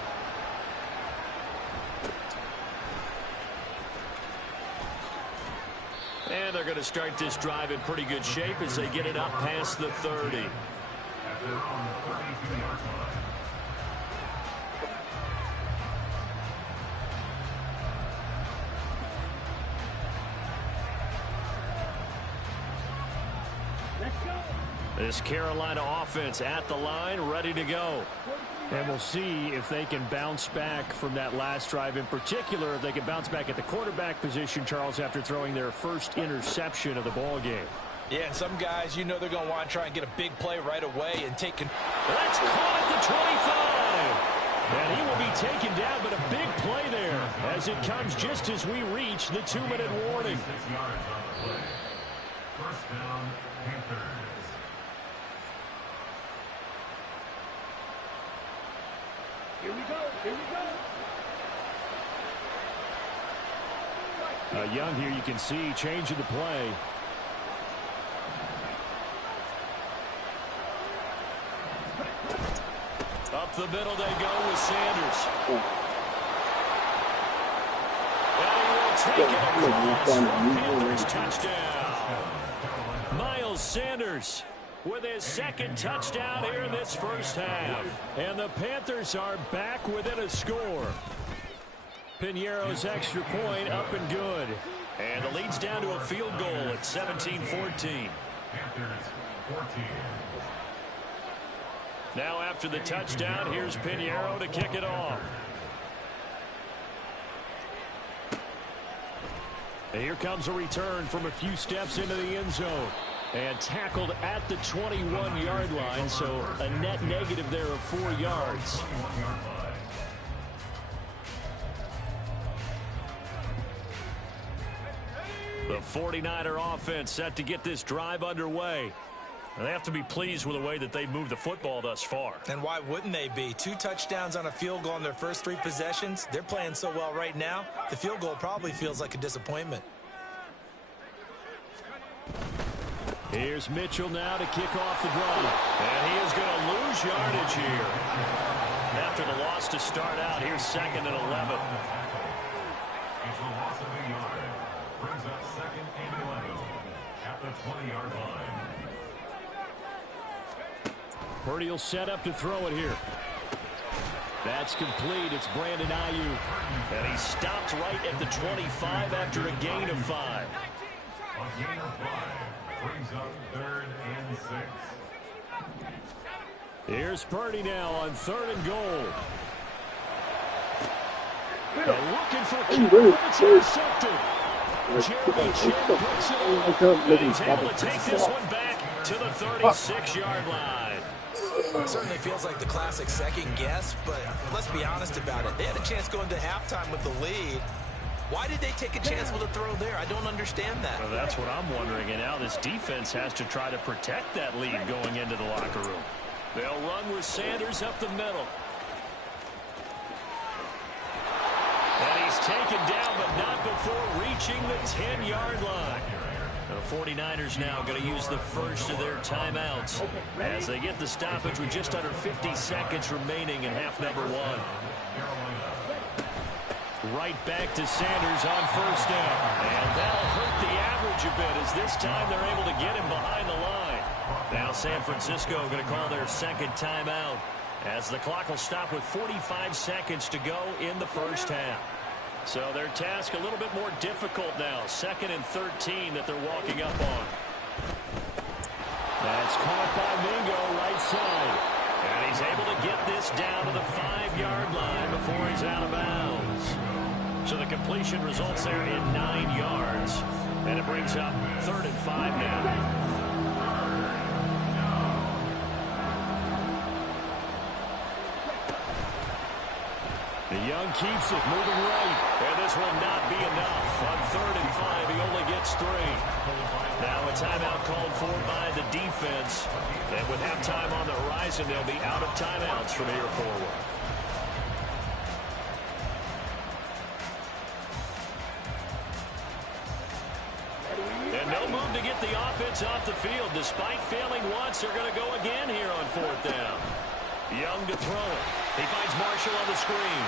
And they're going to start this drive in pretty good shape as they get it up past the 30. This Carolina offense at the line, ready to go. And we'll see if they can bounce back from that last drive. In particular, if they can bounce back at the quarterback position, Charles, after throwing their first interception of the ball game. Yeah, and some guys, you know they're going to want to try and get a big play right away and take control. That's caught at the 25. And he will be taken down, but a big play there as it comes just as we reach the 2-minute warning. 6 yards on the play. First down, Panthers. Here we go. Here we go. Young here, you can see, changing the play. Up the middle they go with Sanders. And he will take it across for a Panthers touchdown. Miles Sanders with his second touchdown here in this first half. And the Panthers are back within a score. Piñeiro's extra point up and good. And the lead's down to a field goal at 17-14. Panthers 14. Now after the touchdown, here's Piñeiro to kick it off. And here comes a return from a few steps into the end zone. And tackled at the 21-yard line, so a net negative there of 4 yards. The 49er offense set to get this drive underway. And they have to be pleased with the way that they've moved the football thus far. And why wouldn't they be? 2 touchdowns on a field goal in their first 3 possessions. They're playing so well right now, the field goal probably feels like a disappointment. Here's Mitchell now to kick off the drive. And he is going to lose yardage here. After the loss to start out, here's 2nd and 11. It's a loss of a yard. Brings up 2nd and 11 at the 20-yard line. Purdy will set up to throw it here. That's complete. It's Brandon Ayuk. And he stopped right at the 25 after a gain of 5. A gain of 5 brings up 3rd and 6. Here's Purdy now on 3rd and goal. And looking for King, it's intercepted. Jeremy Chin picks it up. And he's able to take this one back to the 36-yard line. It certainly feels like the classic second guess, but let's be honest about it. They had a chance going to halftime with the lead. Why did they take a chance with a throw there? I don't understand that. Well, that's what I'm wondering, and now this defense has to try to protect that lead going into the locker room. They'll run with Sanders up the middle. And he's taken down, but not before reaching the 10-yard line. The 49ers now going to use the first of their timeouts as they get the stoppage with just under 50 seconds remaining in half number 1. Right back to Sanders on 1st down. And that'll hurt the average a bit as this time they're able to get him behind the line. Now San Francisco going to call their second timeout as the clock will stop with 45 seconds to go in the first half. So their task a little bit more difficult now. 2nd and 13 that they're walking up on. That's caught by Mingo right side. And he's able to get this down to the 5-yard line before he's out of bounds. So the completion results there in 9 yards. And it brings up 3rd and 5 now. The Young keeps it moving right. And this will not be enough. On 3rd and 5, he only gets 3. Now a timeout called for by the defense. And with halftime on the horizon, they'll be out of timeouts from here forward. And no move to get the offense off the field. Despite failing once, they're going to go again here on 4th down. Young to throw it. He finds Marshall on the screen.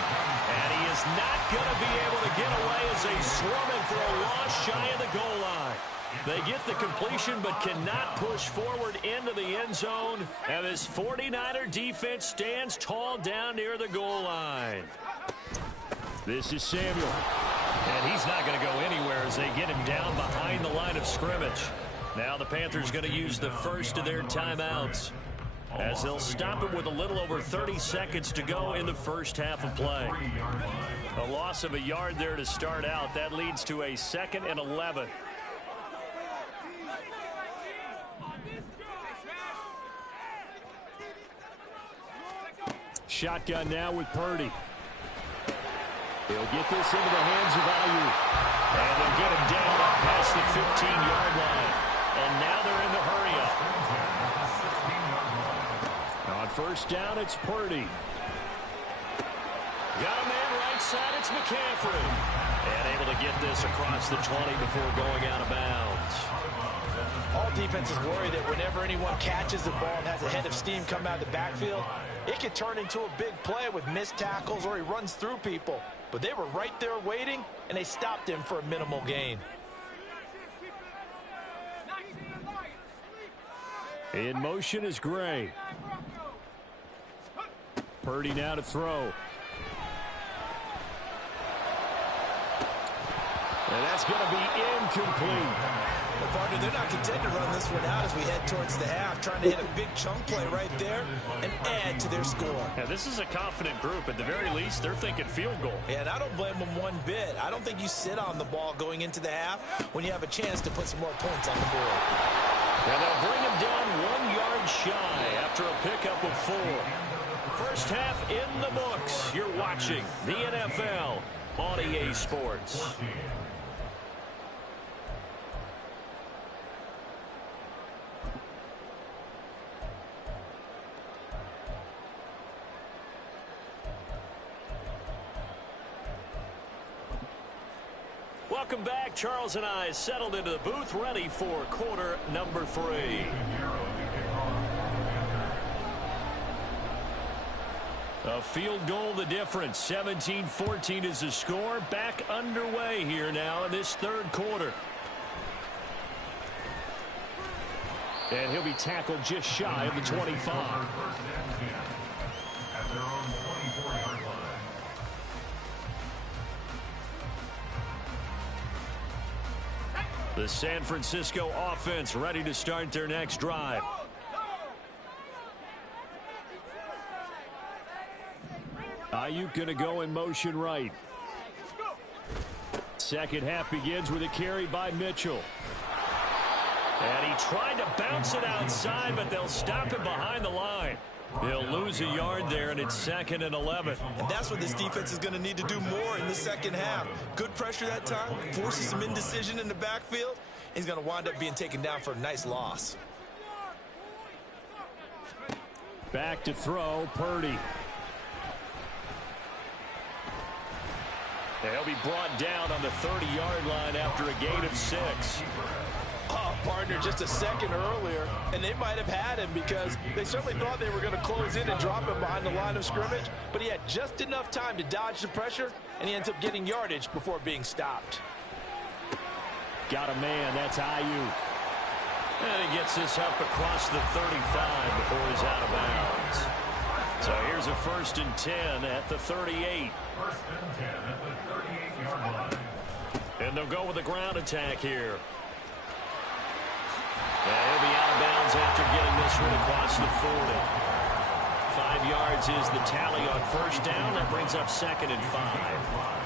And he is not going to be able to get away as they swarm him for a loss shy of the goal line. They get the completion but cannot push forward into the end zone. And this 49er defense stands tall down near the goal line. This is Samuel. And he's not going to go anywhere as they get him down behind the line of scrimmage. Now the Panthers going to use the first of their timeouts, as they'll stop him with a little over 30 seconds to go in the first half of play. A loss of a yard there to start out. That leads to a 2nd and 11. Shotgun now with Purdy. He'll get this into the hands of Ayuk. And they'll get him down up past the 15-yard line. And now they're in the hurry up. On 1st down, it's Purdy. Got a man right side, it's McCaffrey. And able to get this across the 20 before going out of bounds. All defenses worry that whenever anyone catches the ball and has a head of steam come out of the backfield, it could turn into a big play with missed tackles or he runs through people. But they were right there waiting, and they stopped him for a minimal gain. In motion is Gray. Purdy now to throw. And that's going to be incomplete. Well, partner, they're not content to run this one out as we head towards the half, trying to hit a big chunk play right there and add to their score. Yeah, this is a confident group. At the very least, they're thinking field goal. And I don't blame them one bit. I don't think you sit on the ball going into the half when you have a chance to put some more points on the board. And they'll bring him down 1 yard shy after a pickup of 4. First half in the books. You're watching the NFL on EA Sports. Welcome back. Charles and I settled into the booth, ready for quarter number 3. A field goal the difference. 17-14 is the score. Back underway here now in this 3rd quarter. And he'll be tackled just shy of the 25. The San Francisco offense ready to start their next drive. Ayuk going to go in motion right. Second half begins with a carry by Mitchell. And he tried to bounce it outside, but they'll stop him behind the line. He'll lose a yard there, and it's 2nd and 11. And that's what this defense is going to need to do more in the second half. Good pressure that time, forces some indecision in the backfield. He's going to wind up being taken down for a nice loss. Back to throw, Purdy. He'll be brought down on the 30-yard line after a gain of 6. Oh, partner, just a second earlier, and they might have had him because they certainly thought they were going to close in and drop him behind the line of scrimmage, but he had just enough time to dodge the pressure, and he ends up getting yardage before being stopped. Got a man, that's Ayuk. And he gets this up across the 35 before he's out of bounds. So here's a 1st and 10 at the 38. 1st and 10 at the 38-yard line. And they'll go with a ground attack here. And he'll be out of bounds after getting this one across the 40. 5 yards is the tally on 1st down. That brings up 2nd and 5.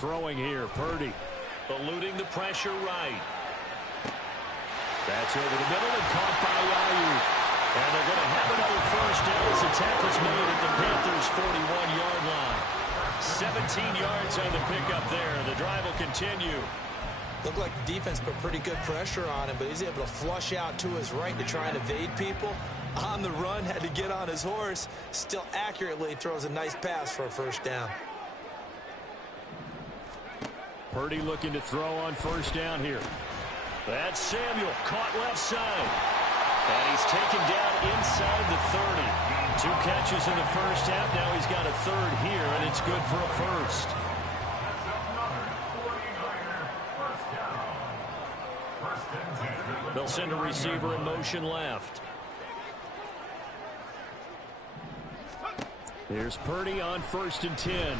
Throwing here, Purdy. Eluding the pressure right. That's over the middle and caught by Ayuk. And they're going to have another 1st down as the tackle's made at the Panthers' 41-yard line. 17 yards on the pickup there. The drive will continue. Looked like the defense put pretty good pressure on him, but he's able to flush out to his right to try and evade people. On the run, had to get on his horse. Still accurately throws a nice pass for a 1st down. Purdy looking to throw on 1st down here. That's Samuel, caught left side. And he's taken down inside the 30. 2 catches in the 1st half. Now he's got a 3rd here, and it's good for a 1st. They'll send a receiver in motion left. Here's Purdy on 1st and 10.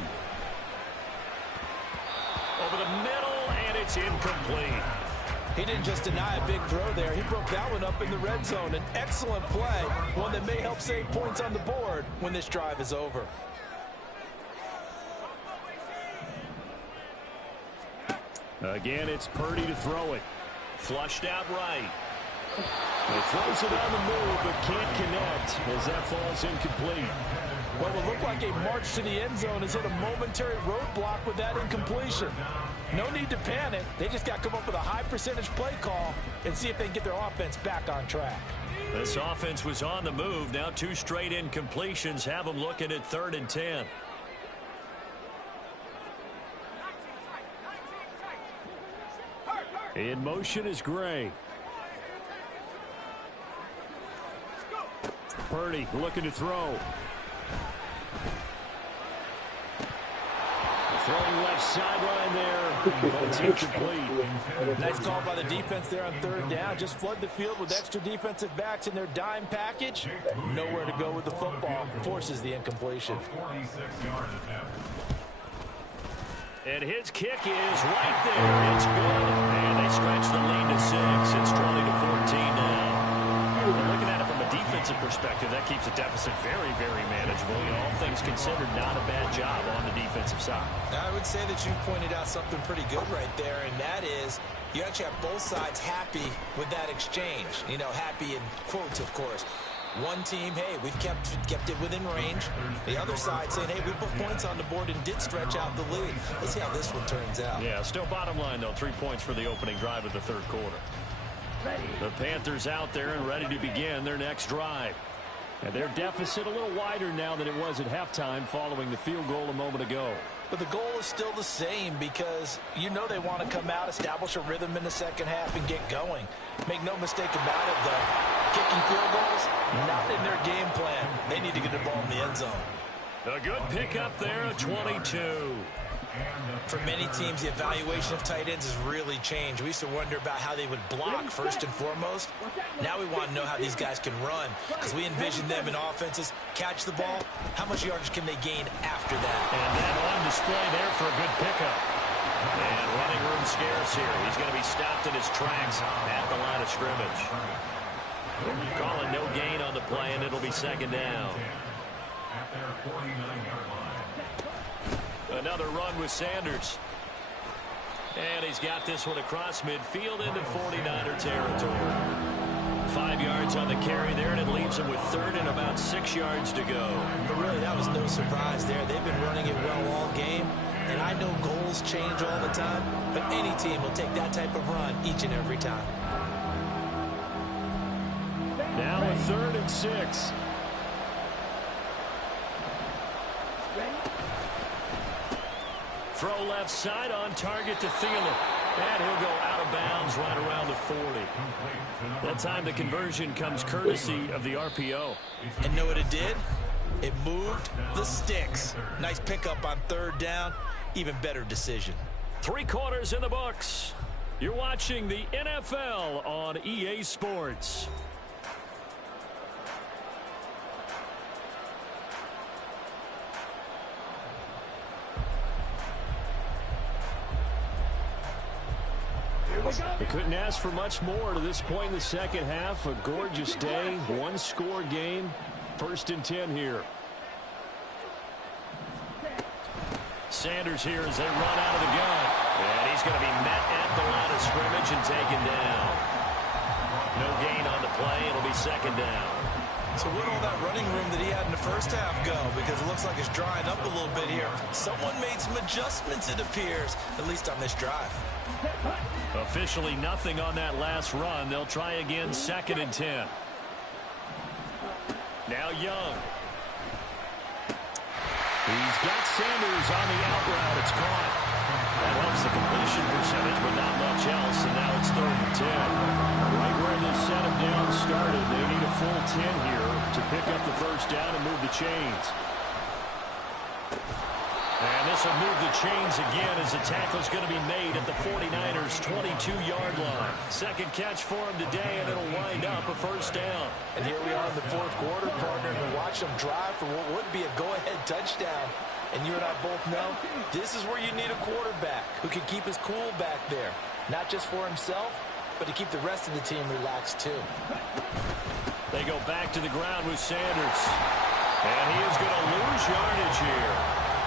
Over the middle, and it's incomplete. He didn't just deny a big throw there. He broke that one up in the red zone. An excellent play, one that may help save points on the board when this drive is over. Again, it's Purdy to throw it. Flushed out right. He throws it on the move, but can't connect as that falls incomplete. What will look like a march to the end zone has hit a momentary roadblock with that incompletion. No need to panic. They just got to come up with a high percentage play call and see if they can get their offense back on track. This offense was on the move. Now 2 straight incompletions have them looking at 3rd and 10. In motion is Gray. Purdy looking to throw. Throwing left sideline there, but it's incomplete. Nice call by the defense there on 3rd down. Just flood the field with extra defensive backs in their dime package. Nowhere to go with the football. Forces the incompletion. 46-yard attempt. And his kick is right there. It's good. And they stretch the lead to 6. It's 20-14 now. Looking at it from a defensive perspective, that keeps the deficit very, very manageable. All things considered, not a bad job on the defensive side. I would say that you pointed out something pretty good right there, and that is you actually have both sides happy with that exchange. You know, happy in quotes, of course. One team, hey, we've kept it within range. The other side saying, hey, we put points on the board and did stretch out the lead. Let's see how this one turns out. Yeah, still bottom line, though, 3 points for the opening drive of the 3rd quarter. The Panthers out there and ready to begin their next drive. And their deficit a little wider now than it was at halftime following the field goal a moment ago. But the goal is still the same because you know they want to come out, establish a rhythm in the second half, and get going. Make no mistake about it, though. Kicking field goals, not in their game plan. They need to get the ball in the end zone. A good pickup there, 22. For many teams, the evaluation of tight ends has really changed. We used to wonder about how they would block first and foremost. Now we want to know how these guys can run, because we envision them in offenses catch the ball. How much yardage can they gain after that? And then on display there for a good pickup. And running room scarce here. He's going to be stopped in his tracks at the line of scrimmage. Calling no gain on the play, and it'll be second down. At their 49-yard line. Another run with Sanders. And he's got this one across midfield into 49er territory. 5 yards on the carry there, and it leaves him with third and about 6 yards to go. But really, that was no surprise there. They've been running it well all game. And I know goals change all the time, but any team will take that type of run each and every time. Now a 3rd and 6. Throw left side on target to Thielen. And he'll go out of bounds right around the 40. That time the conversion comes courtesy of the RPO. And know what it did? It moved the sticks. Nice pickup on 3rd down. Even better decision. 3 quarters in the books. You're watching the NFL on EA Sports. They couldn't ask for much more to this point in the second half. A gorgeous day, 1-score game. 1st and 10 here. Sanders here as they run out of the gun. And he's going to be met at the line of scrimmage and taken down. No gain on the play. It'll be second down. So where'd all that running room that he had in the first half go? Because it looks like it's drying up a little bit here. Someone made some adjustments, it appears, at least on this drive. Officially nothing on that last run. They'll try again, 2nd and 10. Now Young. He's got Sanders on the out route. It's caught. That helps the completion percentage, but not much else. And now it's 3rd and 10. Right where this set him down started. They need a full 10 here to pick up the 1st down and move the chains. And this will move the chains again as the tackle's going to be made at the 49ers' 22-yard line. 2nd catch for him today, and it'll wind up a 1st down. And here we are in the 4th quarter, partner, and watch them drive for what would be a go-ahead touchdown. And you and I both know this is where you need a quarterback who can keep his cool back there. Not just for himself, but to keep the rest of the team relaxed, too. They go back to the ground with Sanders. And he is going to lose yardage here.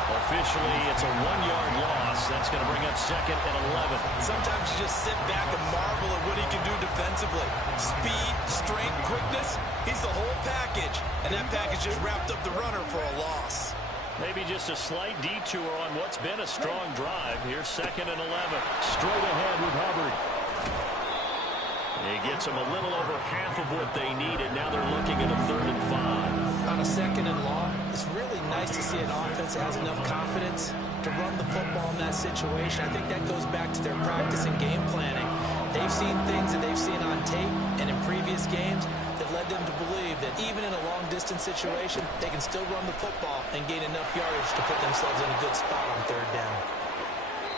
Officially, it's a 1-yard loss. That's going to bring up 2nd and 11. Sometimes you just sit back and marvel at what he can do defensively. Speed, strength, quickness. He's the whole package. And that package just wrapped up the runner for a loss. Maybe just a slight detour on what's been a strong drive. Here's 2nd and 11. Straight ahead with Hubbard. He gets them a little over half of what they needed. Now they're looking at a 3rd and 5. On a 2nd and long, it's really nice to see an offense that has enough confidence to run the football in that situation. I think that goes back to their practice and game planning. They've seen things that they've seen on tape and in previous games that led them to believe that even in a long-distance situation, they can still run the football and gain enough yardage to put themselves in a good spot on 3rd down.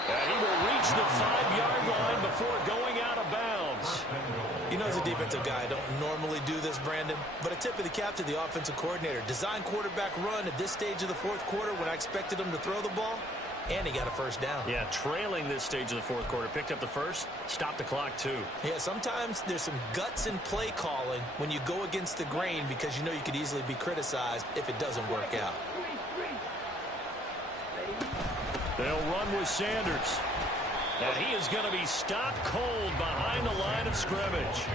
And he will reach the 5-yard line before going out of bounds. You know, as a defensive guy, I don't normally do this, Brandon, but a tip of the cap to the offensive coordinator. Design quarterback run at this stage of the 4th quarter when I expected him to throw the ball, and he got a 1st down. Yeah, trailing this stage of the 4th quarter. Picked up the 1st, stopped the clock, too. Yeah, sometimes there's some guts in play calling when you go against the grain because you know you could easily be criticized if it doesn't work out. They'll run with Sanders. And he is going to be stopped cold behind the line of scrimmage.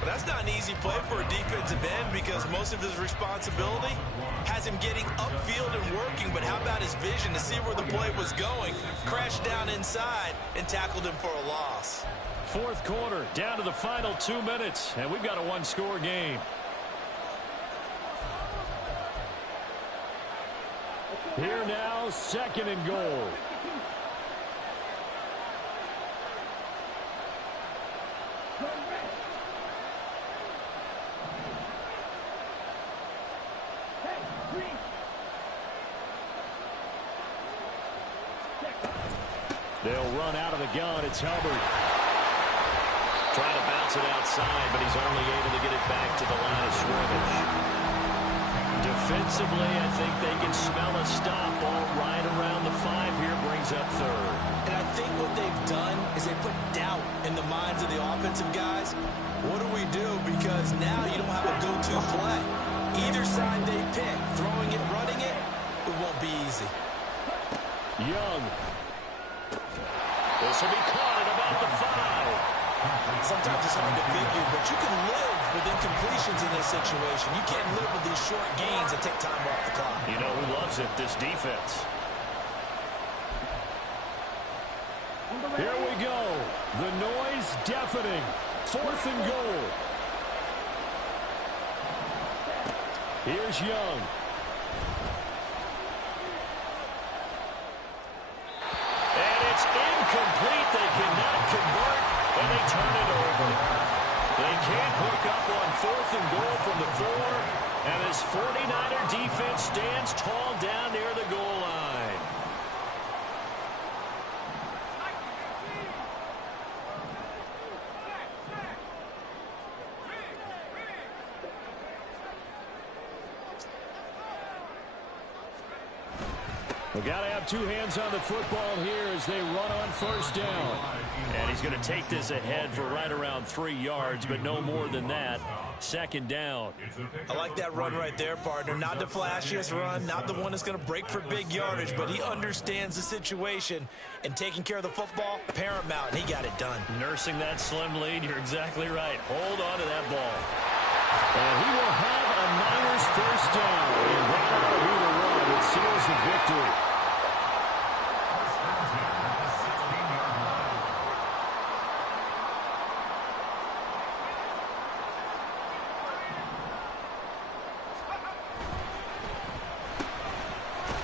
But that's not an easy play for a defensive end because most of his responsibility has him getting upfield and working. But how about his vision to see where the play was going? Crashed down inside and tackled him for a loss. 4th quarter, down to the final 2 minutes, and we've got a 1-score game. Here now, 2nd and goal. They'll run out of the gun. It's Hubbard. Trying to bounce it outside, but he's only able to get it back to the line of scrimmage. Defensively, I think they can smell a stop. Ball right around the 5 here, brings up third. And I think what they've done is they put doubt in the minds of the offensive guys. What do we do? Because now you don't have a go-to play. Either side they pick, throwing it, running it, it won't be easy. Young. This will be caught at about the 5. Sometimes it's hard to figure, but you can live with incompletions in this situation. You can't live with these short gains that take time off the clock. You know who loves it? This defense. Here we go. The noise deafening. 4th and goal. Here's Young. And it's incomplete. They cannot convert, and they turn it over. They can't hook up on 4th and goal from the 4, and this 49er defense stands tall down near the goal line. We got to have 2 hands on the football here as they run on 1st down. And he's going to take this ahead for right around 3 yards, but no more than that. 2nd down. I like that run right there, partner. Not the flashiest run, not the one that's going to break for big yardage, but he understands the situation, and taking care of the football, paramount, and he got it done. Nursing that slim lead, you're exactly right. Hold on to that ball. And he will have a Niners 1st down. And that ought to be the run that seals the victory.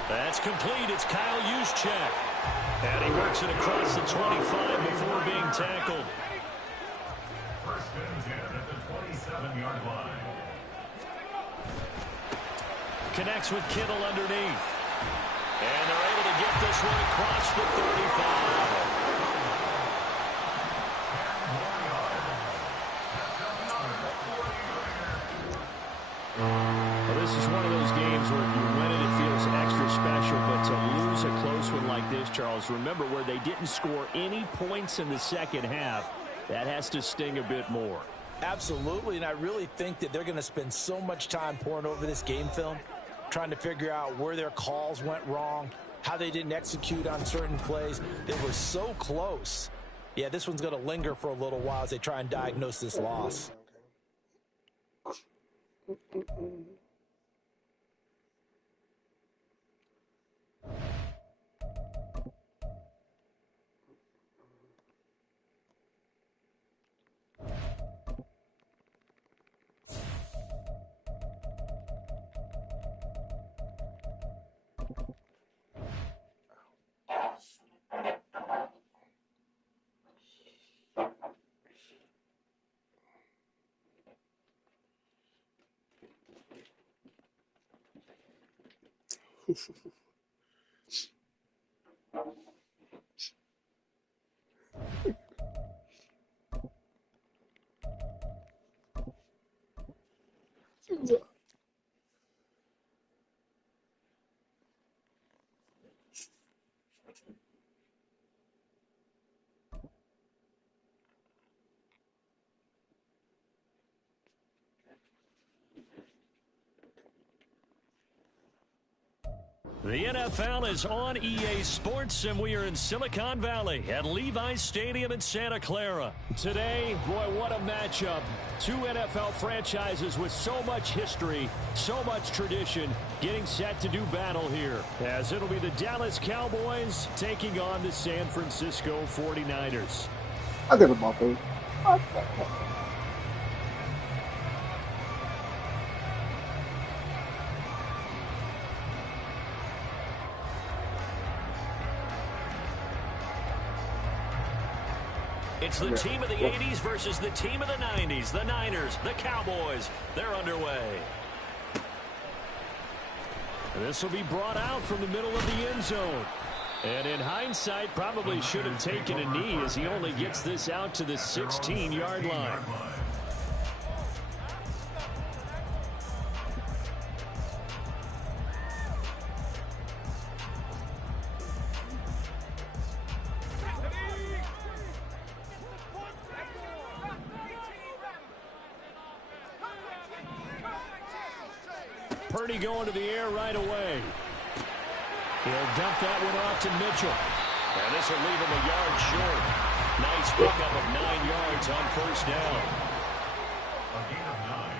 That's complete. It's Kyle Juszczyk. And he works it across the 25 before being tackled. 1st and 10 at the 27-yard line. Connects with Kittle underneath. And they're able to get this one across the 35. Well, this is one of those games where if you win it, it feels extra special. But to lose a close one like this, Charles, remember where they didn't score any points in the 2nd half, that has to sting a bit more. Absolutely, and I really think that they're going to spend so much time poring over this game film, trying to figure out where their calls went wrong, how they didn't execute on certain plays. They were so close. Yeah, this one's going to linger for a little while as they try and diagnose this loss. The NFL is on EA Sports, and we are in Silicon Valley at Levi's Stadium in Santa Clara. Today, boy, what a matchup. 2 NFL franchises with so much history, so much tradition, getting set to do battle here, as it'll be the Dallas Cowboys taking on the San Francisco 49ers. I got a ball thing. It's the team of the 80s versus the team of the 90s. The Niners, the Cowboys, they're underway. This will be brought out from the middle of the end zone. And in hindsight, probably should have taken a knee as he only gets this out to the 16-yard line. Purdy going to the air right away. He'll dump that one off to Mitchell. And this will leave him a yard short. Nice pickup of 9 yards on first down. A gain of 9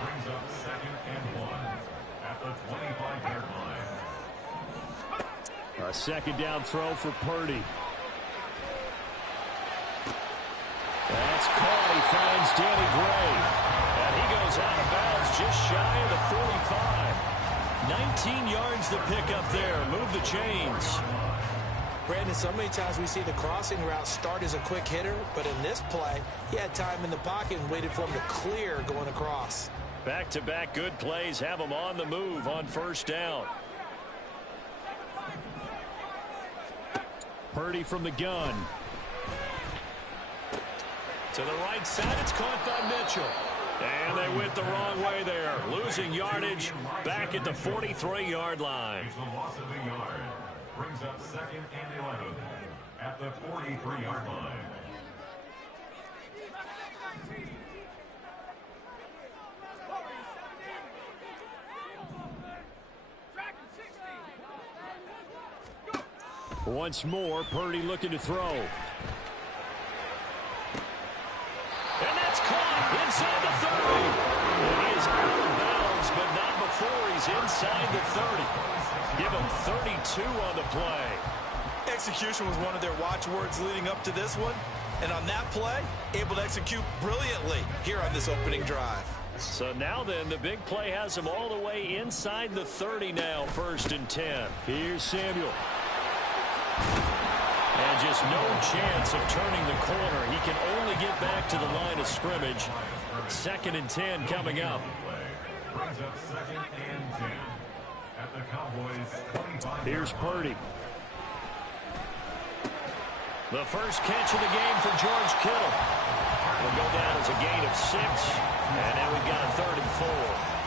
brings up 2nd and 1 at the 25-yard line. A second down throw for Purdy. That's caught. He finds Danny Gray. And he goes out of bounds just shy of the 45. 19 yards to pick up there. Move the chains. Brandon, so many times we see the crossing route start as a quick hitter, but in this play, he had time in the pocket and waited for him to clear going across. Back-to-back good plays have him on the move on first down. Purdy from the gun. To the right side, it's caught by Mitchell. And they went the wrong way there. Losing yardage back at the 43-yard line. It's a loss of a yard. Brings up 2nd and 11 at the 43-yard line. Once more, Purdy looking to throw. And that's caught inside the 30. And he is out of bounds, but not before he's inside the 30. Give him 32 on the play. Execution was one of their watchwords leading up to this one. And on that play, able to execute brilliantly here on this opening drive. So now then, the big play has him all the way inside the 30 now, 1st and 10. Here's Samuel. And just no chance of turning the corner. He can only get back to the line of scrimmage. 2nd and 10 coming up. Brings up 2nd and 10 at the Cowboys' 25. Here's Purdy. The first catch of the game for George Kittle. Will go down as a gain of 6. And now we've got a 3rd and 4.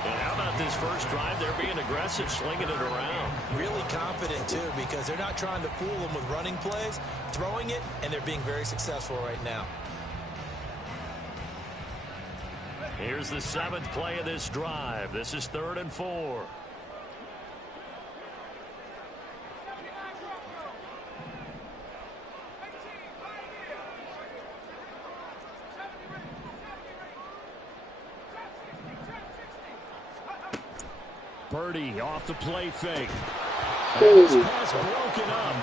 And how about this first drive? They're being aggressive, slinging it around. Really confident, too, because they're not trying to fool them with running plays, throwing it, and they're being very successful right now. Here's the 7th play of this drive. This is 3rd and 4. Purdy off the play fake. This pass broken up.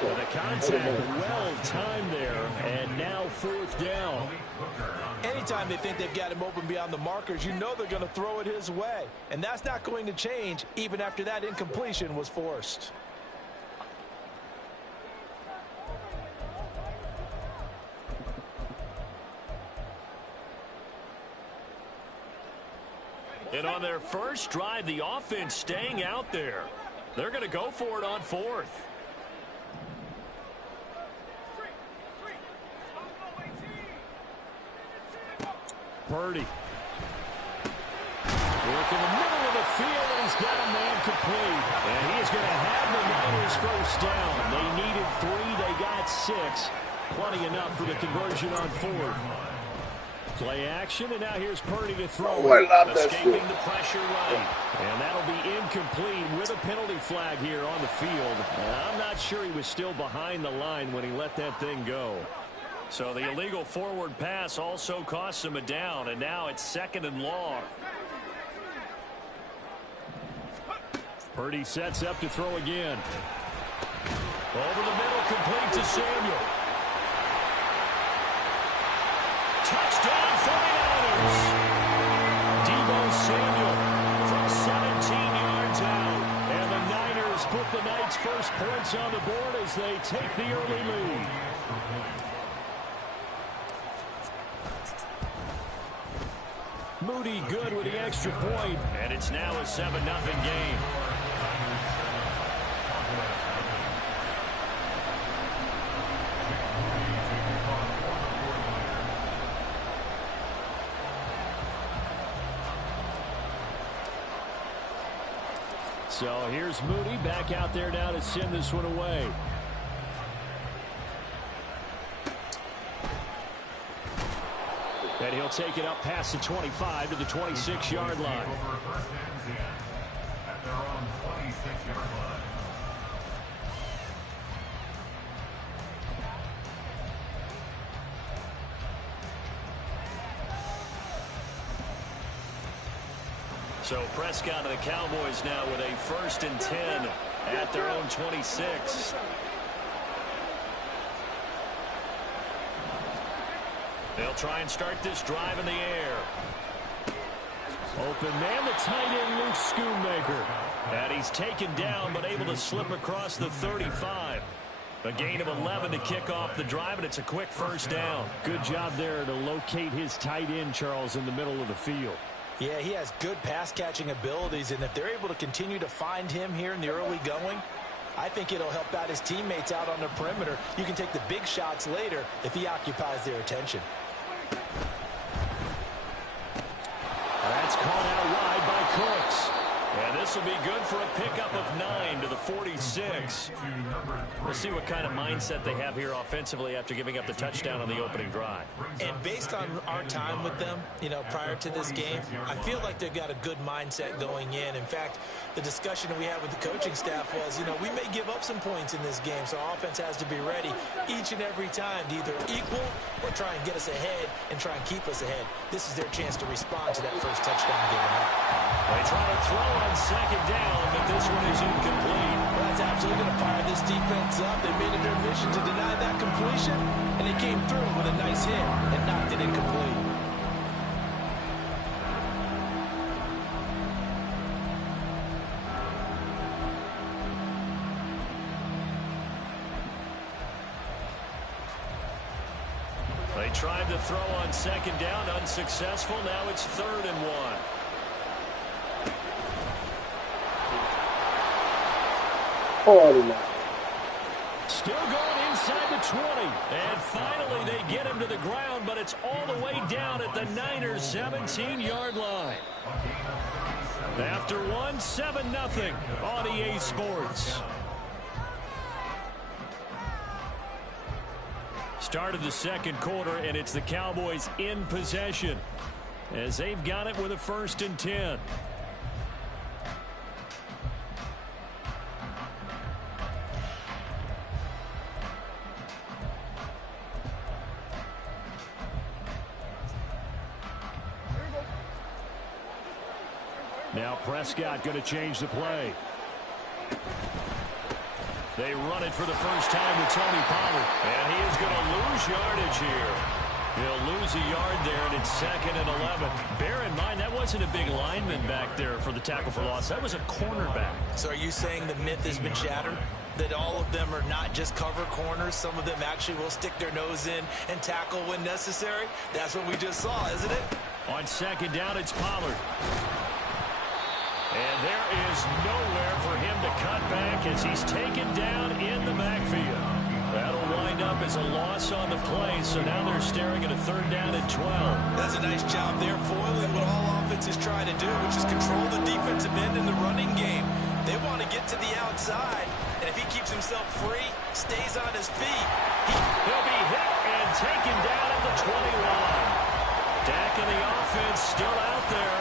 The contact well timed there, and now 4th down. Anytime they think they've got him open beyond the markers, you know they're going to throw it his way. And that's not going to change even after that incompletion was forced. And on their first drive, the offense staying out there. They're going to go for it on 4th. Purdy. Work in the middle of the field, and he's got a man complete. And he is going to have the Niners first down. They needed 3. They got 6. Plenty enough for the conversion on 4th. Play action, and now here's Purdy to throw. Oh, I love that Escaping shit. the pressure right. And that'll be incomplete with a penalty flag here on the field. And I'm not sure he was still behind the line when he let that thing go. So the illegal forward pass also costs him a down, and now it's 2nd and long. Purdy sets up to throw again. Over the middle, complete to Samuel. Touchdown 49ers. Deebo Samuel from 17 yards out. And the Niners put the Knights' first points on the board as they take the early lead. Moody good with the extra point. And it's now a 7-0 game. So here's Moody back out there now to send this one away. And he'll take it up past the 25 to the 26-yard line. At their own 26-yard line. So Prescott and the Cowboys now with a 1st and 10 at their own 26. They'll try and start this drive in the air. Open man, the tight end, Luke Schoonmaker. And he's taken down but able to slip across the 35. A gain of 11 to kick off the drive, and it's a quick 1st down. Good job there to locate his tight end, Charles, in the middle of the field. Yeah, he has good pass-catching abilities, and if they're able to continue to find him here in the early going, I think it'll help out his teammates out on the perimeter. You can take the big shots later if he occupies their attention. That's caught out wide by Cooks. And this will be good for a pickup of 9 to the 46. We'll see what kind of mindset they have here offensively after giving up the touchdown on the opening drive. And based on our time with them, prior to this game, I feel like they've got a good mindset going in. In fact, the discussion that we had with the coaching staff was, we may give up some points in this game, so our offense has to be ready each and every time to either equal or try and get us ahead and try and keep us ahead. This is their chance to respond to that first touchdown given up. They try to throw on 2nd down, but this one is incomplete. Well, that's absolutely going to fire this defense up. They made it their mission to deny that completion, and they came through with a nice hit and knocked it incomplete. They tried to throw on 2nd down, unsuccessful. Now it's 3rd and 1. Still going inside the 20. And finally they get him to the ground, but it's all the way down at the Niners' 17-yard line. After one, 7-0 on EA Sports. Start of the 2nd quarter, and it's the Cowboys in possession as they've got it with a 1st and 10. Now Prescott going to change the play. They run it for the first time with Tony Pollard. And he is going to lose yardage here. He'll lose a yard there, and it's 2nd and 11. Bear in mind, that wasn't a big lineman back there for the tackle for loss. That was a cornerback. So are you saying the myth has been shattered? That all of them are not just cover corners? Some of them actually will stick their nose in and tackle when necessary? That's what we just saw, isn't it? On 2nd down, it's Pollard. And there is nowhere for him to cut back as he's taken down in the backfield. That'll wind up as a loss on the play, so now they're staring at a 3rd down and 12. That's a nice job there, foiling what all offenses try to do, which is control the defensive end in the running game. They want to get to the outside, and if he keeps himself free, stays on his feet, he'll be hit and taken down at the 21. Dak and the offense still out there.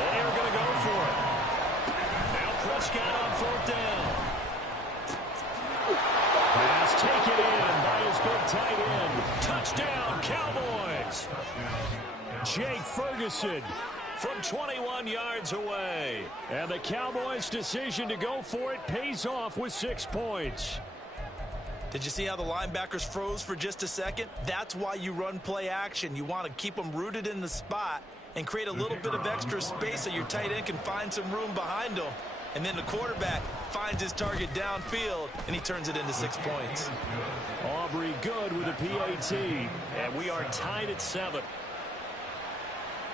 They are going to go for it. Prescott on 4th down. Pass taken in by his big tight end. Touchdown, Cowboys. Jake Ferguson from 21 yards away. And the Cowboys' decision to go for it pays off with 6 points. Did you see how the linebackers froze for just a second? That's why you run play action. You want to keep them rooted in the spot and create a little bit of extra space so your tight end can find some room behind them. And then the quarterback finds his target downfield, and he turns it into 6 points. Aubrey good with a PAT. And we are tied at 7.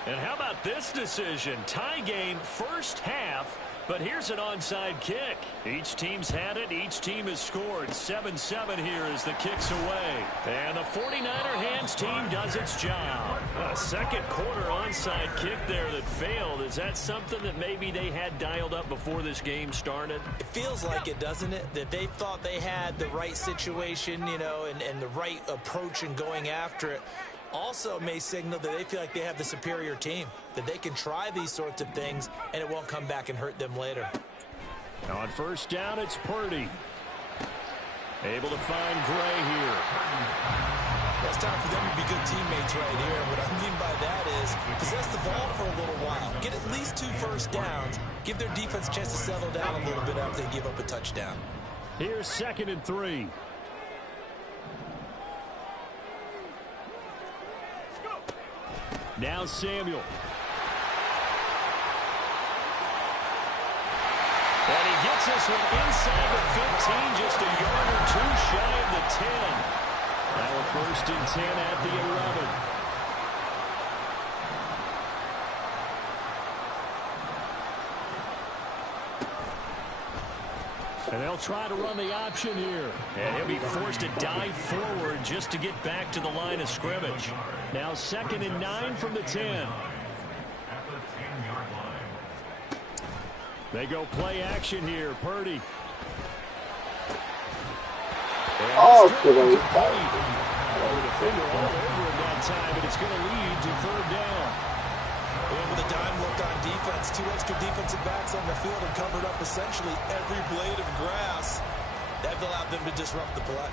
And how about this decision? Tie game first half, but here's an onside kick. Each team's had it. Each team has scored. 7-7 here as the kick's away. And the 49er hands team does its job. A second quarter onside kick there that failed. Is that something that maybe they had dialed up before this game started? It feels like it, doesn't it? That they thought they had the right situation, you know, and the right approach in going after it. Also may signal that they feel like they have the superior team, that they can try these sorts of things and it won't come back and hurt them later. On first down, it's Purdy. Able to find Gray here. Well, it's time for them to be good teammates right here. What I mean by that is possess the ball for a little while. Get at least 2 first downs. Give their defense a chance to settle down a little bit after they give up a touchdown. Here's 2nd and 3. Now Samuel. And he gets this one inside the 15, just a yard or 2 shy of the 10. Now a 1st and 10 at the 11. And they'll try to run the option here. And he'll be forced to dive forward just to get back to the line of scrimmage. Now 2nd and 9 from the 10. They go play action here. Purdy. Oh, good. The defender all over him that time, but it's going to lead to 3rd down. And with a dime look on defense, 2 extra defensive backs on the field and covered up essentially every blade of grass. That allowed them to disrupt the play.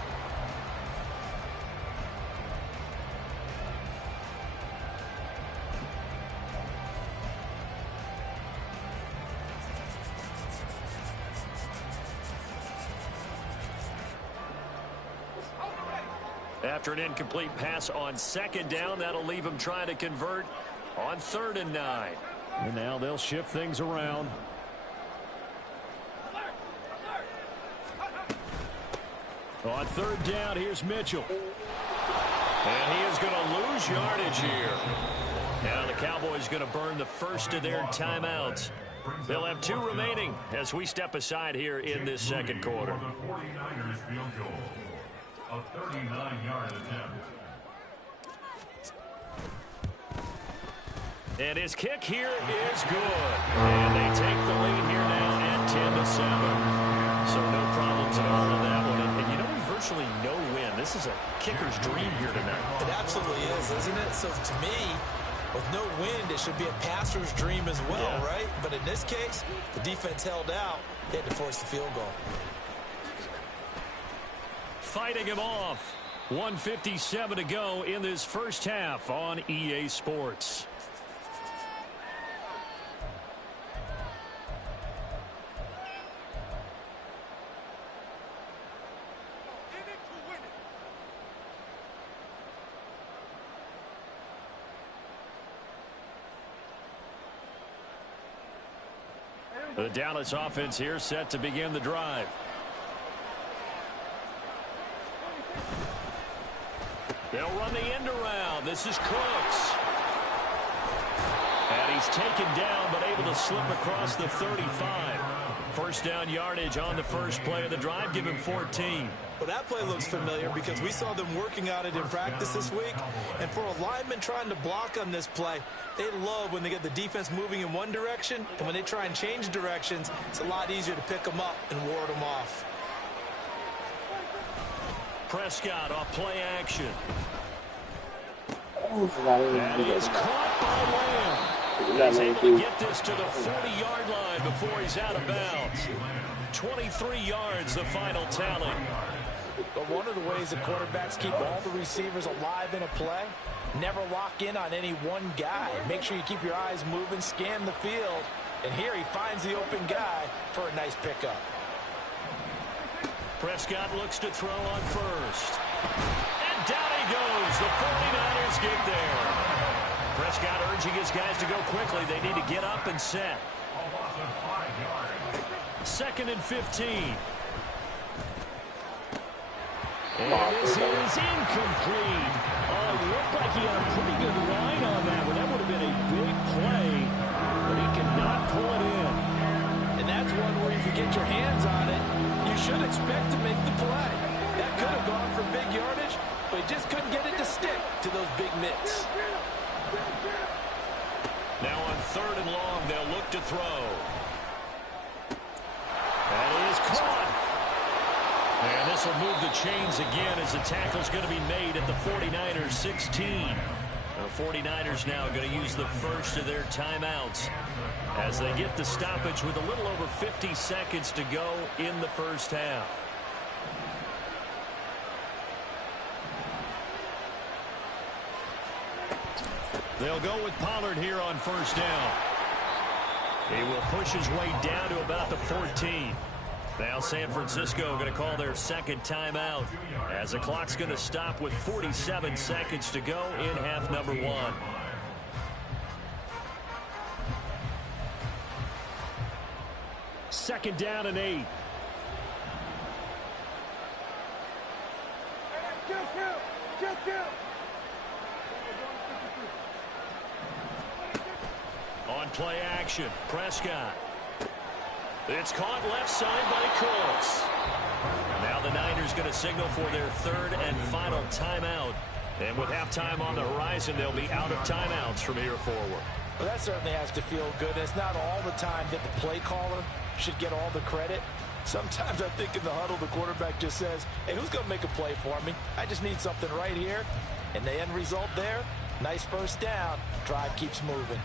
After an incomplete pass on 2nd down, that'll leave them trying to convert on 3rd and 9. And now they'll shift things around. On 3rd down, here's Mitchell. And he is going to lose yardage here. Now the Cowboys going to burn the first of their timeouts. They'll have 2 remaining as we step aside here in this 2nd quarter. The 49ers field goal. A 39-yard attempt. And his kick here is good. And they take the lead here now at 10-7. So no problems at all in that one. And you know, virtually no win. This is a kicker's dream here tonight. It absolutely is, isn't it? So to me, with no wind, it should be a passer's dream as well, right? But in this case, the defense held out. They had to force the field goal. Fighting him off. 1:57 to go in this first half on EA Sports. The Dallas offense here set to begin the drive. They'll run the end around. This is Cooks. And he's taken down, but able to slip across the 35. First down yardage on the first play of the drive. Give him 14. Well, that play looks familiar because we saw them working on it in practice this week. And for a lineman trying to block on this play, they love when they get the defense moving in one direction. And when they try and change directions, it's a lot easier to pick them up and ward them off. Prescott off play action. That is caught by Lamb. He's able to get this to the 40-yard line before he's out of bounds. 23 yards, the final tally. But one of the ways the quarterbacks keep all the receivers alive in a play, never lock in on any one guy. Make sure you keep your eyes moving, scan the field. And here he finds the open guy for a nice pickup. Prescott looks to throw on first. And down he goes. The 49ers get there. Prescott urging his guys to go quickly. They need to get up and set. 2nd and 15. And this is incomplete. Oh, it looked like he had a pretty good line on that one. That would have been a big to those big mitts. Now on 3rd and long, they'll look to throw. That is caught. And this will move the chains again as the tackle's going to be made at the 49ers 16. The 49ers now going to use the first of their timeouts as they get the stoppage with a little over 50 seconds to go in the first half. They'll go with Pollard here on 1st down. He will push his way down to about the 14. Now San Francisco going to call their 2nd timeout as the clock's going to stop with 47 seconds to go in half number 1. Second down and 8. On play action, Prescott. It's caught left side by Cooks. Now the Niners going to signal for their 3rd and final timeout. And with halftime on the horizon, they'll be out of timeouts from here forward. Well, that certainly has to feel good. It's not all the time that the play caller should get all the credit. Sometimes I think in the huddle, the quarterback just says, hey, who's going to make a play for me? I just need something right here. And the end result there, nice 1st down. Drive keeps moving.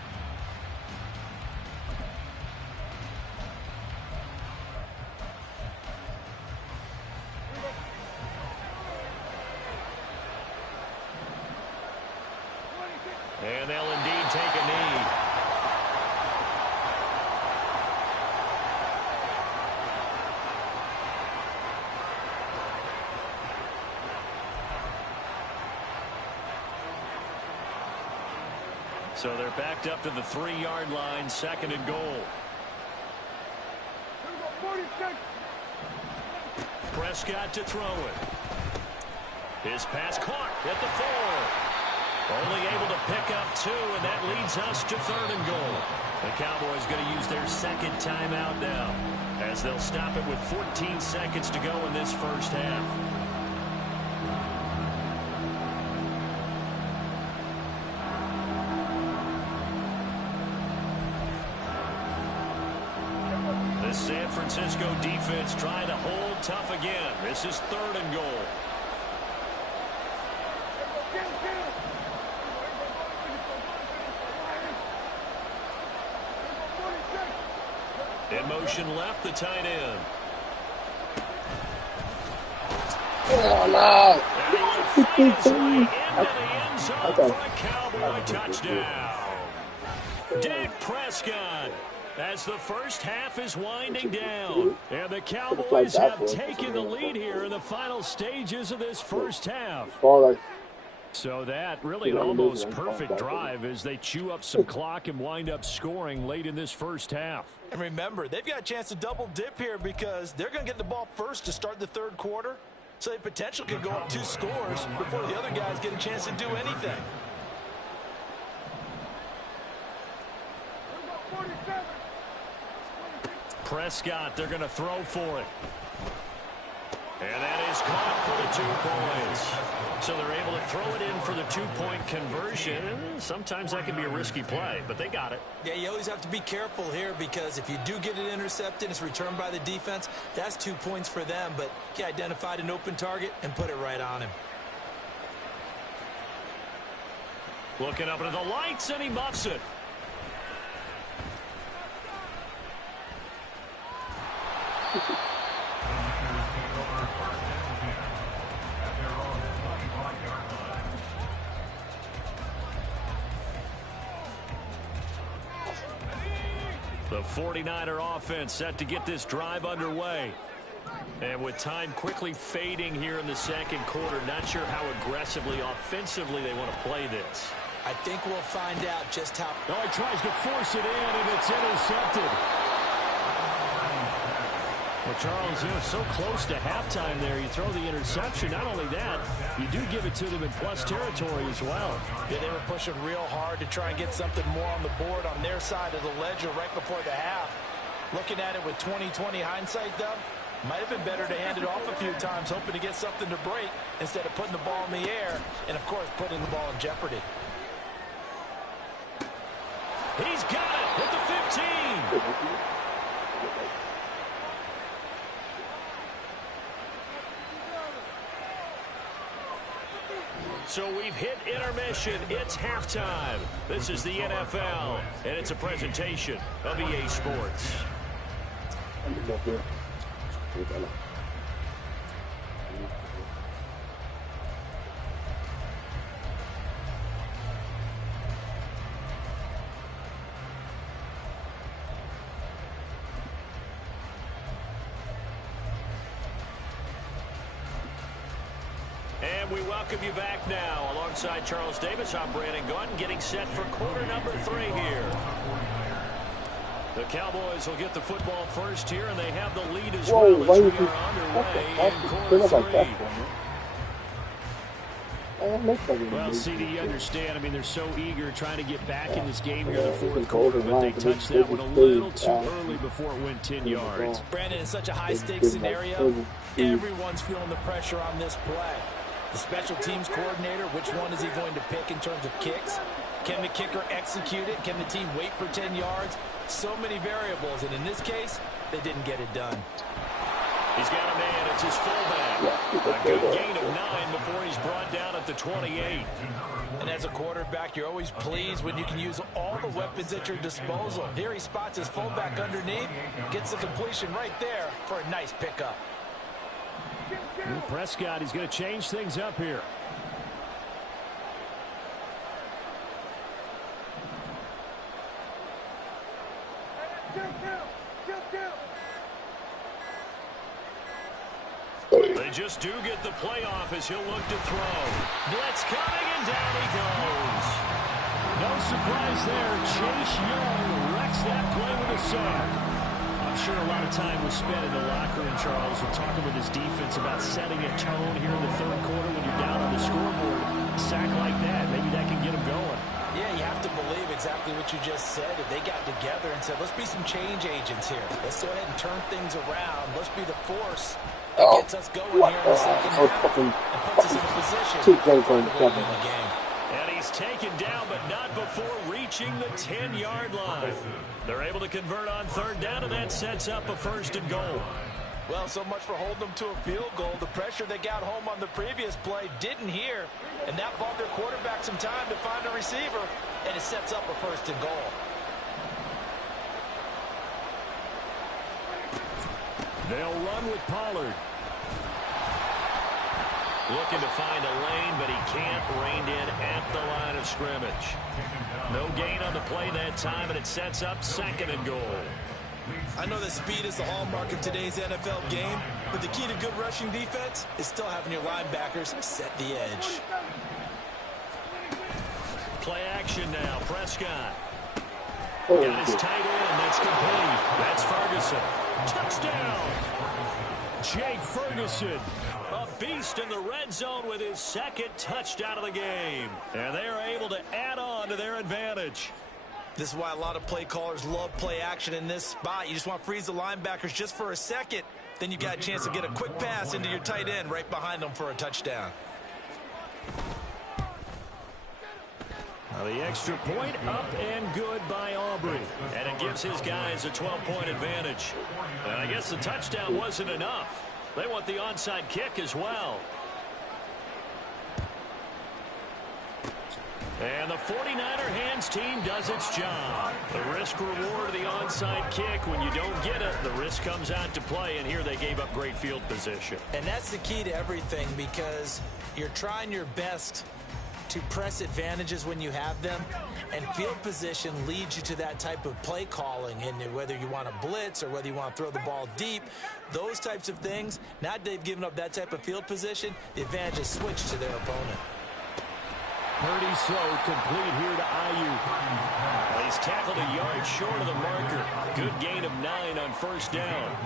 And they'll indeed take a knee. So they're backed up to the 3-yard line, 2nd and goal. Prescott to throw it. His pass caught at the 4. Only able to pick up 2, and that leads us to 3rd and goal. The Cowboys going to use their 2nd timeout now as they'll stop it with 14 seconds to go in this first half. The San Francisco defense trying to hold tough again. This is 3rd and goal. In motion left, the tight end. Oh, no. For a Cowboy touchdown. Dak Prescott as the first half is winding down. And the Cowboys have taken the lead here in the final stages of this first half. So that really an almost perfect drive as they chew up some clock and wind up scoring late in this first half. And remember, they've got a chance to double dip here because they're going to get the ball first to start the 3rd quarter. So they potentially could go up 2 scores before the other guys get a chance to do anything. Prescott, they're going to throw for it. And that is caught for the 2 points. So they're able to throw it in for the 2-point conversion. Sometimes that can be a risky play, but they got it. Yeah, you always have to be careful here because if you do get it intercepted, it's returned by the defense, that's 2 points for them. But he identified an open target and put it right on him. Looking up into the lights, and he muffs it. The 49er offense set to get this drive underway. And with time quickly fading here in the 2nd quarter, not sure how aggressively, offensively they want to play this. I think we'll find out just how. Oh, he tries to force it in, and it's intercepted. Well, Charles, so close to halftime there. You throw the interception. Not only that, you do give it to them in plus territory as well. Yeah, they were pushing real hard to try and get something more on the board on their side of the ledger right before the half. Looking at it with 20/20 hindsight, though, Might have been better to hand it off a few times, hoping to get something to break instead of putting the ball in the air and, of course, putting the ball in jeopardy. He's got it at the 15. So we've hit intermission. It's halftime. This is the NFL, and it's a presentation of EA Sports. And we welcome you back now. Alongside Charles Davis, I'm Brandon Gaudin, getting set for quarter number 3 here. The Cowboys will get the football first here, and they have the lead as well as we are underway in quarter 3. Well, CD, you understand. I mean, they're so eager trying to get back in this game here in the fourth quarter, but they touched that one a little too early before it went 10 yards. Brandon, in such a high-stakes scenario, everyone's feeling the pressure on this play. The special teams coordinator, which one is he going to pick in terms of kicks? Can the kicker execute it? Can the team wait for 10 yards? So many variables, and in this case, they didn't get it done. He's got a man. It's his fullback. A good gain of 9 before he's brought down at the 28. And as a quarterback, you're always pleased when you can use all the weapons at your disposal. Here he spots his fullback underneath, gets the completion right there for a nice pickup. And Prescott, he's going to change things up here. They just do get the playoff as he'll look to throw. Blitz coming, and down he goes. No surprise there. Chase Young wrecks that play with a sack. I'm sure a lot of time was spent in the locker room, Charles, and talking with his defense about setting a tone here in the third quarter when you're down on the scoreboard. A sack like that, maybe that can get him going. Yeah, you have to believe exactly what you just said. That they got together and said, let's be some change agents here. Let's go ahead and turn things around. Let's be the force that gets us going here in the second half and puts us in a position to win the game. And he's taken down, but not before reaching the 10-yard line. They're able to convert on third down, and that sets up a 1st and goal. Well, so much for holding them to a field goal. The pressure they got home on the previous play didn't hear, and that bought their quarterback some time to find a receiver, and it sets up a 1st and goal. They'll run with Pollard. Looking to find a lane, but he can't. Reined in at the line of scrimmage. No gain on the play that time, and it sets up 2nd and goal. I know that speed is the hallmark of today's NFL game, but the key to good rushing defense is still having your linebackers set the edge. Play action now. Prescott. Got his tight end. That's complete. That's Ferguson. Touchdown. Jake Ferguson. A beast in the red zone with his 2nd touchdown of the game. And they are able to add on to their advantage. This is why a lot of play callers love play action in this spot. You just want to freeze the linebackers just for a second. Then you got a chance to get a quick pass into your tight end right behind them for a touchdown. Now the extra point up and good by Aubrey. And it gives his guys a 12-point advantage. And I guess the touchdown wasn't enough. They want the onside kick as well. And the 49er hands team does its job. The risk reward of the onside kick. When you don't get it, the risk comes out to play, and here they gave up great field position. And that's the key to everything, because you're trying your best to press advantages when you have them, and field position leads you to that type of play calling. And whether you want to blitz or whether you want to throw the ball deep, those types of things, now they've given up that type of field position, the advantage is switched to their opponent. Purdy slow, complete here to Ayuk. Well, he's tackled a yard short of the marker. Good gain of 9 on 1st down.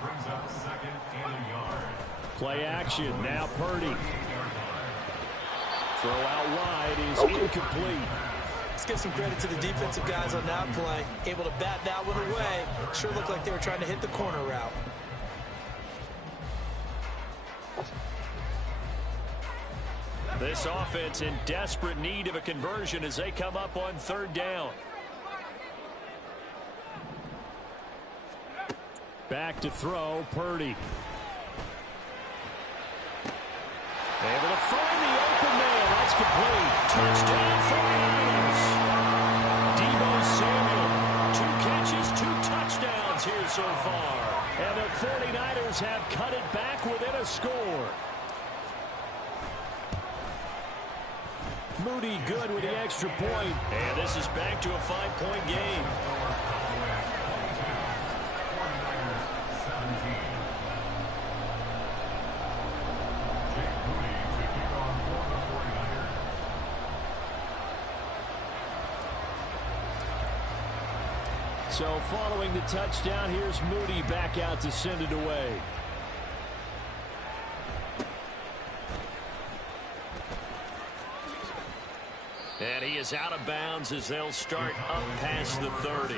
Brings up 2nd and a yard. Play action, now Purdy. Throw out wide is incomplete. Let's give some credit to the defensive guys on that play. Able to bat that one away. Sure looked like they were trying to hit the corner route. This offense in desperate need of a conversion as they come up on 3rd down. Back to throw, Purdy. Able to find the open man. That's complete. Touchdown 49ers. Deebo Samuel, 2 catches, 2 touchdowns here so far. And the 49ers have cut it back within a score. Moody good with the extra point. And this is back to a 5-point game. So following the touchdown, here's Moody back out to send it away. And he is out of bounds as they'll start up past the 30.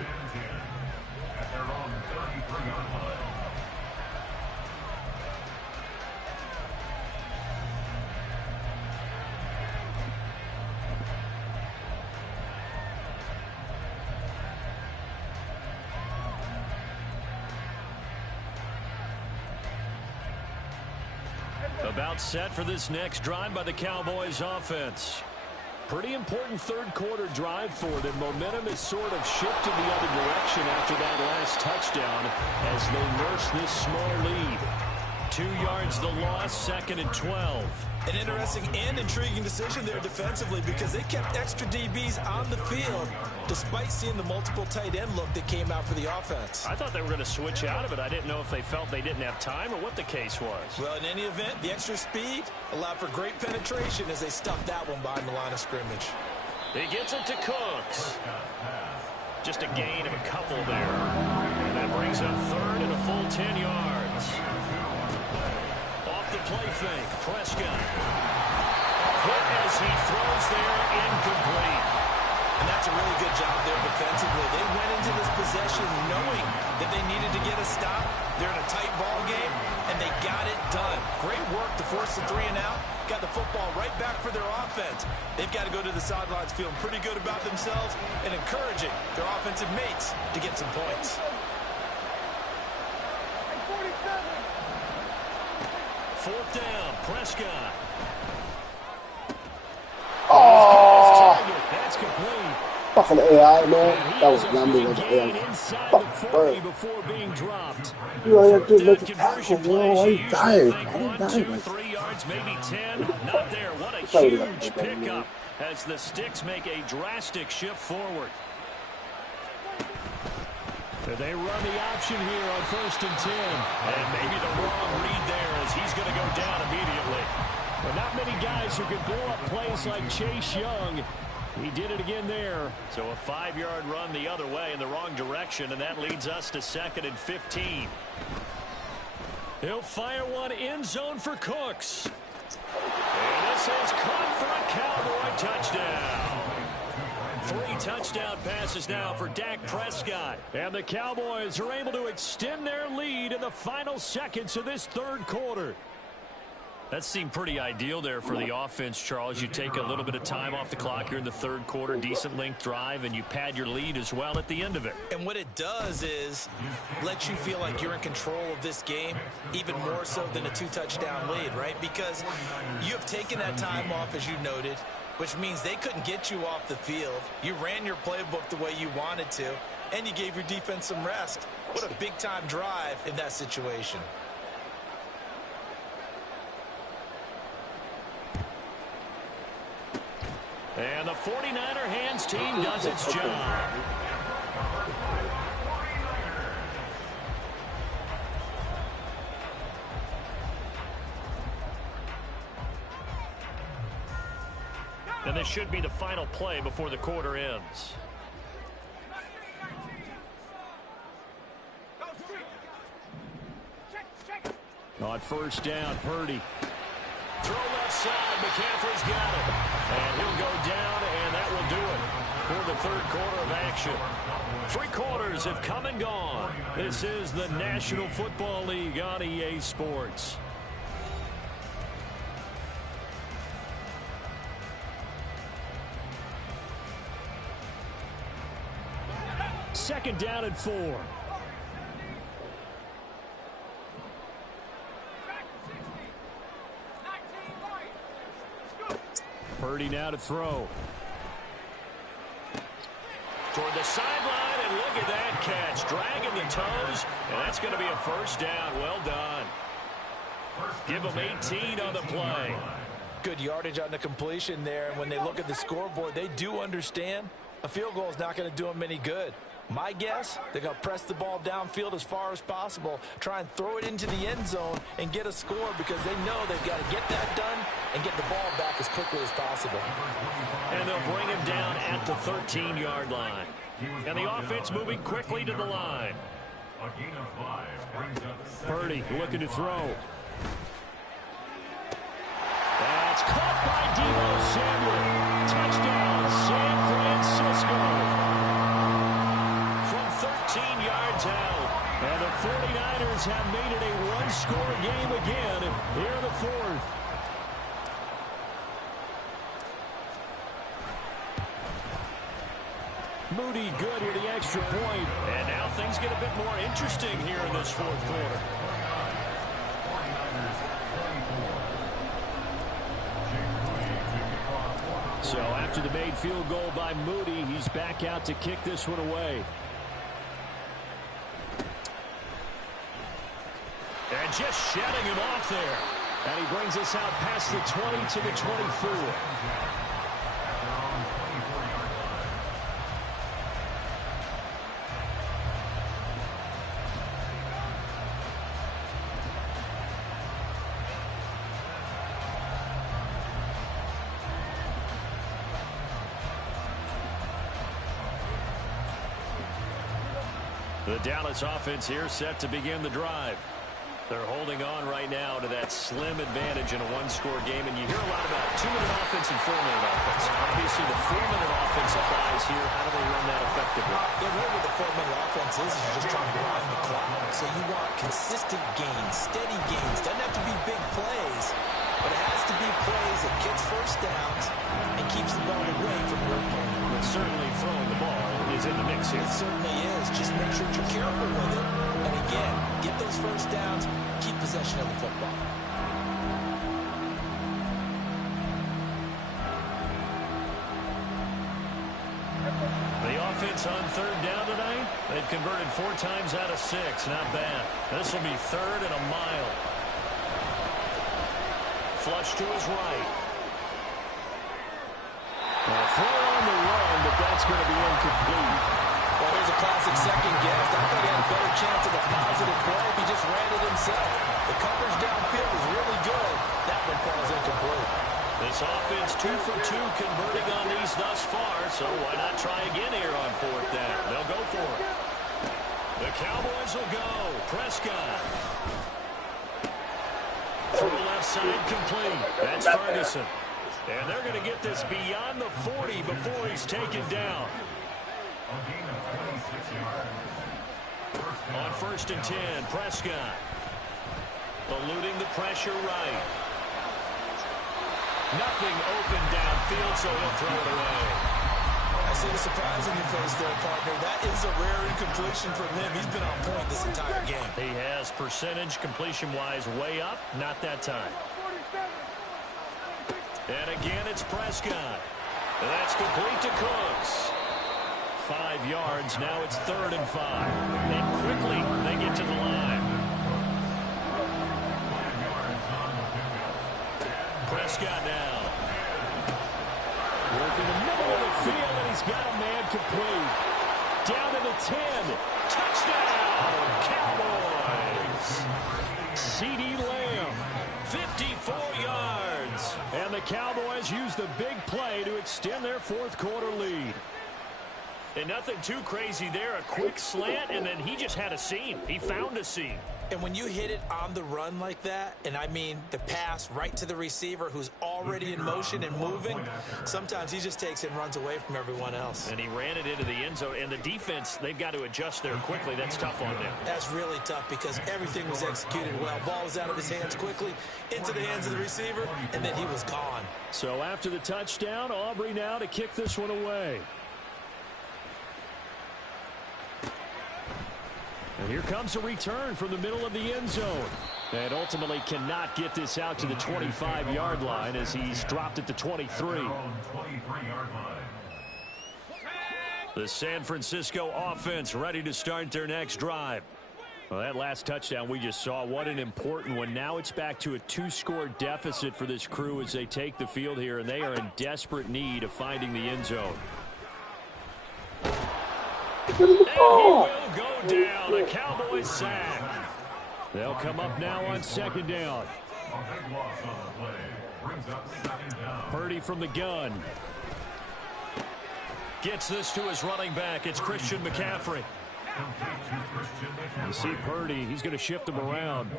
About set for this next drive by the Cowboys offense. Pretty important 3rd quarter drive for them. Momentum has sort of shifted the other direction after that last touchdown as they nurse this small lead. 2 yards the loss, 2nd and 12. An interesting and intriguing decision there defensively because they kept extra DBs on the field despite seeing the multiple tight end look that came out for the offense. I thought they were going to switch out of it. I didn't know if they felt they didn't have time or what the case was. Well, in any event, the extra speed allowed for great penetration as they stuffed that one behind the line of scrimmage. He gets it to Cooks. Just a gain of a couple there. And that brings up 3rd and a full 10 yards. Off the play fake, Prescott. Hit as he throws there, incomplete. And that's a really good job there defensively. They went into this possession knowing that they needed to get a stop. They're in a tight ball game, and they got it done. Great work to force the 3 and out. Got the football right back for their offense. They've got to go to the sidelines feeling pretty good about themselves and encouraging their offensive mates to get some points. 4th down, Prescott. Oh, That's complete. fucking AI, man. That was not me. That was AI. Inside Fuck, the 40 bro. before being dropped. You know, that dude Third make a conversion tackle, bro. plays, Why you you usually dying? think Why you 1, dying? 2, 3 yards, maybe 10. Not there. What a Sorry about huge that, man. pickup as the Sticks make a drastic shift forward. They run the option here on 1st and 10. And maybe the wrong read there as he's going to go down immediately. But not many guys who can blow up plays like Chase Young. He did it again there. So a 5-yard run the other way in the wrong direction, and that leads us to 2nd and 15. He'll fire one end zone for Cooks. And this is caught for a Cowboy touchdown. 3 touchdown passes now for Dak Prescott. And the Cowboys are able to extend their lead in the final seconds of this 3rd quarter. That seemed pretty ideal there for the offense, Charles. You take a little bit of time off the clock here in the 3rd quarter, decent length drive, and you pad your lead as well at the end of it. And what it does is let you feel like you're in control of this game, even more so than a 2-touchdown lead, right? Because you have taken that time off, as you noted, which means they couldn't get you off the field. You ran your playbook the way you wanted to, and you gave your defense some rest. What a big-time drive in that situation. And the 49er hands team does its job. And this should be the final play before the quarter ends. On 1st down, Purdy. Throw left side, McCaffrey's got it. And he'll go down, and that will do it for the 3rd quarter of action. 3 quarters have come and gone. This is the National Football League on EA Sports. second down and 4. Purdy now to throw. Toward the sideline, and look at that catch. Dragging the toes, and that's going to be a first down. Well done. Give them 18 on the play. Good yardage on the completion there, and when they look at the scoreboard, they do understand a field goal is not going to do them any good. My guess, they're going to press the ball downfield as far as possible, try and throw it into the end zone and get a score because they know they've got to get that done and get the ball back as quickly as possible. And they'll bring him down at the 13-yard line. And the offense moving quickly to the line. Purdy looking to throw. That's caught by Deebo Samuel. Touchdown, San Francisco. From 13 yards out. And the 49ers have made it a one-score game again here in the fourth. Moody good with the extra point. And now things get a bit more interesting here in this fourth quarter. So after the made field goal by Moody, he's back out to kick this one away. And just shedding him off there. And he brings us out past the 20 to the 24. The Dallas offense here set to begin the drive. They're holding on right now to that slim advantage in a one-score game, and you hear a lot about 2-minute offense and 4-minute offense. Obviously, the 4-minute offense applies here. How do they run that effectively? The way with the 4-minute offense is you're just trying to grind the clock. So you want consistent gains, steady gains. Doesn't have to be big plays, but it has to be plays that gets first downs and keeps the ball away from your opponent. But certainly throwing the ball is in the mix here. It certainly is. Just make sure you're careful with it. And again, get those first downs, keep possession of the football. The offense on third down tonight, they've converted 4 times out of 6. Not bad. This will be third and a mile. Flush to his right. A throw on the run, but that's going to be incomplete. Well, there's a classic second guess. I thought he had a better chance of a positive play if he just ran it himself. The coverage downfield is really good. That one falls incomplete. This offense 2 for 2 converting on these thus far, so why not try again here on fourth down? They'll go for it. The Cowboys will go. Prescott. Through left side complete. That's Ferguson. And they're going to get this beyond the 40 before he's taken down. On first and 10, Prescott. Eluding the pressure right. Nothing open downfield, so he'll throw it away. I see the surprise in your face there, partner. That is a rare incompletion from him. He's been on point this entire game. He has percentage completion-wise way up. Not that time. And again, it's Prescott. That's complete to Cooks. 5 yards. Now it's 3rd and 5. And quickly, they get to the line. Prescott now. Working the middle of the field, and he's got a man complete. Down to the 10. Touchdown, Cowboys. C.D. Lamb, 54 yards. And the Cowboys use the big play to extend their fourth quarter lead. And nothing too crazy there. A quick slant, and then he just had a seam. He found a seam. And when you hit it on the run like that, and I mean the pass right to the receiver who's already in motion and moving, sometimes he just takes it and runs away from everyone else. And he ran it into the end zone. And the defense, they've got to adjust there quickly. That's tough on them. That's really tough because everything was executed well. Ball was out of his hands quickly, into the hands of the receiver, and then he was gone. So after the touchdown, Aubrey now to kick this one away. And here comes a return from the middle of the end zone. And ultimately cannot get this out to the 25-yard line as he's dropped at the 23. The San Francisco offense ready to start their next drive. Well, that last touchdown we just saw, what an important one. Now it's back to a 2-score deficit for this crew as they take the field here, and they are in desperate need of finding the end zone. And he will go down. A Cowboys sack. They'll come up now on second down. Purdy from the gun. Gets this to his running back. It's Christian McCaffrey. You see Purdy, he's going to shift him around.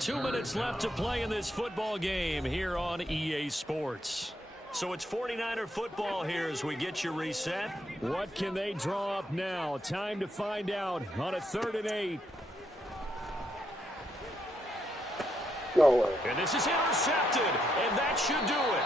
2 minutes left to play in this football game here on EA Sports. So it's 49er football here as we get you reset. What can they draw up now? Time to find out on a 3rd and 8. No way. And this is intercepted, and that should do it.